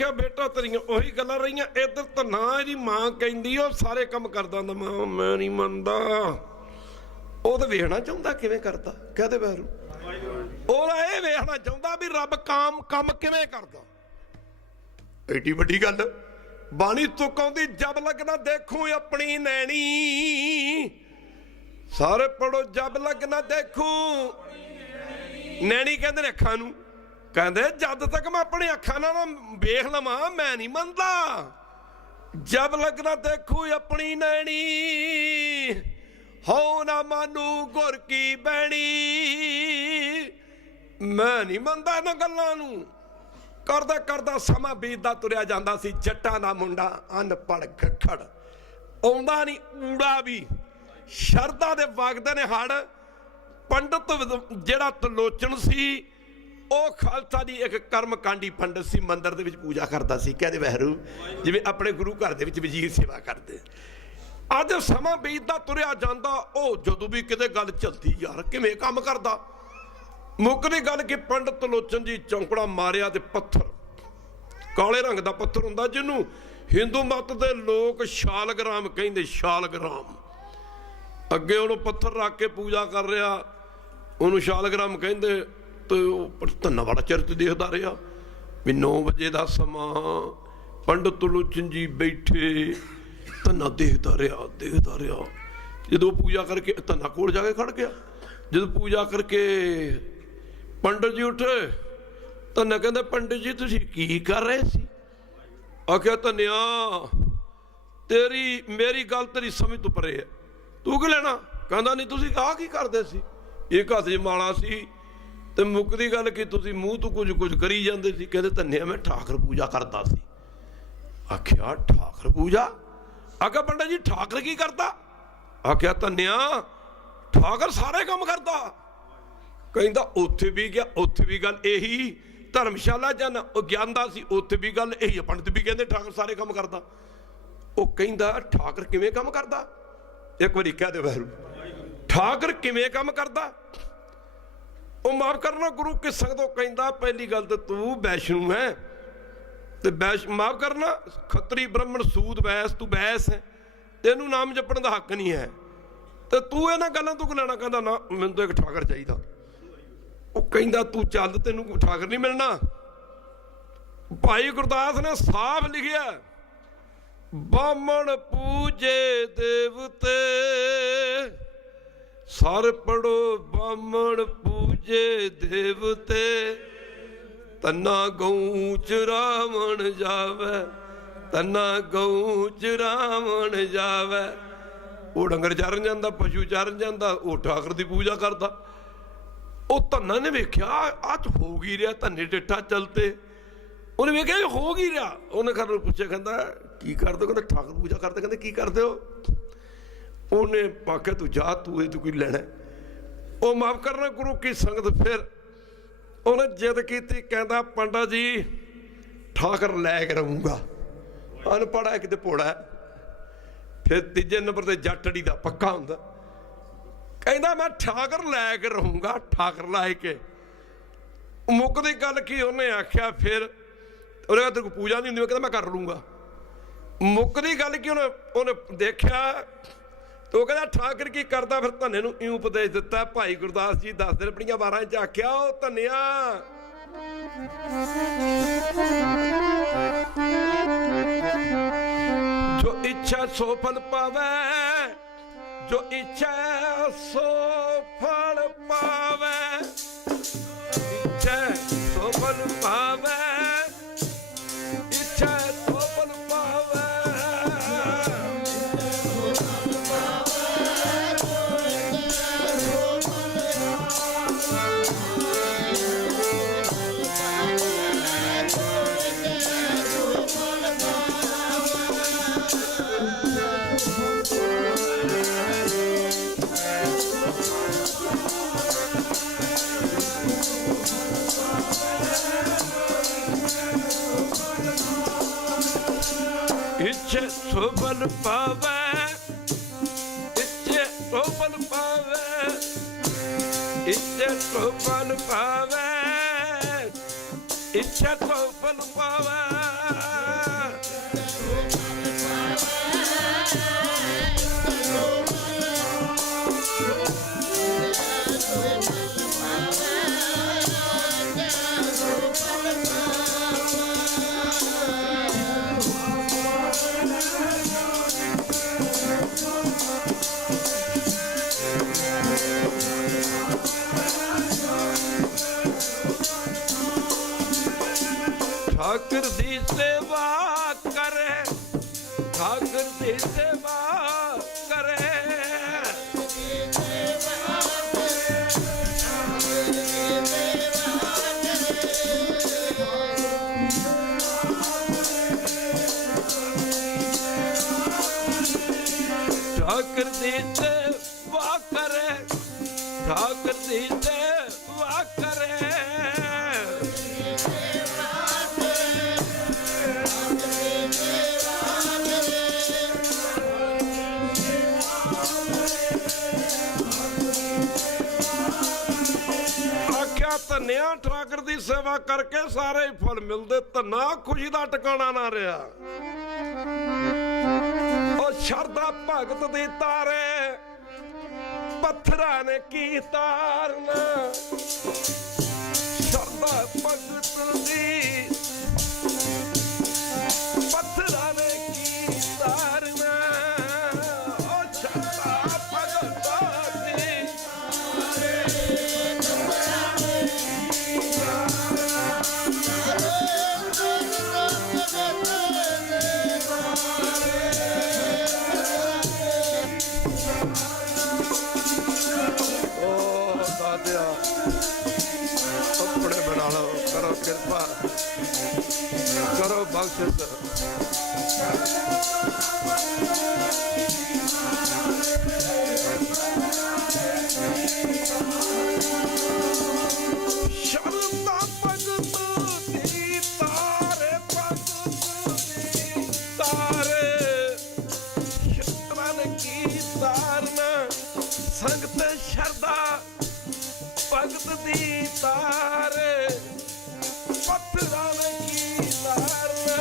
ਆਖਿਆ ਬੇਟਾ ਤੇਰੀਆਂ ਉਹੀ ਗੱਲਾਂ ਰਹੀਆਂ। ਇੱਧਰ ਤਾਂ ਨਾ ਇਹਦੀ ਮਾਂ ਕਹਿੰਦੀ ਉਹ ਸਾਰੇ ਕੰਮ ਕਰਦਾ ਹੁੰਦਾ। ਮੈਂ ਨਹੀਂ ਮੰਨਦਾ। ਉਹ ਤਾਂ ਵੇਖਣਾ ਚਾਹੁੰਦਾ ਕਿਵੇਂ ਕਰਦਾ। ਕਹਦੇ ਬਹਿਰੂ ਉਹਦਾ ਇਹ ਵੇਖਣਾ ਚਾਹੁੰਦਾ ਵੀ ਰੱਬ ਕੰਮ ਕਿਵੇਂ ਕਰਦਾ। ਐਡੀ ਵੱਡੀ ਗੱਲ ਬਾਣੀ ਤੁਕ ਆਉਂਦੀ। ਜਬ ਲੱਗਣਾ ਦੇਖੂ ਆਪਣੀ ਨੈਣੀ। ਸਾਰੇ ਪੜੋ ਜਬ ਲੱਗਣਾ ਦੇਖੂ। ਨੈਣੀ ਕਹਿੰਦੇ ਨੇ ਅੱਖਾਂ ਨੂੰ। ਕਹਿੰਦੇ ਜਦ ਤੱਕ ਮੈਂ ਆਪਣੀ ਅੱਖਾਂ ਨਾਲ ਵੇਖ ਲਵਾਂ ਮੈਂ ਨਹੀਂ ਮੰਨਦਾ। ਜਬ ਲੱਗਣਾ ਦੇਖੂ ਆਪਣੀ ਨੈਣੀ। ਹੋ ਨਾ ਮਾਨੂ ਗੁਰ ਕੀ ਬੈਣੀ। ਮੈਂ ਨਹੀਂ ਮੰਨਦਾ ਇਹਨਾਂ ਗੱਲਾਂ ਨੂੰ। ਕਰਦਾ ਕਰਦਾ ਸਮਾਂ ਬੀਤਦਾ ਤੁਰਿਆ ਜਾਂਦਾ ਸੀ। ਜੱਟਾਂ ਦਾ ਮੁੰਡਾ ਅਨਪੜ੍ਹ ਖੱਖੜ ਆਉਂਦਾ ਨਹੀਂ ਊੜਾ ਵੀ। ਸ਼ਰਧਾ ਦੇ ਵਗਦੇ ਨੇ ਹੜ। ਪੰਡਤ ਜਿਹੜਾ ਤਲੋਚਨ ਸੀ ਉਹ ਖਾਲਸਾ ਦੀ ਇੱਕ ਕਰਮਕਾਂਡੀ ਪੰਡਤ ਸੀ। ਮੰਦਿਰ ਦੇ ਵਿੱਚ ਪੂਜਾ ਕਰਦਾ ਸੀ। ਕਹਿੰਦੇ ਵਹਿਰੂ ਜਿਵੇਂ ਆਪਣੇ ਗੁਰੂ ਘਰ ਦੇ ਵਿੱਚ ਵਜ਼ੀਰ ਸੇਵਾ ਕਰਦੇ। ਅੱਜ ਸਮਾਂ ਬੀਤਦਾ ਤੁਰਿਆ ਜਾਂਦਾ। ਉਹ ਜਦੋਂ ਵੀ ਕਿਤੇ ਗੱਲ ਚੱਲਦੀ ਯਾਰ ਕਿਵੇਂ ਕੰਮ ਕਰਦਾ। ਮੁੱਕਦੀ ਗੱਲ ਕਿ ਪੰਡਤ ਤਲੋਚਨ ਜੀ ਚੌਂਕੜਾ ਮਾਰਿਆ ਤੇ ਪੱਥਰ ਕਾਲੇ ਰੰਗ ਦਾ ਪੱਥਰ ਹੁੰਦਾ ਜਿਹਨੂੰ ਹਿੰਦੂ ਮਤ ਦੇ ਲੋਕ ਸ਼ਾਲਗ੍ਰਾਮ ਕਹਿੰਦੇ। ਸ਼ਾਲਗ੍ਰਾਮ ਅੱਗੇ ਉਹਨੂੰ ਪੱਥਰ ਰੱਖ ਕੇ ਪੂਜਾ ਕਰ ਰਿਹਾ। ਉਹਨੂੰ ਸ਼ਾਲਗ੍ਰਾਮ ਕਹਿੰਦੇ। ਤੇ ਉਹ ਧੰਨਾ ਬੜਾ ਚਿਰ ਤੇ ਦੇਖਦਾ ਰਿਹਾ ਵੀ 9 ਵਜੇ ਦਾ ਸਮਾਂ। ਪੰਡਤ ਤਲੋਚਨ ਜੀ ਬੈਠੇ ਧੰਨਾ ਦੇਖਦਾ ਰਿਹਾ। ਜਦੋਂ ਪੂਜਾ ਕਰਕੇ ਧੰਨਾ ਕੋਲ ਜਾ ਕੇ ਖੜ ਗਿਆ। ਜਦੋਂ ਪੂਜਾ ਕਰਕੇ ਪੰਡਤ ਜੀ ਉੱਠੇ। ਧੰਨਾ ਕਹਿੰਦਾ ਪੰਡਤ ਜੀ ਤੁਸੀਂ ਕੀ ਕਰ ਰਹੇ ਸੀ। ਆਖਿਆ ਧੰਨਿਆ ਮੇਰੀ ਗੱਲ ਤੇਰੀ ਸਮਝ ਤੋਂ ਪਰੇ ਹੈ। ਤੂੰ ਕੀ ਲੈਣਾ। ਕਹਿੰਦਾ ਨਹੀਂ ਤੁਸੀਂ ਆਹ ਕੀ ਕਰਦੇ ਸੀ। ਇੱਕ ਹੱਥ 'ਚ ਮਾਲਾ ਸੀ ਤੇ ਮੁੱਕਦੀ ਗੱਲ ਕਿ ਤੁਸੀਂ ਮੂੰਹ ਤੋਂ ਕੁਝ ਕਰੀ ਜਾਂਦੇ ਸੀ। ਕਹਿੰਦੇ ਧੰਨਿਆ ਮੈਂ ਠਾਕਰ ਪੂਜਾ ਕਰਦਾ ਸੀ। ਆਖਿਆ ਠਾਕਰ ਪੂਜਾ। ਆਖਿਆ ਪੰਡਤ ਜੀ ਠਾਕਰ ਕੀ ਕਰਦਾ। ਆਖਿਆ ਧੰਨਿਆ ਠਾਕਰ ਸਾਰੇ ਕੰਮ ਕਰਦਾ। ਕਹਿੰਦਾ ਉੱਥੇ ਵੀ ਗਿਆ। ਉੱਥੇ ਵੀ ਗੱਲ ਇਹੀ। ਧਰਮਸ਼ਾਲਾ ਜਨ ਉਹ ਗਿਆਨਦਾ ਸੀ। ਉੱਥੇ ਵੀ ਗੱਲ ਇਹੀ। ਪੰਡਤ ਵੀ ਕਹਿੰਦੇ ਠਾਕਰ ਸਾਰੇ ਕੰਮ ਕਰਦਾ। ਉਹ ਕਹਿੰਦਾ ਠਾਕਰ ਕਿਵੇਂ ਕੰਮ ਕਰਦਾ। ਇੱਕ ਵਾਰੀ ਕਹਿ ਦੇ ਵਹਿਰੂ ਠਾਕਰ ਕਿਵੇਂ ਕੰਮ ਕਰਦਾ। ਉਹ ਮਾਫ ਕਰਨਾ ਗੁਰੂ ਕੀ ਸੰਗਤ। ਉਹ ਕਹਿੰਦਾ ਪਹਿਲੀ ਗੱਲ ਤਾਂ ਤੂੰ ਵੈਸ਼ਨੂ ਹੈ ਤੇ ਮਾਫ ਕਰਨਾ ਖੱਤਰੀ ਬ੍ਰਾਹਮਣ ਸੂਦ ਵੈਸ ਤੂੰ ਵੈਸ ਹੈ। ਤੈਨੂੰ ਨਾਮ ਜਪਣ ਦਾ ਹੱਕ ਨਹੀਂ ਹੈ ਤੇ ਤੂੰ ਇਹਨਾਂ ਗੱਲਾਂ ਤੋਂ ਲੈਣਾ। ਕਹਿੰਦਾ ਨਾ ਮੈਨੂੰ ਤਾਂ ਇੱਕ ਠਾਕਰ ਚਾਹੀਦਾ। ਉਹ ਕਹਿੰਦਾ ਤੂੰ ਚੱਲ ਤੈਨੂੰ ਠਾਕਰ ਨਹੀਂ ਮਿਲਣਾ। ਭਾਈ ਗੁਰਦਾਸ ਨੇ ਸਾਫ਼ ਲਿਖਿਆ ਬਾਹਮਣ ਪੂਜੇ ਦੇਵਤੇ। ਸਰ ਪੜੋ ਬਾਹਮਣ ਪੂਜੇ ਦੇਵਤੇ। ਤੰਨਾ ਗਊ ਚਰਾਵਣ ਜਾਵੇ। ਤੰਨਾ ਗਊ ਚਰਾਵਣ ਜਾਵੇ। ਉਹ ਡੰਗਰ ਚਰਨ ਜਾਂਦਾ ਪਸ਼ੂ ਚਰਨ ਜਾਂਦਾ। ਉਹ ਠਾਕਰ ਦੀ ਪੂਜਾ ਕਰਦਾ। ਉਹ ਧੰਨਾ ਨੇ ਵੇਖਿਆ ਅੱਜ ਹੋ ਗਈ ਰਿਹਾ। ਧੰਨੇ ਡਿੱਠਾ ਚਲਤੇ। ਉਹਨੇ ਵੇਖਿਆ ਹੋ ਗਈ ਰਿਹਾ। ਉਹਨੇ ਖਰ ਨੂੰ ਪੁੱਛਿਆ ਕਹਿੰਦਾ ਕੀ ਕਰਦੇ। ਕਹਿੰਦਾ ਠਾਕਰ ਪੂਜਾ ਕਰਦੇ। ਕਹਿੰਦੇ ਕੀ ਕਰਦੇ ਹੋ। ਉਹਨੇ ਆਖਿਆ ਤੂੰ ਜਾ ਤੂੰ ਇਹ ਤੂੰ ਕੋਈ ਲੈਣਾ। ਉਹ ਮਾਫ ਕਰਨਾ ਗੁਰੂ ਕੀ ਸੰਗਤ। ਫਿਰ ਉਹਨੇ ਜਿੱਦ ਕੀਤੀ। ਕਹਿੰਦਾ ਪੰਡਤ ਜੀ ਠਾਕਰ ਲੈ ਕੇ ਰਹੂੰਗਾ। ਅਨਪੜ੍ਹ ਹੈ ਕਿਤੇ ਭੋੜਾ ਹੈ। ਫਿਰ ਤੀਜੇ ਨੰਬਰ ਤੇ ਜੱਟੜੀ ਦਾ ਪੱਕਾ ਹੁੰਦਾ। ਕਹਿੰਦਾ ਮੈਂ ਠਾਕਰ ਲੈ ਕੇ ਰਹੂੰਗਾ। ਠਾਕਰ ਲੈ ਕੇ ਮੁੱਕਦੀ ਗੱਲ ਕੀ ਉਹਨੇ ਆਖਿਆ। ਫਿਰ ਉਹਨੇ ਕਿਹਾ ਤੇਰੇ ਕੋਲ ਪੂਜਾ ਨਹੀਂ ਹੁੰਦੀ। ਕਹਿੰਦਾ ਮੈਂ ਕਰ ਲੂੰਗਾ। ਮੁੱਕਦੀ ਗੱਲ ਕੀ ਉਹਨੇ ਦੇਖਿਆ ਤੇ ਉਹ ਕਹਿੰਦਾ ਠਾਕਰ ਕੀ ਕਰਦਾ। ਫਿਰ ਧੰਨੇ ਨੂੰ ਇਉਂ ਉਪਦੇਸ਼ ਦਿੱਤਾ। ਭਾਈ ਗੁਰਦਾਸ ਜੀ ਦੱਸਦੇ ਨੇ ਆਪਣੀਆਂ ਵਾਰਾਂ 'ਚ ਆਖਿਆ ਉਹ ਧੰਨਿਆ ਜੋ ਇੱਛਾ ਸੋ ਫਲ ਪਾਵੇ। ਜੋ ਇੱਛਾ ਸੋ ਫਲ ਪਾਵੇ। ਇੱਛਾ ਸੋ ਫਲ ਪਾਵੇ। ਇੱਛਾ ਸੋ ਫਲ ਪਾਵੇ। ਇੱਛੇ ਸੋ ਫਲ ਪਾਵੇ। ਇੱਛੇ ਸੋ ਫਲ ਪਾਵੇ। ਇੱਛੇ ਸੋ ਫਲ ਪਾਵੇ। ਇੱਛੇ ਸੋ ਫਲ ਪਾਵੇ। करे। ठाकर दी सेवा करे, ठाकर दी सेवा करे। आख्या धन्या ठाकर दी सेवा करके सारे ही फल मिलते, धना खुशी दा ठिकाना ना रहा। शरदा भगत दी तारे पत्थरां ने की तारना, शरदा भगत दी पत्थरां ने की तारना। ओ शरदा भगत दी अपने बना लो, करो कृपा, करो बख्शिश। शरदा भगत दी तारे, भगत दी तारे, शरण की तारना। संगत शरदा भगत दी तारे, पत्थरां की तारना।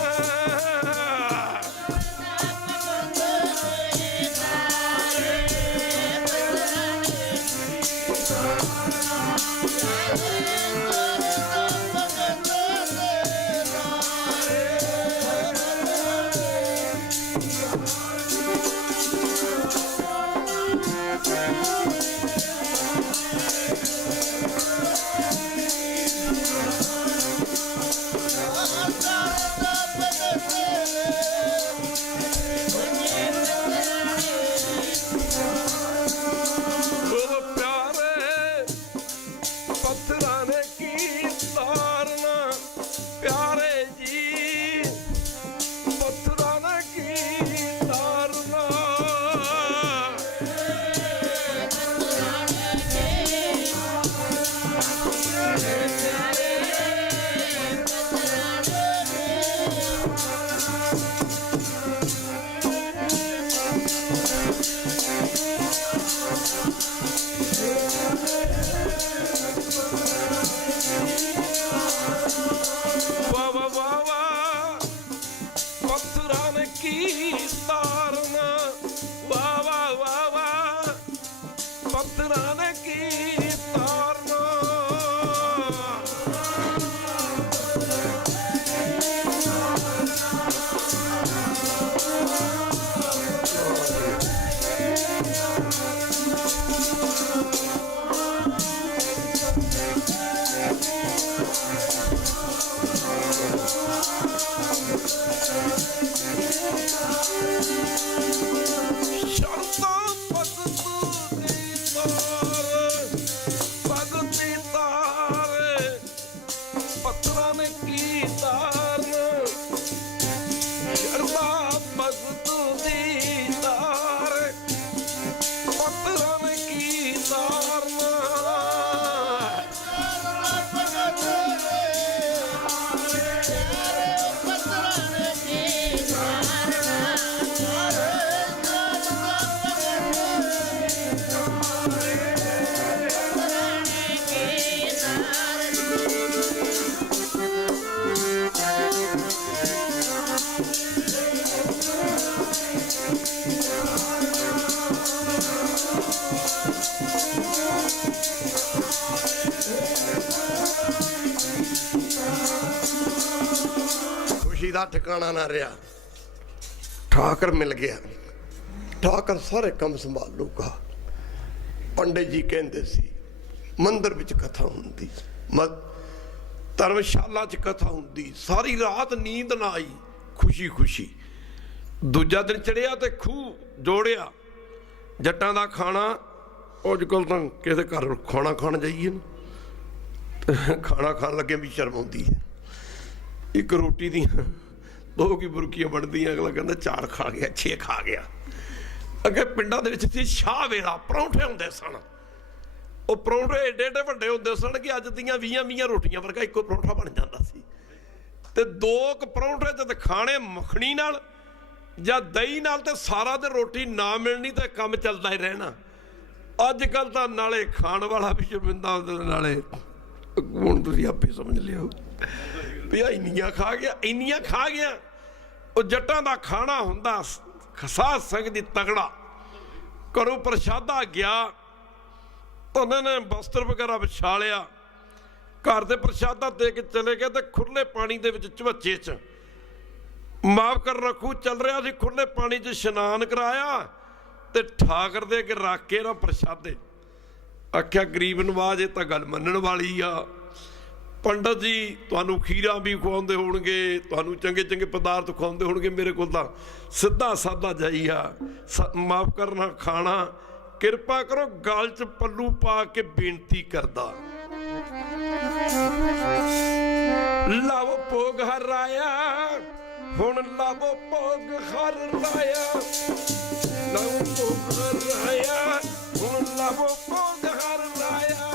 खुशी का ठिकाना ना रहा। ठाकर मिल गया, ठाकर सारे काम संभाल लूगा। पंडित जी कहते सी मंदिर विच कथा हुंदी, धर्मशाला च कथा हुंदी, सारी रात नींद ना आई, खुशी खुशी ਦੂਜਾ ਦਿਨ ਚੜਿਆ ਤੇ ਖੂਹ ਜੋੜਿਆ। ਜੱਟਾਂ ਦਾ ਖਾਣਾ ਅੱਜ ਕੱਲ੍ਹ ਤਾਂ ਕਿਸੇ ਘਰ ਖਾਣਾ ਖਾਣ ਜਾਈਏ ਨਾ, ਖਾਣਾ ਖਾਣ ਲੱਗੇ ਵੀ ਸ਼ਰਮ ਆਉਂਦੀ ਹੈ। ਇੱਕ ਰੋਟੀ ਦੀਆਂ 2 ਕੀ ਬੁਰਕੀਆਂ ਬਣਦੀਆਂ, ਅਗਲਾ ਕਹਿੰਦਾ 4 ਖਾ ਗਿਆ 6 ਖਾ ਗਿਆ। ਅੱਗੇ ਪਿੰਡਾਂ ਦੇ ਵਿੱਚ ਸੀ ਸ਼ਾਹ ਵੇਲਾ, ਪਰੌਂਠੇ ਹੁੰਦੇ ਸਨ। ਉਹ ਪਰੌਂਠੇ ਏਡੇ ਏਡੇ ਵੱਡੇ ਹੁੰਦੇ ਸਨ ਕਿ ਅੱਜ ਦੀਆਂ 20 ਰੋਟੀਆਂ ਵਰਗਾ ਇੱਕੋ ਪਰੌਂਠਾ ਬਣ ਜਾਂਦਾ ਸੀ। ਤੇ 2 ਕੁ ਪਰੌਂਠੇ ਜਦ ਖਾਣੇ ਮੱਖਣੀ ਨਾਲ ਜਾਂ ਦਹੀਂ ਨਾਲ ਤੇ ਸਾਰਾ ਦਿਨ ਰੋਟੀ ਨਾ ਮਿਲਣੀ ਤਾਂ ਕੰਮ ਚੱਲਦਾ ਹੀ ਰਹਿਣਾ। ਅੱਜ ਕੱਲ੍ਹ ਤਾਂ ਨਾਲੇ ਖਾਣ ਵਾਲਾ ਵੀ ਸ਼ਰਮਿੰਦਾ ਹੁੰਦੇ, ਨਾਲੇ ਹੁਣ ਤੁਸੀਂ ਆਪੇ ਸਮਝ ਲਿਓ ਵੀ ਇੰਨੀਆਂ ਖਾ ਗਿਆ, ਇੰਨੀਆਂ ਖਾ ਗਿਆ। ਉਹ ਜੱਟਾਂ ਦਾ ਖਾਣਾ ਹੁੰਦਾ ਸਾਧ ਸੰਗਤ ਦੀ ਤਗੜਾ। ਘਰੋਂ ਪ੍ਰਸ਼ਾਦਾ ਗਿਆ, ਉਹਨਾਂ ਨੇ ਬਸਤਰ ਵਗੈਰਾ ਵਿਛਾ ਲਿਆ, ਘਰ ਦੇ ਪ੍ਰਸ਼ਾਦਾ ਦੇ ਕੇ ਚਲੇ ਗਏ ਤੇ ਖੁੱਲੇ ਪਾਣੀ ਦੇ ਵਿੱਚ ਝਵੱਚੇ 'ਚ ਮਾਫ ਕਰ ਰੱਖੂ ਚੱਲ ਰਿਹਾ ਸੀ, ਖੁੱਲੇ ਪਾਣੀ 'ਚ ਇਸ਼ਨਾਨ ਕਰਾਇਆ ਤੇ ਠਾਕਰ ਦੇ ਕੇ ਰੱਖ ਕੇ ਨਾ ਪ੍ਰਸ਼ਾਦੇ। ਆਖਿਆ ਗਰੀਬ ਨਵਾਜ਼, ਇਹ ਤਾਂ ਗੱਲ ਮੰਨਣ ਵਾਲੀ ਆ। ਪੰਡਤ ਜੀ ਤੁਹਾਨੂੰ ਖੀਰਾਂ ਵੀ ਖਵਾਉਂਦੇ ਹੋਣਗੇ, ਤੁਹਾਨੂੰ ਚੰਗੇ ਚੰਗੇ ਪਦਾਰਥ ਖਵਾਉਂਦੇ ਹੋਣਗੇ, ਮੇਰੇ ਕੋਲ ਤਾਂ ਸਿੱਧਾ ਸਾਦਾ ਜਾਈ ਆ। ਮਾਫ ਕਰਨਾ ਖਾਣਾ, ਕਿਰਪਾ ਕਰੋ ਗਲ 'ਚ ਪੱਲੂ ਪਾ ਕੇ ਬੇਨਤੀ ਕਰਦਾ। ਲਵ ਭੋਗ ਹਰਾਇਆ, ਹੁਣ ਲਵ ਭੋਗ ਹਰਾਇਆ, ਲਵ ਭੋਗ ਹਰਾਇਆ, ਹੁਣ ਲਵ ਭੋਗ ਹਰਾਇਆ।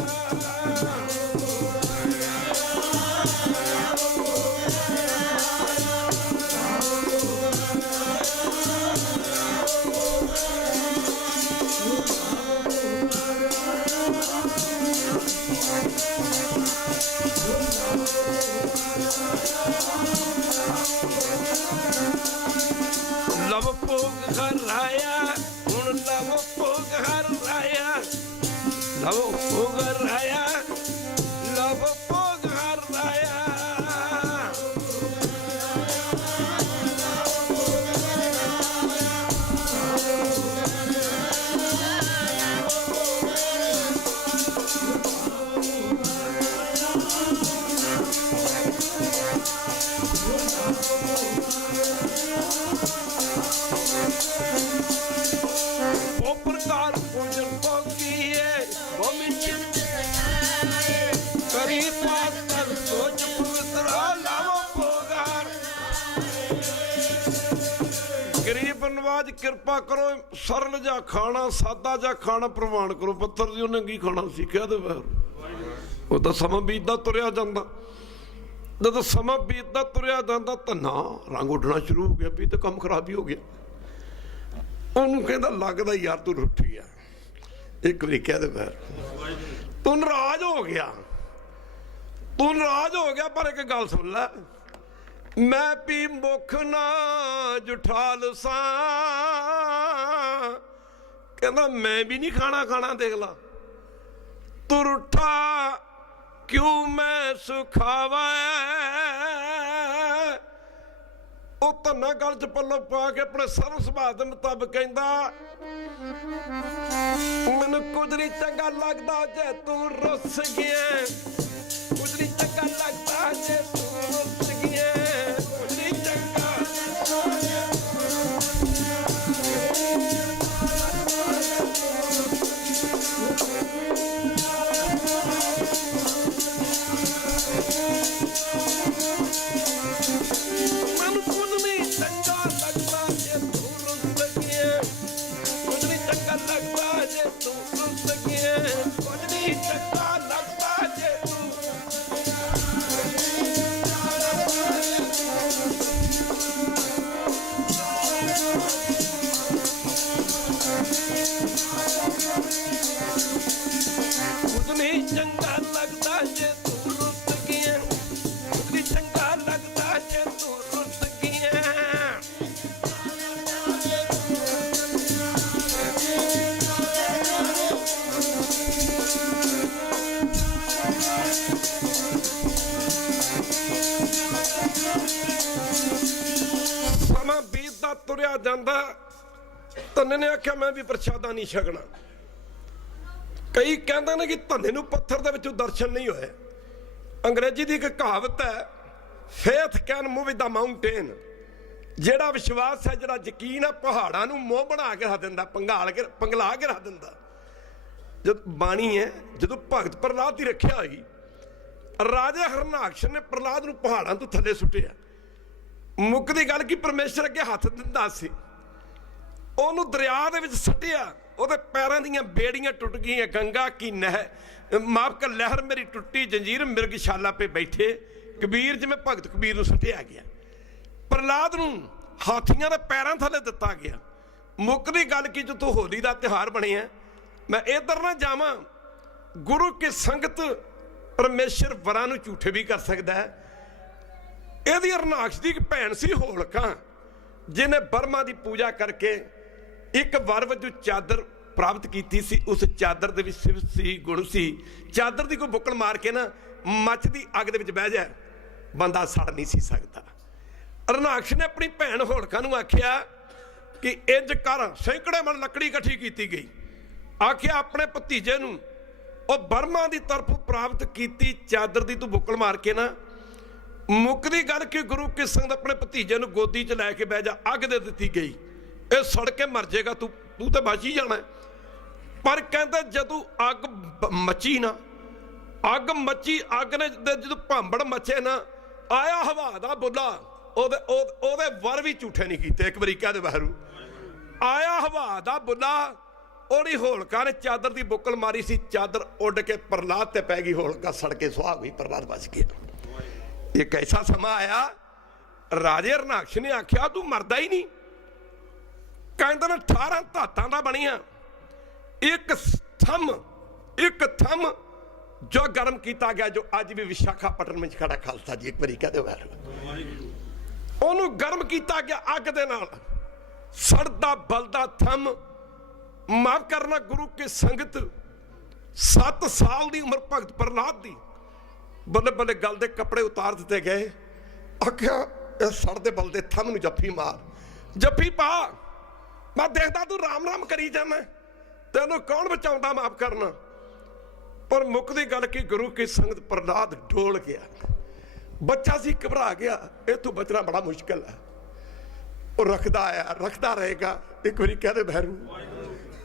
ਲਵ ਭੋਗ ਹਰਾਇਆ, ਹੁਣ ਲਵ ਭੋਗ ਹਰਾਇਆ, ਲਵ ਭੋਗ ਹਰਾਇਆ, ਲਵ ਭੋਗ ਹਰਾਇਆ। ਉਹ ਪ੍ਰਕਾਰ ਭੋਜਨ ਭੋਗੀਏ, ਉਹ ਮਿੰਚਨ ਕਰੀ ਪਾਤਰ ਸੋਚ ਪਵਿੱਤਰਾ ਲਾਵੋ ਭੋਗਾਰ। ਗਰੀਬ ਨਵਾਜ਼ ਕਿਰਪਾ ਕਰੋ, ਸਰਲ ਜਿਹਾ ਖਾਣਾ, ਸਾਦਾ ਜਿਹਾ ਖਾਣਾ ਪ੍ਰਵਾਨ ਕਰੋ। ਪੱਥਰ ਜੀ ਉਹਨੇ ਕੀ ਖਾਣਾ ਸਿੱਖਿਆ ਤੇ ਫਿਰ ਉਹ ਤਾਂ ਸਮਾਂ ਬੀਤਦਾ ਤੁਰਿਆ ਜਾਂਦਾ। ਜਦੋਂ ਸਮਾਂ ਬੀਤਦਾ ਤੁਰਿਆ ਜਾਂਦਾ ਤਾਂ ਨਾ ਰੰਗ ਉੱਡਣਾ ਸ਼ੁਰੂ ਹੋ ਗਿਆ ਵੀ ਤਾਂ ਕੰਮ ਖਰਾਬ ਹੀ ਹੋ ਗਿਆ। ਉਹਨੂੰ ਕਹਿੰਦਾ ਲੱਗਦਾ ਯਾਰ ਤੂੰ ਰੁੱਠ ਗਿਆ। ਇੱਕ ਵਾਰੀ ਕਹਿ ਦੇ ਫਿਰ ਤੂੰ ਨਾਰਾਜ਼ ਹੋ ਗਿਆ, ਤੂੰ ਨਾਰਾਜ਼ ਹੋ ਗਿਆ। ਪਰ ਇੱਕ ਗੱਲ ਸੁਣ ਲੈ, ਮੈਂ ਵੀ ਮੁੱਖ ਨਾ ਜੁਠਾਲ ਸਾਂ। ਕਹਿੰਦਾ ਮੈਂ ਵੀ ਨਹੀਂ ਖਾਣਾ ਦੇਖ ਲਾ। ਤੂੰ ਰੁੱਠਾ ਕਿਉਂ ਮੈਂ ਸੁਖਾਵਾ। ਉਹ ਧੰਨਾ ਗਲ 'ਚ ਪੱਲੋ ਪਾ ਕੇ ਆਪਣੇ ਸਰਵ ਸੁਭਾਅ ਦੇ ਮੁਤਾਬਕ ਕਹਿੰਦਾ, ਮੈਨੂੰ ਕੁਝ ਨਹੀਂ ਚੰਗਾ ਲੱਗਦਾ ਜੇ ਤੂੰ ਰੁੱਸ ਗਿਆ, ਕੁਝ ਨਹੀਂ ਚੰਗਾ ਲੱਗਦਾ ਜੇ ਤੂੰ ਰੁੱਸ ਗਿਆ, ਕੁਝ ਨਹੀਂ ਚੰਗਾ। ਚੰਗਾ ਲੱਗਦਾ ਜੇ ਤੂੰ ਰੁੱਸ ਗਿਆ, ਕੁਝ ਚੰਗਾ ਲੱਗਦਾ ਜੇ ਤੂੰ ਰੁੱਸ ਗਿਆ। ਸਮਾਂ ਬੀਤਦਾ ਤੁਰਿਆ ਜਾਂਦਾ। ਧੰਨੇ ਨੇ ਆਖਿਆ ਮੈਂ ਵੀ ਪ੍ਰਸ਼ਾਦਾ ਨਹੀਂ ਛਕਣਾ। ਕਈ ਕਹਿੰਦੇ ਨੇ ਕਿ ਧੰਨੇ ਨੂੰ ਪੱਥਰ ਦੇ ਵਿੱਚੋਂ ਦਰਸ਼ਨ ਨਹੀਂ ਹੋਏ। ਅੰਗਰੇਜ਼ੀ ਦੀ ਇੱਕ ਕਹਾਵਤ ਹੈ, faith can move with the mountain. ਜਿਹੜਾ ਵਿਸ਼ਵਾਸ ਹੈ, ਜਿਹੜਾ ਯਕੀਨ ਹੈ, ਪਹਾੜਾਂ ਨੂੰ ਮੋਹ ਬਣਾ ਕੇ ਰੱਖ ਦਿੰਦਾ, ਪੰਗਲਾ ਕੇ ਰੱਖ ਦਿੰਦਾ। ਜਦ ਬਾਣੀ ਹੈ, ਜਦੋਂ ਭਗਤ ਪ੍ਰਹਲਾਦ ਦੀ ਰੱਖਿਆ ਹੋਈ, ਰਾਜਾ ਹਰਨਾਕਸ਼ ਨੇ ਪ੍ਰਹਲਾਦ ਨੂੰ ਪਹਾੜਾਂ ਤੋਂ ਥੱਲੇ ਸੁੱਟਿਆ। ਮੁੱਕਦੀ ਗੱਲ ਕਿ ਪਰਮੇਸ਼ਰ ਅੱਗੇ ਹੱਥ ਦਿੰਦਾ ਸੀ, ਉਹਨੂੰ ਦਰਿਆ ਦੇ ਵਿੱਚ ਸੱਟਿਆ, ਉਹਦੇ ਪੈਰਾਂ ਦੀਆਂ ਬੇੜੀਆਂ ਟੁੱਟ ਗਈਆਂ। ਗੰਗਾ ਕੀ ਮਾਫ ਕਰ ਲਹਿਰ ਮੇਰੀ ਟੁੱਟੀ, ਜੰਜੀਰ ਮਿਰਗਸ਼ਾਲਾ ਪੇ ਬੈਠੇ ਕਬੀਰ, ਜਿਵੇਂ ਭਗਤ ਕਬੀਰ ਨੂੰ ਸੁੱਟਿਆ ਗਿਆ। ਪ੍ਰਹਲਾਦ ਨੂੰ ਹਾਥੀਆਂ ਦੇ ਪੈਰਾਂ ਥੱਲੇ ਦਿੱਤਾ ਗਿਆ। ਮੁੱਕਦੀ ਗੱਲ ਕਿ ਜਦੋਂ ਹੋਲੀ ਦਾ ਤਿਉਹਾਰ ਬਣਿਆ, ਮੈਂ ਇੱਧਰ ਨਾ ਜਾਵਾਂ, ਗੁਰੂ ਕੀ ਸੰਗਤ ਪਰਮੇਸ਼ਰ ਵਰਾਂ ਨੂੰ ਝੂਠੇ ਵੀ ਕਰ ਸਕਦਾ ਹੈ। ਇਹਦੀ ਹਰਨਾਕਸ਼ ਦੀ ਇੱਕ ਭੈਣ ਸੀ ਹੋਲਕਾ, ਜਿਹਨੇ ਬਰਮਾ ਦੀ ਪੂਜਾ ਕਰਕੇ ਇੱਕ ਵਰ ਵਜੋਂ ਚਾਦਰ ਪ੍ਰਾਪਤ ਕੀਤੀ ਸੀ। ਉਸ ਚਾਦਰ ਦੇ ਵਿੱਚ ਸਿਫਤ ਸੀ, ਗੁਣ ਸੀ। ਚਾਦਰ ਦੀ ਕੋਈ ਬੁੱਕਲ ਮਾਰ ਕੇ ਨਾ ਮੱਚਦੀ ਅੱਗ ਦੇ ਵਿੱਚ ਬਹਿ ਜਾ, ਬੰਦਾ ਸੜ ਨਹੀਂ ਸੀ ਸਕਦਾ। ਹਰਨਾਕਸ਼ ਨੇ ਆਪਣੀ ਭੈਣ ਹੋਲਕਾ ਨੂੰ ਆਖਿਆ ਕਿ ਇੰਜ ਕਰ, ਸੈਂਕੜੇ ਮਣ ਲੱਕੜੀ ਇਕੱਠੀ ਕੀਤੀ ਗਈ। ਆਖਿਆ ਆਪਣੇ ਭਤੀਜੇ ਨੂੰ ਉਹ ਬਰਮਾ ਦੀ ਤਰਫ ਪ੍ਰਾਪਤ ਕੀਤੀ ਚਾਦਰ ਦੀ ਤੂੰ ਬੁੱਕਲ ਮਾਰ ਕੇ ਨਾ। ਮੁੱਕਦੀ ਗੱਲ ਕਿ ਗੁਰੂ ਕੀ ਸੰਗਤ ਆਪਣੇ ਭਤੀਜੇ ਨੂੰ ਗੋਦੀ 'ਚ ਲੈ ਕੇ ਬਹਿ ਜਾ, ਅੱਗ ਦੇ ਦਿੱਤੀ ਗਈ। ਇਹ ਸੜ ਕੇ ਮਰ ਜਾਏਗਾ, ਤੂੰ ਤਾਂ ਬਚ ਹੀ ਜਾਣਾ। ਪਰ ਕਹਿੰਦੇ ਜਦੋਂ ਅੱਗ ਮੱਚੀ ਨਾ, ਅੱਗ ਮੱਚੀ, ਅੱਗ ਨੇ ਜਦੋਂ ਭਾਂਬੜ ਮੱਚੇ ਨਾ, ਆਇਆ ਹਵਾ ਦਾ ਬੁੱਲਾ, ਉਹਦੇ ਵਰ ਵੀ ਝੂਠੇ ਨਹੀਂ ਕੀਤੇ। ਇੱਕ ਵਾਰੀ ਕਹਦੇ ਬਾਹਰੂ ਆਇਆ ਹਵਾ ਦਾ ਬੁੱਲਾ, ਉਹਦੀ ਹੋਲਕਾ ਨੇ ਚਾਦਰ ਦੀ ਬੁੱਕਲ ਮਾਰੀ ਸੀ, ਚਾਦਰ ਉੱਡ ਕੇ ਪ੍ਰਹਲਾਦ ਤੇ ਪੈ ਗਈ, ਹੋਲਕਾ ਸੜ ਕੇ ਸੁਆਹ ਹੋਈ, ਪ੍ਰਹਲਾਦ ਬਚ ਗਿਆ। ਇੱਕ ਐਸਾ ਸਮਾਂ ਆਇਆ, ਰਾਜੇ ਹਰਨਾਕਸ਼ ਨੇ ਆਖਿਆ ਤੂੰ ਮਰਦਾ ਹੀ ਨਹੀਂ। ਕਹਿੰਦੇ ਨੇ 18 ਧਾਤਾਂ ਦਾ ਬਣੀਆਂ, ਇੱਕ ਥੰਮ ਜੋ ਗਰਮ ਕੀਤਾ ਗਿਆ, ਜੋ ਅੱਜ ਵੀ ਵਿਸ਼ਾਖਾਪਟਨਮ ਵਿੱਚ ਖੜਾ ਖਾਲਸਾ ਜੀ, ਇੱਕ ਵਾਰੀ ਕਹਦੇ ਉਹਨੂੰ ਗਰਮ ਕੀਤਾ ਗਿਆ ਅੱਗ ਦੇ ਨਾਲ। ਸੜਦਾ ਬਲਦਾ ਥੰਮ, ਮਾਫ ਕਰਨਾ ਗੁਰੂ ਕੀ ਸੰਗਤ, 7 ਸਾਲ ਦੀ ਉਮਰ ਭਗਤ ਪ੍ਰਹਲਾਦ ਦੀ, ਬੱਲੇ ਬੱਲੇ ਗਲ ਦੇ ਕੱਪੜੇ ਉਤਾਰ ਦਿੱਤੇ ਗਏ। ਆਖਿਆ ਇਹ ਸੜਦੇ ਬਲਦੇ ਥੰਮ ਨੂੰ ਜੱਫੀ ਮਾਰ, ਜੱਫੀ ਪਾ, ਮੈਂ ਦੇਖਦਾ ਤੂੰ ਰਾਮ ਰਾਮ ਕਰੀ ਜਾਣਾ, ਤੈਨੂੰ ਕੌਣ ਬਚਾਉਂਦਾ, ਮਾਫ ਕਰਨਾ। ਪਰ ਮੁੱਕਦੀ ਗੱਲ ਕਿ ਗੁਰੂ ਕੀ ਸੰਗਤ ਪ੍ਰਹਲਾਦ ਡੋਲ ਗਿਆ, ਬੱਚਾ ਸੀ, ਘਬਰਾ ਗਿਆ, ਇੱਥੋਂ ਬਚਣਾ ਬੜਾ ਮੁਸ਼ਕਿਲ ਹੈ। ਉਹ ਰੱਖਦਾ ਆਇਆ, ਰੱਖਦਾ ਰਹੇਗਾ। ਇੱਕ ਵਾਰੀ ਕਹਦੇ ਬਹਿਰੂ,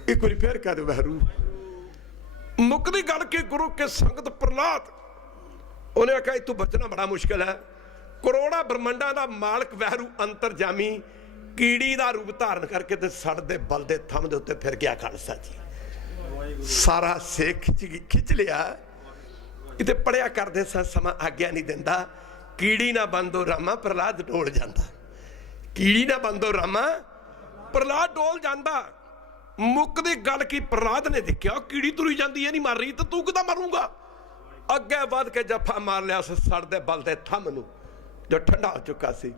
ਇੱਕ ਵਾਰੀ ਫੇਰ ਕਹਦੇ ਬਹਿਰੂ। ਮੁੱਕਦੀ ਗੱਲ ਕਿ ਗੁਰੂ ਕੀ ਸੰਗਤ ਪ੍ਰਹਲਾਦ, ਉਹਨੇ ਆਖਿਆ ਇੱਥੋਂ ਬਚਣਾ ਬੜਾ ਮੁਸ਼ਕਿਲ ਹੈ। ਕਰੋੜਾਂ ਬ੍ਰਹਮੰਡਾਂ ਦਾ ਮਾਲਕ ਵਹਿਰੂ ਅੰਤਰਜਾਮੀ ਕੀੜੀ ਦਾ ਰੂਪ ਧਾਰਨ ਕਰਕੇ ਤੇ ਸੜਦੇ ਬਲਦੇ ਥੰਮ ਦੇ ਉੱਤੇ ਫਿਰ ਗਿਆ ਖਾਲਸਾ ਜੀ। ਸਾਰਾ ਸੇਖ ਖਿੱਚ ਲਿਆ। ਕਿਤੇ ਪੜਿਆ ਕਰਦੇ ਸਾਂ, ਸਮਾਂ ਆਗਿਆ ਨਹੀਂ ਦਿੰਦਾ, ਕੀੜੀ ਨਾ ਬੰਦੋ ਰਾਮਾ, ਪ੍ਰਹਲਾਦ ਡੋਲ ਜਾਂਦਾ। ਕੀੜੀ ਨਾ ਬੰਦੋ ਰਾਮਾ, ਪ੍ਰਹਲਾਦ ਡੋਲ ਜਾਂਦਾ। ਮੁੱਕਦੀ ਗੱਲ ਕੀ ਪ੍ਰਹਲਾਦ ਨੇ ਦੇਖਿਆ ਉਹ ਕੀੜੀ ਤੁਰੀ ਜਾਂਦੀ ਹੈ, ਨਹੀਂ ਮਰ ਰਹੀ, ਤੇ ਤੂੰ ਕਿਦਾਂ ਮਰੂੰਗਾ। ਅੱਗੇ ਵੱਧ ਕੇ ਜੱਫਾ ਮਾਰ ਲਿਆ ਉਸ ਸੜਦੇ ਬਲਦੇ ਥੰਮ ਨੂੰ, ਜੋ ਠੰਡਾ ਹੋ ਚੁੱਕਾ ਸੀ।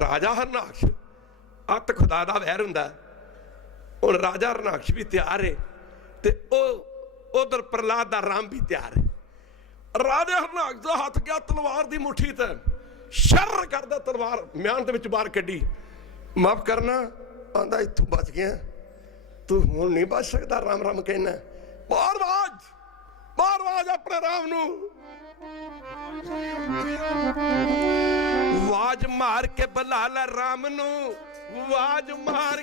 ਰਾਜਾ ਹਰਨਾਕਸ਼, ਅੱਤ ਖੁਦਾ ਦਾ ਵੈਰ ਹੁੰਦਾ। ਹੁਣ ਰਾਜਾ ਹਰਨਾਕਸ਼ ਵੀ ਤਿਆਰ ਹੈ ਤੇ ਉਹ ਉਧਰ ਪ੍ਰਹਲਾਦ ਦਾ ਰਾਮ ਵੀ ਤਿਆਰ ਹੈ। ਰਾਜਾ ਹਰਨਾਕਸ਼ ਦਾ ਹੱਥ ਗਿਆ ਤਲਵਾਰ ਦੀ ਮੁੱਠੀ ਤੇ, ਸ਼ਰ ਕਰਦਾ ਤਲਵਾਰ ਮਿਆਨ ਦੇ ਵਿੱਚ ਬਾਹਰ ਕੱਢੀ। ਮਾਫ ਕਰਨਾ, ਆਂਦਾ ਇੱਥੋਂ ਬਚ ਗਿਆ, ਤੂੰ ਹੁਣ ਨਹੀਂ ਬਚ ਸਕਦਾ, ਰਾਮ ਰਾਮ ਕਹਿਣਾ। ਬਾਹਰ ਆਵਾਜ਼ ਆਪਣੇ ਰਾਮ ਨੂੰ ਆਵਾਜ਼ ਮਾਰ ਕੇ ਬੁਲਾ ਲੈ, ਰਾਮ ਨੂੰ ਆਵਾਜ਼ ਮਾਰ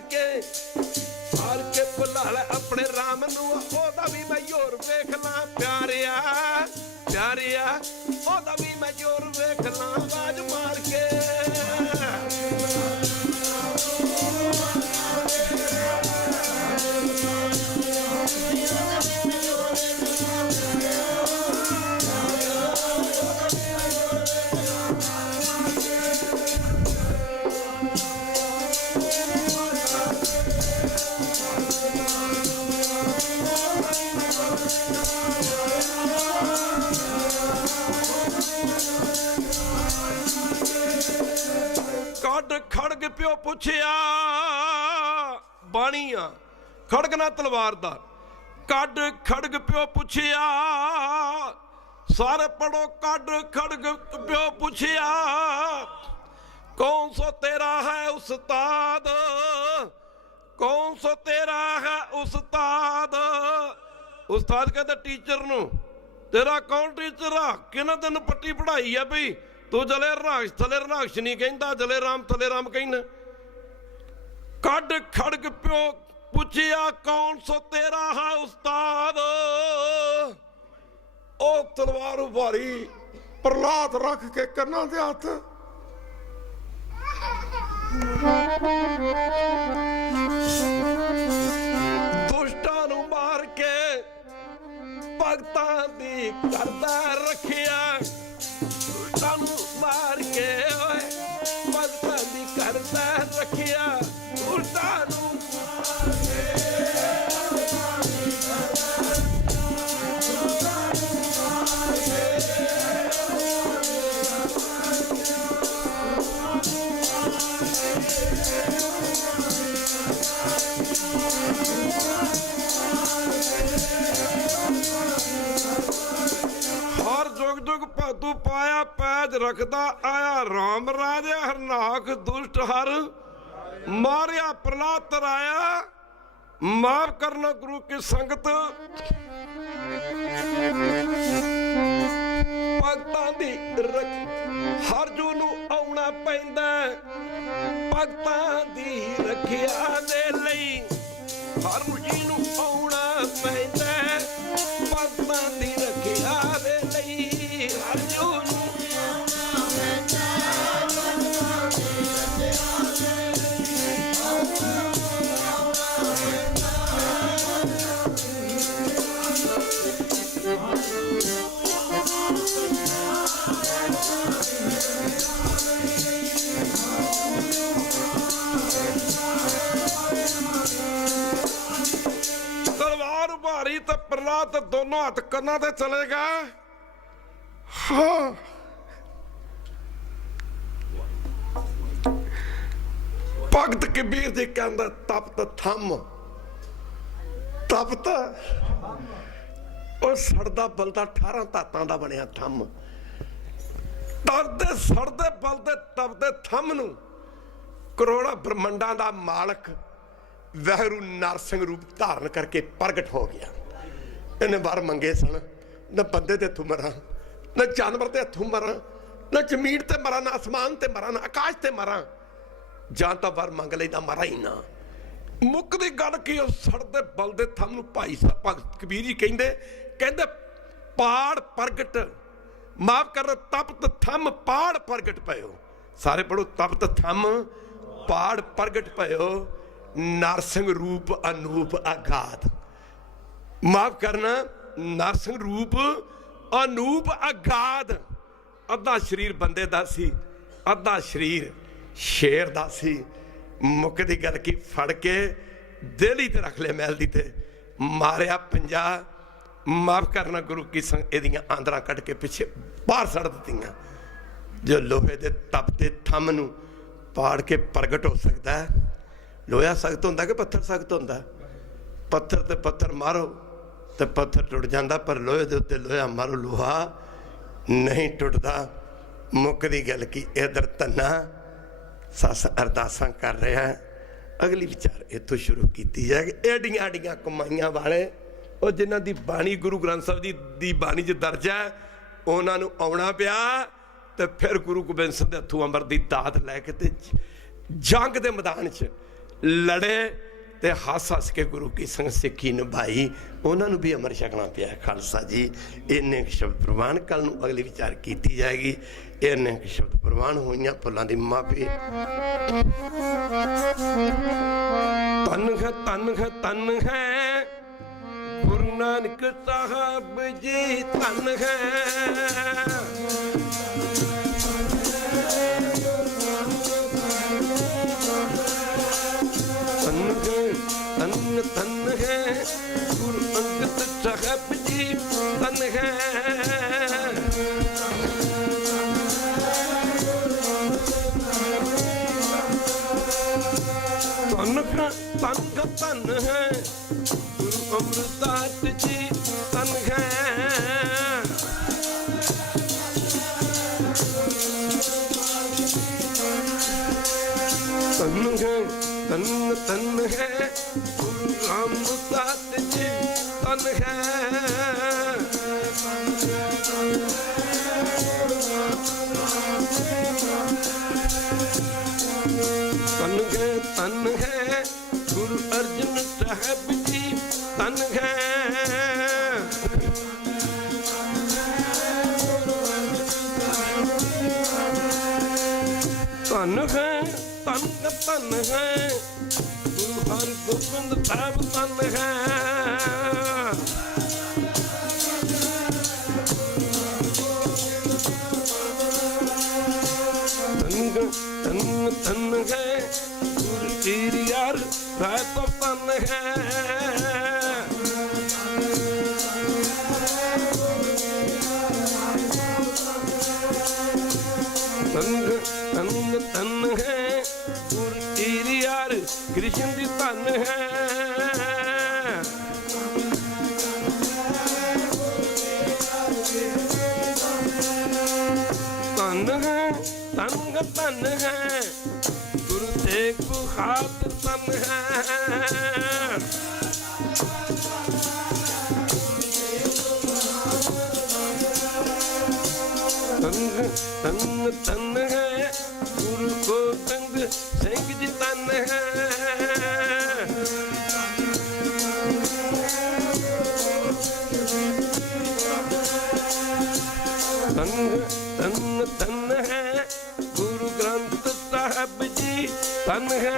ਕੇ ਬੁਲਾ ਲੈ ਆਪਣੇ ਰਾਮ ਨੂੰ। ਉਹਦਾ ਵੀ ਮੈਂ ਜ਼ੋਰ ਵੇਖ ਲਾਂ ਪਿਆਰਿਆ, ਉਹਦਾ ਵੀ ਮੈਂ ਜ਼ੋਰ ਵੇਖ ਲਾਂ, ਆਵਾਜ਼ ਮਾਰ ਕੇ। ਖੜਗ ਪਿਓ ਪੁੱਛਿਆ, ਬਾਣੀਆਂ ਖੜਗ ਨਾ ਤਲਵਾਰ ਦਾ, ਕੱਢ ਖੜਗ ਪਿਓ ਪੁੱਛਿਆ, ਸਾਰੇ ਪੜੋ, ਕੱਢ ਖੜਗ ਪਿਓ ਪੁੱਛਿਆ, ਕੌਣ ਸੋ ਤੇਰਾ ਹੈ ਉਸਤਾਦ, ਕੌਣ ਸੋ ਤੇਰਾ ਹੈ ਉਸਤਾਦ। ਉਸਤਾਦ ਕਹਿੰਦਾ ਟੀਚਰ ਨੂੰ, ਤੇਰਾ ਕੌਣ ਟੀਚਰ ਆ, ਕਿਹਨਾਂ ਤੈਨੂੰ ਪੱਟੀ ਪੜਾਈ ਆ ਬਈ ਤੂੰ ਜਲੇ ਰਾਖਸ਼ ਥਲੇ ਰਾਖਸ਼ ਨਹੀਂ ਕਹਿੰਦਾ, ਜਲੇ ਰਾਮ ਥਲੇ ਰਾਮ ਕਹਿੰਦਾ। ਕੱਢ ਖੜਗ ਪਿਓ ਪੁੱਛਿਆ ਕੌਣ ਸੋ ਤੇਰਾ ਹੈ ਉਸਤਾਦ। ਉਹ ਤਲਵਾਰ ਉਭਾਰੀ ਪ੍ਰਲਾਦ ਰੱਖ ਕੇ ਕੰਨਾਂ ਦੇ ਹੱਥ। ਦੁਸ਼ਟਾਂ ਨੂੰ ਮਾਰ ਕੇ ਭਗਤਾਂ ਦੀ ਕਰਦਾ ਰੱਖਿਆ। ਦੁਸ਼ਟਾਂ ਨੂੰ ਮਾਰ ਕੇ ਓਏ ਭਗਤਾਂ ਦੀ ਕਰਦਾ ਰੱਖਿਆ। ਦੁਸ਼ਟਾਂ ਨੂੰ ਤੂੰ ਪਾਇਆ ਪੈਜ ਰੱਖਦਾ ਆਇਆ। ਰਾਮ ਰਾਜੇ ਹਰਨਾਕ ਦੁਸ਼ਟ ਹਰ ਮਾਰਿਆ ਪ੍ਰਲਾਦ ਤਰਾਇਆ। ਮਾਫ ਕਰਨਾ ਗੁਰੂ ਕੀ ਸੰਗਤ ਭਗਤਾਂ ਦੀ ਹਰ ਜੂ ਨੂੰ ਆਉਣਾ ਪੈਂਦਾ। ਭਗਤਾਂ ਦੀ ਰੱਖਿਆ ਦੇ ਲਈ ਹਰ ਜੀ ਨੂੰ ਆਉਣਾ ਪੈਂਦਾ। ਭਗਤਾਂ ਦੀ ਰੱਖਿਆ ਦੇ ਲਈ ਹਰ ਜੂ ਨੂੰ ਤਲਵਾਰ ਉਭਾਰੀ ਤੇ ਪ੍ਰਲਾਦ ਦੋਨੋਂ ਹੱਥ ਕੰਨਾਂ ਤੇ ਚਲੇ ਗਏ। ਹਾਂ ਭਗਤ ਕਬੀਰ ਜੀ ਕਹਿੰਦਾ ਤਪਤ ਥੰਮ। ਤਪਤ ਉਹ ਸੜਦਾ ਬਲਦਾ 18 ਧਾਤਾਂ ਦਾ ਬਣਿਆ ਥੰਮ। ਤਰਦੇ ਸੜਦੇ ਬਲਦੇ ਤਪਦੇ ਥੰਮ ਨੂੰ ਕਰੋੜਾਂ ਬ੍ਰਹਮੰਡਾਂ ਦਾ ਮਾਲਕ ਵਾਹਿਗੁਰੂ ਨਰਸਿੰਘ ਰੂਪ ਧਾਰਨ ਕਰਕੇ ਪ੍ਰਗਟ ਹੋ ਗਿਆ। ਇਹਨੇ ਵਰ ਮੰਗੇ ਸਨ, ਨਾ ਬੰਦੇ ਦੇ ਹੱਥੋਂ ਮਰਾਂ, ਨਾ ਜਾਨਵਰ ਦੇ ਹੱਥੋਂ ਮਰਾਂ, ਨਾ ਜ਼ਮੀਨ ਤੇ ਮਰਾਂ, ਨਾ ਅਸਮਾਨ ਤੇ ਮਰਾਂ, ਨਾ ਆਕਾਸ਼ ਤੇ ਮਰਾਂ। ਜਾਂ ਤਾਂ ਵਰ ਮੰਗ ਲਈ ਤਾਂ ਮਰਾਂ ਹੀ ਨਾ। ਮੁੱਕ ਦੀ ਗੱਲ ਕੀ ਉਹ ਸੜਦੇ ਬਲਦੇ ਥੰਮ ਨੂੰ ਭਾਈ ਸਾਹਿਬ ਭਗਤ ਕਬੀਰ ਜੀ ਕਹਿੰਦੇ ਪਾੜ ਪ੍ਰਗਟ। ਮਾਫ ਕਰ ਤਪਤ ਥੰਮ ਪਾੜ ਪ੍ਰਗਟ ਪਇਓ। ਸਾਰੇ ਪੜੋ ਤਪਤ ਥੰਮ ਪਾੜ ਪ੍ਰਗਟ ਪਇਓ। ਨਰਸਿੰਘ ਰੂਪ ਅਨੂਪ ਅਗਾਧ। ਮਾਫ ਕਰਨਾ ਨਰਸਿੰਘ ਰੂਪ ਅਨੂਪ ਅਗਾਧ। ਅੱਧਾ ਸਰੀਰ ਬੰਦੇ ਦਾ ਸੀ, ਅੱਧਾ ਸਰੀਰ ਸ਼ੇਰ ਦਾ ਸੀ। ਮੁੱਕ ਦੀ ਗੱਲ ਕੀ ਫੜ ਕੇ ਦੇਲੀ ਤੇ ਰੱਖ ਲਿਆ ਮਹਿਲ ਦੀ ਤੇ ਮਾਰਿਆ 50। ਮਾਫ ਕਰਨਾ ਗੁਰੂ ਕੀ ਸੰਗ ਇਹਦੀਆਂ ਆਂਦਰਾਂ ਕੱਢ ਕੇ ਪਿੱਛੇ ਬਾਹਰ ਸੜ ਦਿੱਤੀਆਂ। ਜੋ ਲੋਹੇ ਦੇ ਤਪਦੇ ਥੰਮ ਨੂੰ ਪਾੜ ਕੇ ਪ੍ਰਗਟ ਹੋ ਸਕਦਾ ਹੈ। ਲੋਹਾ ਸਖਤ ਹੁੰਦਾ ਕਿ ਪੱਥਰ ਸਖਤ ਹੁੰਦਾ? ਪੱਥਰ ਤੇ ਪੱਥਰ ਮਾਰੋ ਤੇ ਪੱਥਰ ਟੁੱਟ ਜਾਂਦਾ, ਪਰ ਲੋਹੇ ਦੇ ਉੱਤੇ ਲੋਹਾ ਮਾਰੋ ਲੋਹਾ ਨਹੀਂ ਟੁੱਟਦਾ। ਮੁੱਕ ਦੀ ਗੱਲ ਕੀ ਇਧਰ ਧੰਨਾ ਸੱਸ ਅਰਦਾਸਾਂ ਕਰ ਰਿਹਾ। ਅਗਲੀ ਵਿਚਾਰ ਇੱਥੋਂ ਸ਼ੁਰੂ ਕੀਤੀ ਜਾਏਗੀ। ਐਡੀਆਂ ਐਡੀਆਂ ਕਮਾਈਆਂ ਵਾਲੇ ਉਹ ਜਿਨ੍ਹਾਂ ਦੀ ਬਾਣੀ ਗੁਰੂ ਗ੍ਰੰਥ ਸਾਹਿਬ ਦੀ ਬਾਣੀ 'ਚ ਦਰਜ ਹੈ, ਉਹਨਾਂ ਨੂੰ ਆਉਣਾ ਪਿਆ ਤੇ ਫਿਰ ਗੁਰੂ ਗੋਬਿੰਦ ਸਿੰਘ ਦੇ ਹੱਥੋਂ ਅੰਮ੍ਰਿਤ ਦੀ ਦਾਤ ਲੈ ਕੇ ਤੇ ਜੰਗ ਦੇ ਮੈਦਾਨ 'ਚ ਲੜੇ ਤੇ ਹੱਸ ਹੱਸ ਕੇ ਗੁਰੂ ਕੀ ਸੰਗ ਸਿੱਖੀ ਨਿਭਾਈ। ਉਹਨਾਂ ਨੂੰ ਵੀ ਅਮਰ ਛਕਣਾ ਪਿਆ। ਖਾਲਸਾ ਜੀ ਇੰਨੇ ਸ਼ਬਦ ਪ੍ਰਵਾਨ ਕੱਲ ਨੂੰ ਅਗਲੀ ਵਿਚਾਰ ਕੀਤੀ ਜਾਏਗੀ। ਇੰਨੇ ਸ਼ਬਦ ਪ੍ਰਵਾਨ ਹੋਈਆਂ ਭੁੱਲਾਂ ਦੀ ਮਾਫੀ। ਤਨ ਹੈ ਤਨ ਹੈ ਤਨ ਹੈ ਗੁਰੂ ਨਾਨਕ ਸਾਹਿਬ ਜੀ ਤਨ ਹੈ। ਤਨ ਤਨ ਹੈ ਗੁਰੂ ਅੰਗਦ ਸਾਹਿਬ ਜੀ ਤਨ ਹੈ। ਤਨ ਹੈ ਗੁਰੂ ਅਮਰਦਾਸ ਜੀ ਤਨ ਹੈ। ਤਨ ਹੈ ਤਨ ਤਨ ਹੈ ਗੁਰੂ ਰਾਮਦਾਸ ਜੀ ਤਨ ਹੈ। ਤਨ है तन है गुरु हरगोबिंद साहब तन है तन है गुरु तीर यार राय तो तन है तन है गुरु तीर यार कृष्ण दी तन है तन है गुरु तेग बहादुर तन है तन है गुरु गोबिंद सिंह जी तन है तन है गुरु ग्रंथ साहब जी तन है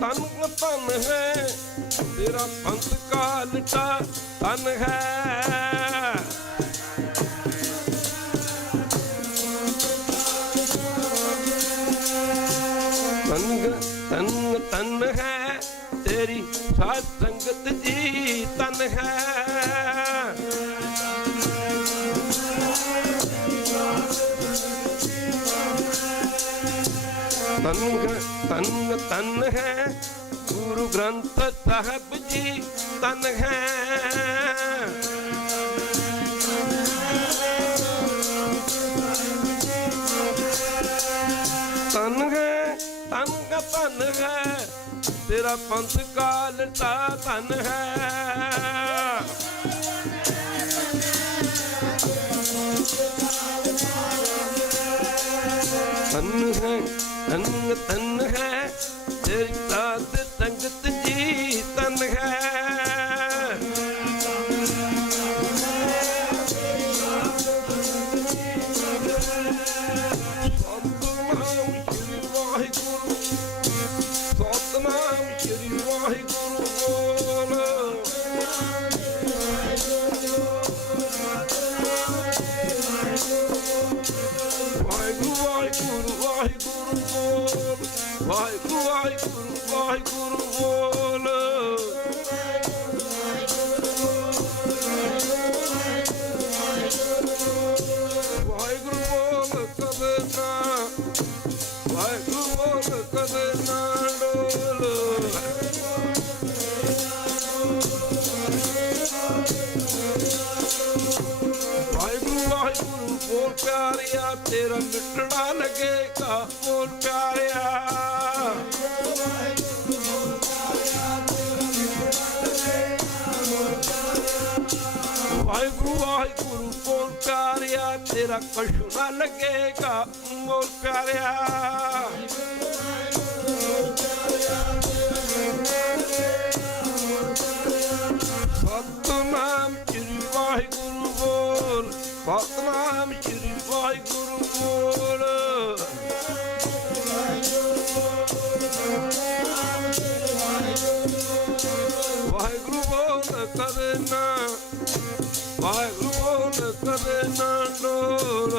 तन है तेरा पंथ का लटा तन है तन है तेरी साध संगत जी तन है तन है गुरु ग्रंथ साहब जी तन है तन है तेरा पंथ का लटा तन है तन है तेरी साध संगत जी तन है सतनाम श्री वाहिगुरु बोलो वाहिगुरु वाहिगुरु वाहिगुरु बोल वाहिगुरु वाहिगुरु वाहिगुरु बोल वाहिगुरु बोल कदे ना वाहिगुरु बोल कदे ना डोल वाहिगुरु वाहिगुरु बोल प्यारिया तेरा मिटना लगेगा बोल प्यारिया वाहिगुरु वाहिगुरु बोल प्यारिया तेरा कशु ना लगेगा बोल प्यारिया सतनाम श्री वाहिगुरु बोल सतनाम श्री वाहिगुरु बोल वाहिगुरु बोल कदे ना वाहिगुरु बोल कदे ना डोल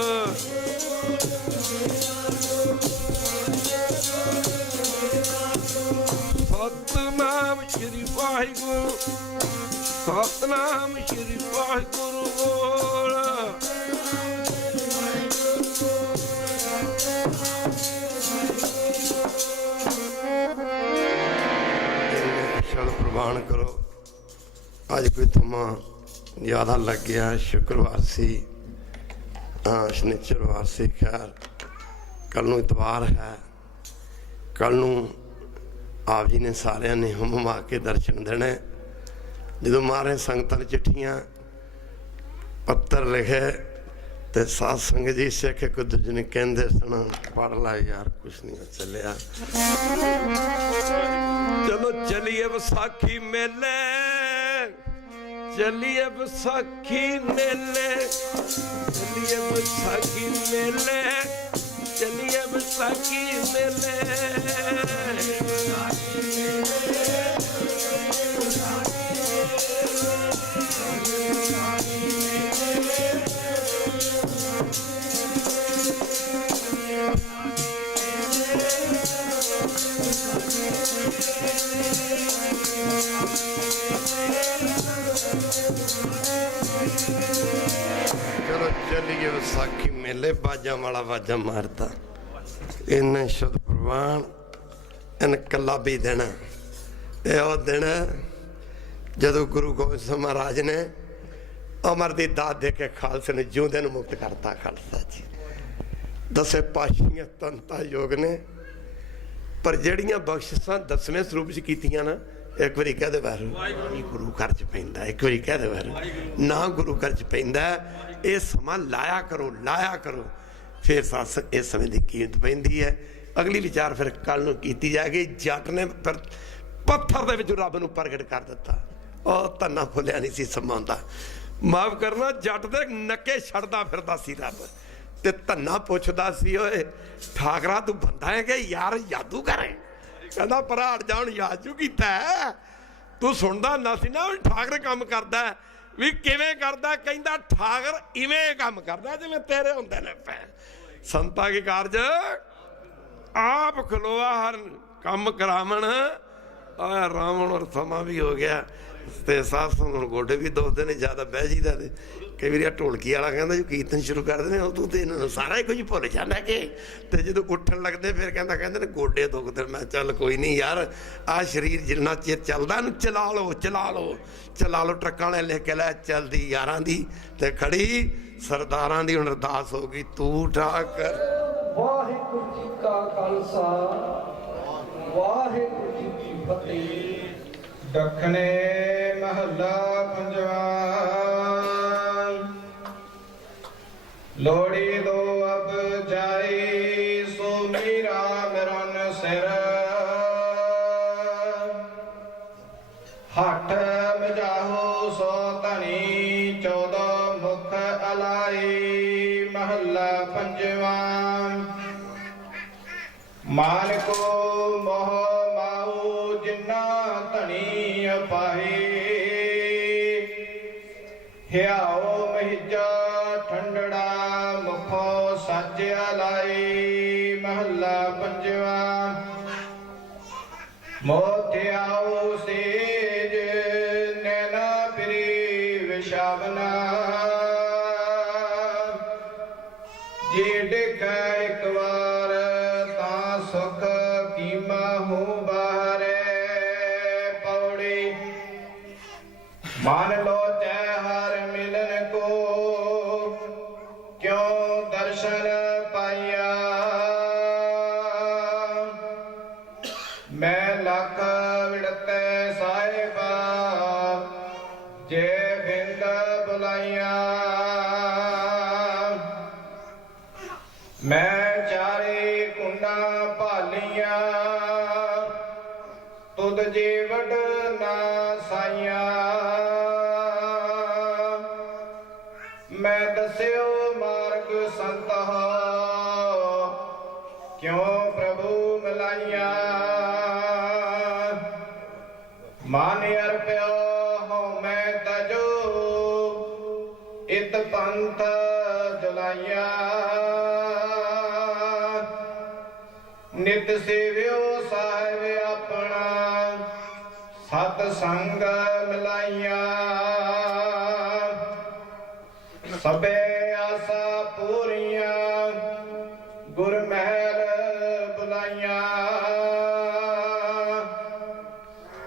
सतनाम श्री वाहिगुरु सतनाम श्री वाहिगुरु बोल प्रवान करो अज कोई थमा ज़्यादा लग गया शुक्रवार सी शनिचरवार से खैर कल नूं इतवार है कल नूं आप जी ने सारिਆਂ ने हुम के दर्शन देने जो मारे संगतां ने चिट्ठियां पत्तर लिखे तो साध संगत जी सिख एक दूजे ने कहते सन पढ़ ला यार कुछ नहीं चलिया चलो चलिए विसाखी मेले चलिए बैसाखी मेले, चलिए बैसाखी मेले, चलिए बैसाखी मेले। चलो चलिए विसाखी मेले, बाजा वाला बाजा मारता इन शुद्ध प्रवान इन कला भी देना। यह दिन जदों गुरु गोबिंद सिंह महाराज ने अमर की दात दे के खालसे ने जिउंदे नूं मुक्त करता। खालसा जी दसे पातशाहियां तंता योग ने, पर जड़ियां बख्शिशां 10वें स्वरूप च कीतियां ना, एक बारी कह दे वैरू गुरु घर च पैंदा, एक बारी कह दे वैरू ना गुरु घर च पैंदा। ये समा लाया करो, लाया करो, फिर सस इस समय की कीमत पैंदी है। अगली विचार फिर कल नूं कीती जाएगी। जट ने फिर पत्थर दे विच रब नूं प्रगट कर दिता। और धन्ना फुलिया नहीं सी समांदा, माफ करना, जट दे नक्के छड़दा फिरदा सी रब। ते धन्ना पुछदा सी, ओए ठाकरा तू बंदा है कि यार जादू करे? कहना भरा हट जा, हुण यादू कीता है, तू सुनदा ना सी ना ठाकर काम करदा भी किवें करदा? कहंदा ठाकर इवें काम करदा जिवें तेरे हुंदे ने पै। संतां के कारज आप खलोआ हर काम करावण। रावण और समा भी हो गया ते साथ संग गोडे भी दुखदे ने, ज्यादा बह जीदा। कई बार ढोलकी वाला कहता जो कीर्तन शुरू कर देने उदों तो इन्होंने सारा ही कुछ भुल जाना कि, तो जो उठन लगते फिर कहते ने गोडे दुखते। मैं चल कोई नहीं यार, आ शरीर जिन्ना चिर चलदा नूं चला लो, चला लो, चला लो। ट्रकां वाले लिख के लै चलदी यारां दी ते खड़ी सरदारां दी। हुण अरदास हो गई, तू ठाकर। वाहिगुरू जी का खालसा, वाहिगुरू जी की फतेह। दखने महला पंजवा। लोड़ी दो अब जाई सो मीरा मिरन सिर। हठ मजाहो सो धनी 14 मुख अलाई। महला पंजवा। मान को मोह माऊ जिन्ना धनी अपाही। हियाओ महिजा ठंडड़ा मुखो सज अलाई। महला पंजवा। मोथियाओ सेज नैना फिरी विशावना। जे डिख एक बार तां सुख कीमा हो बारे। पौड़ी मान लो हर मिलन को क्यों दर्शन पाया। मैं लख विड़ते साहिबा जे बिंद बुलाइया। मैं चारे कुंडा भालिया तुद जे वड ना साइया। मैं दस्यो मार्ग संत हो क्यों प्रभु मिलाइया। मान अर्प्यो हो मैं तजो इत पंथ जुलाइया। नित सेव्यो साहिब अपना सत संग मिलाइया। सबे आसा पूरिया गुर महल बुलाइया।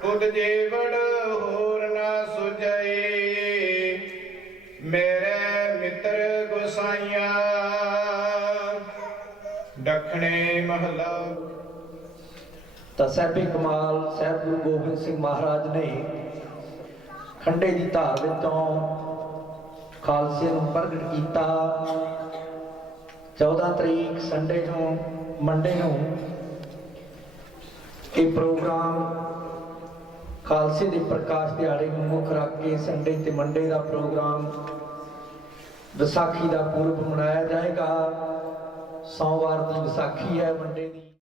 तुद जीवड़ होर न सुझई मेरे मित्र गुसाइया। दखणे महला। ਤਾਂ ਸਾਹਿਬੇ ਕਮਾਲ ਸਾਹਿਬ ਗੁਰੂ ਗੋਬਿੰਦ ਸਿੰਘ ਮਹਾਰਾਜ ਨੇ ਖੰਡੇ ਦੀ ਧਾਰ ਵਿੱਚੋਂ ਖਾਲਸੇ ਨੂੰ ਪ੍ਰਗਟ ਕੀਤਾ। 14 ਤਰੀਕ ਸੰਡੇ ਨੂੰ ਮੰਡੇ ਨੂੰ ਇਹ ਪ੍ਰੋਗਰਾਮ ਖਾਲਸੇ ਦੇ ਪ੍ਰਕਾਸ਼ ਦਿਹਾੜੇ ਨੂੰ ਮੁੱਖ ਰੱਖ ਕੇ ਸੰਡੇ ਤੇ ਮੰਡੇ ਦਾ ਪ੍ਰੋਗਰਾਮ ਵਿਸਾਖੀ ਦਾ ਪੁਰਬ ਮਨਾਇਆ ਜਾਏਗਾ। ਸੋਮਵਾਰ ਦੀ ਵਿਸਾਖੀ ਹੈ, ਮੰਡੇ ਦੀ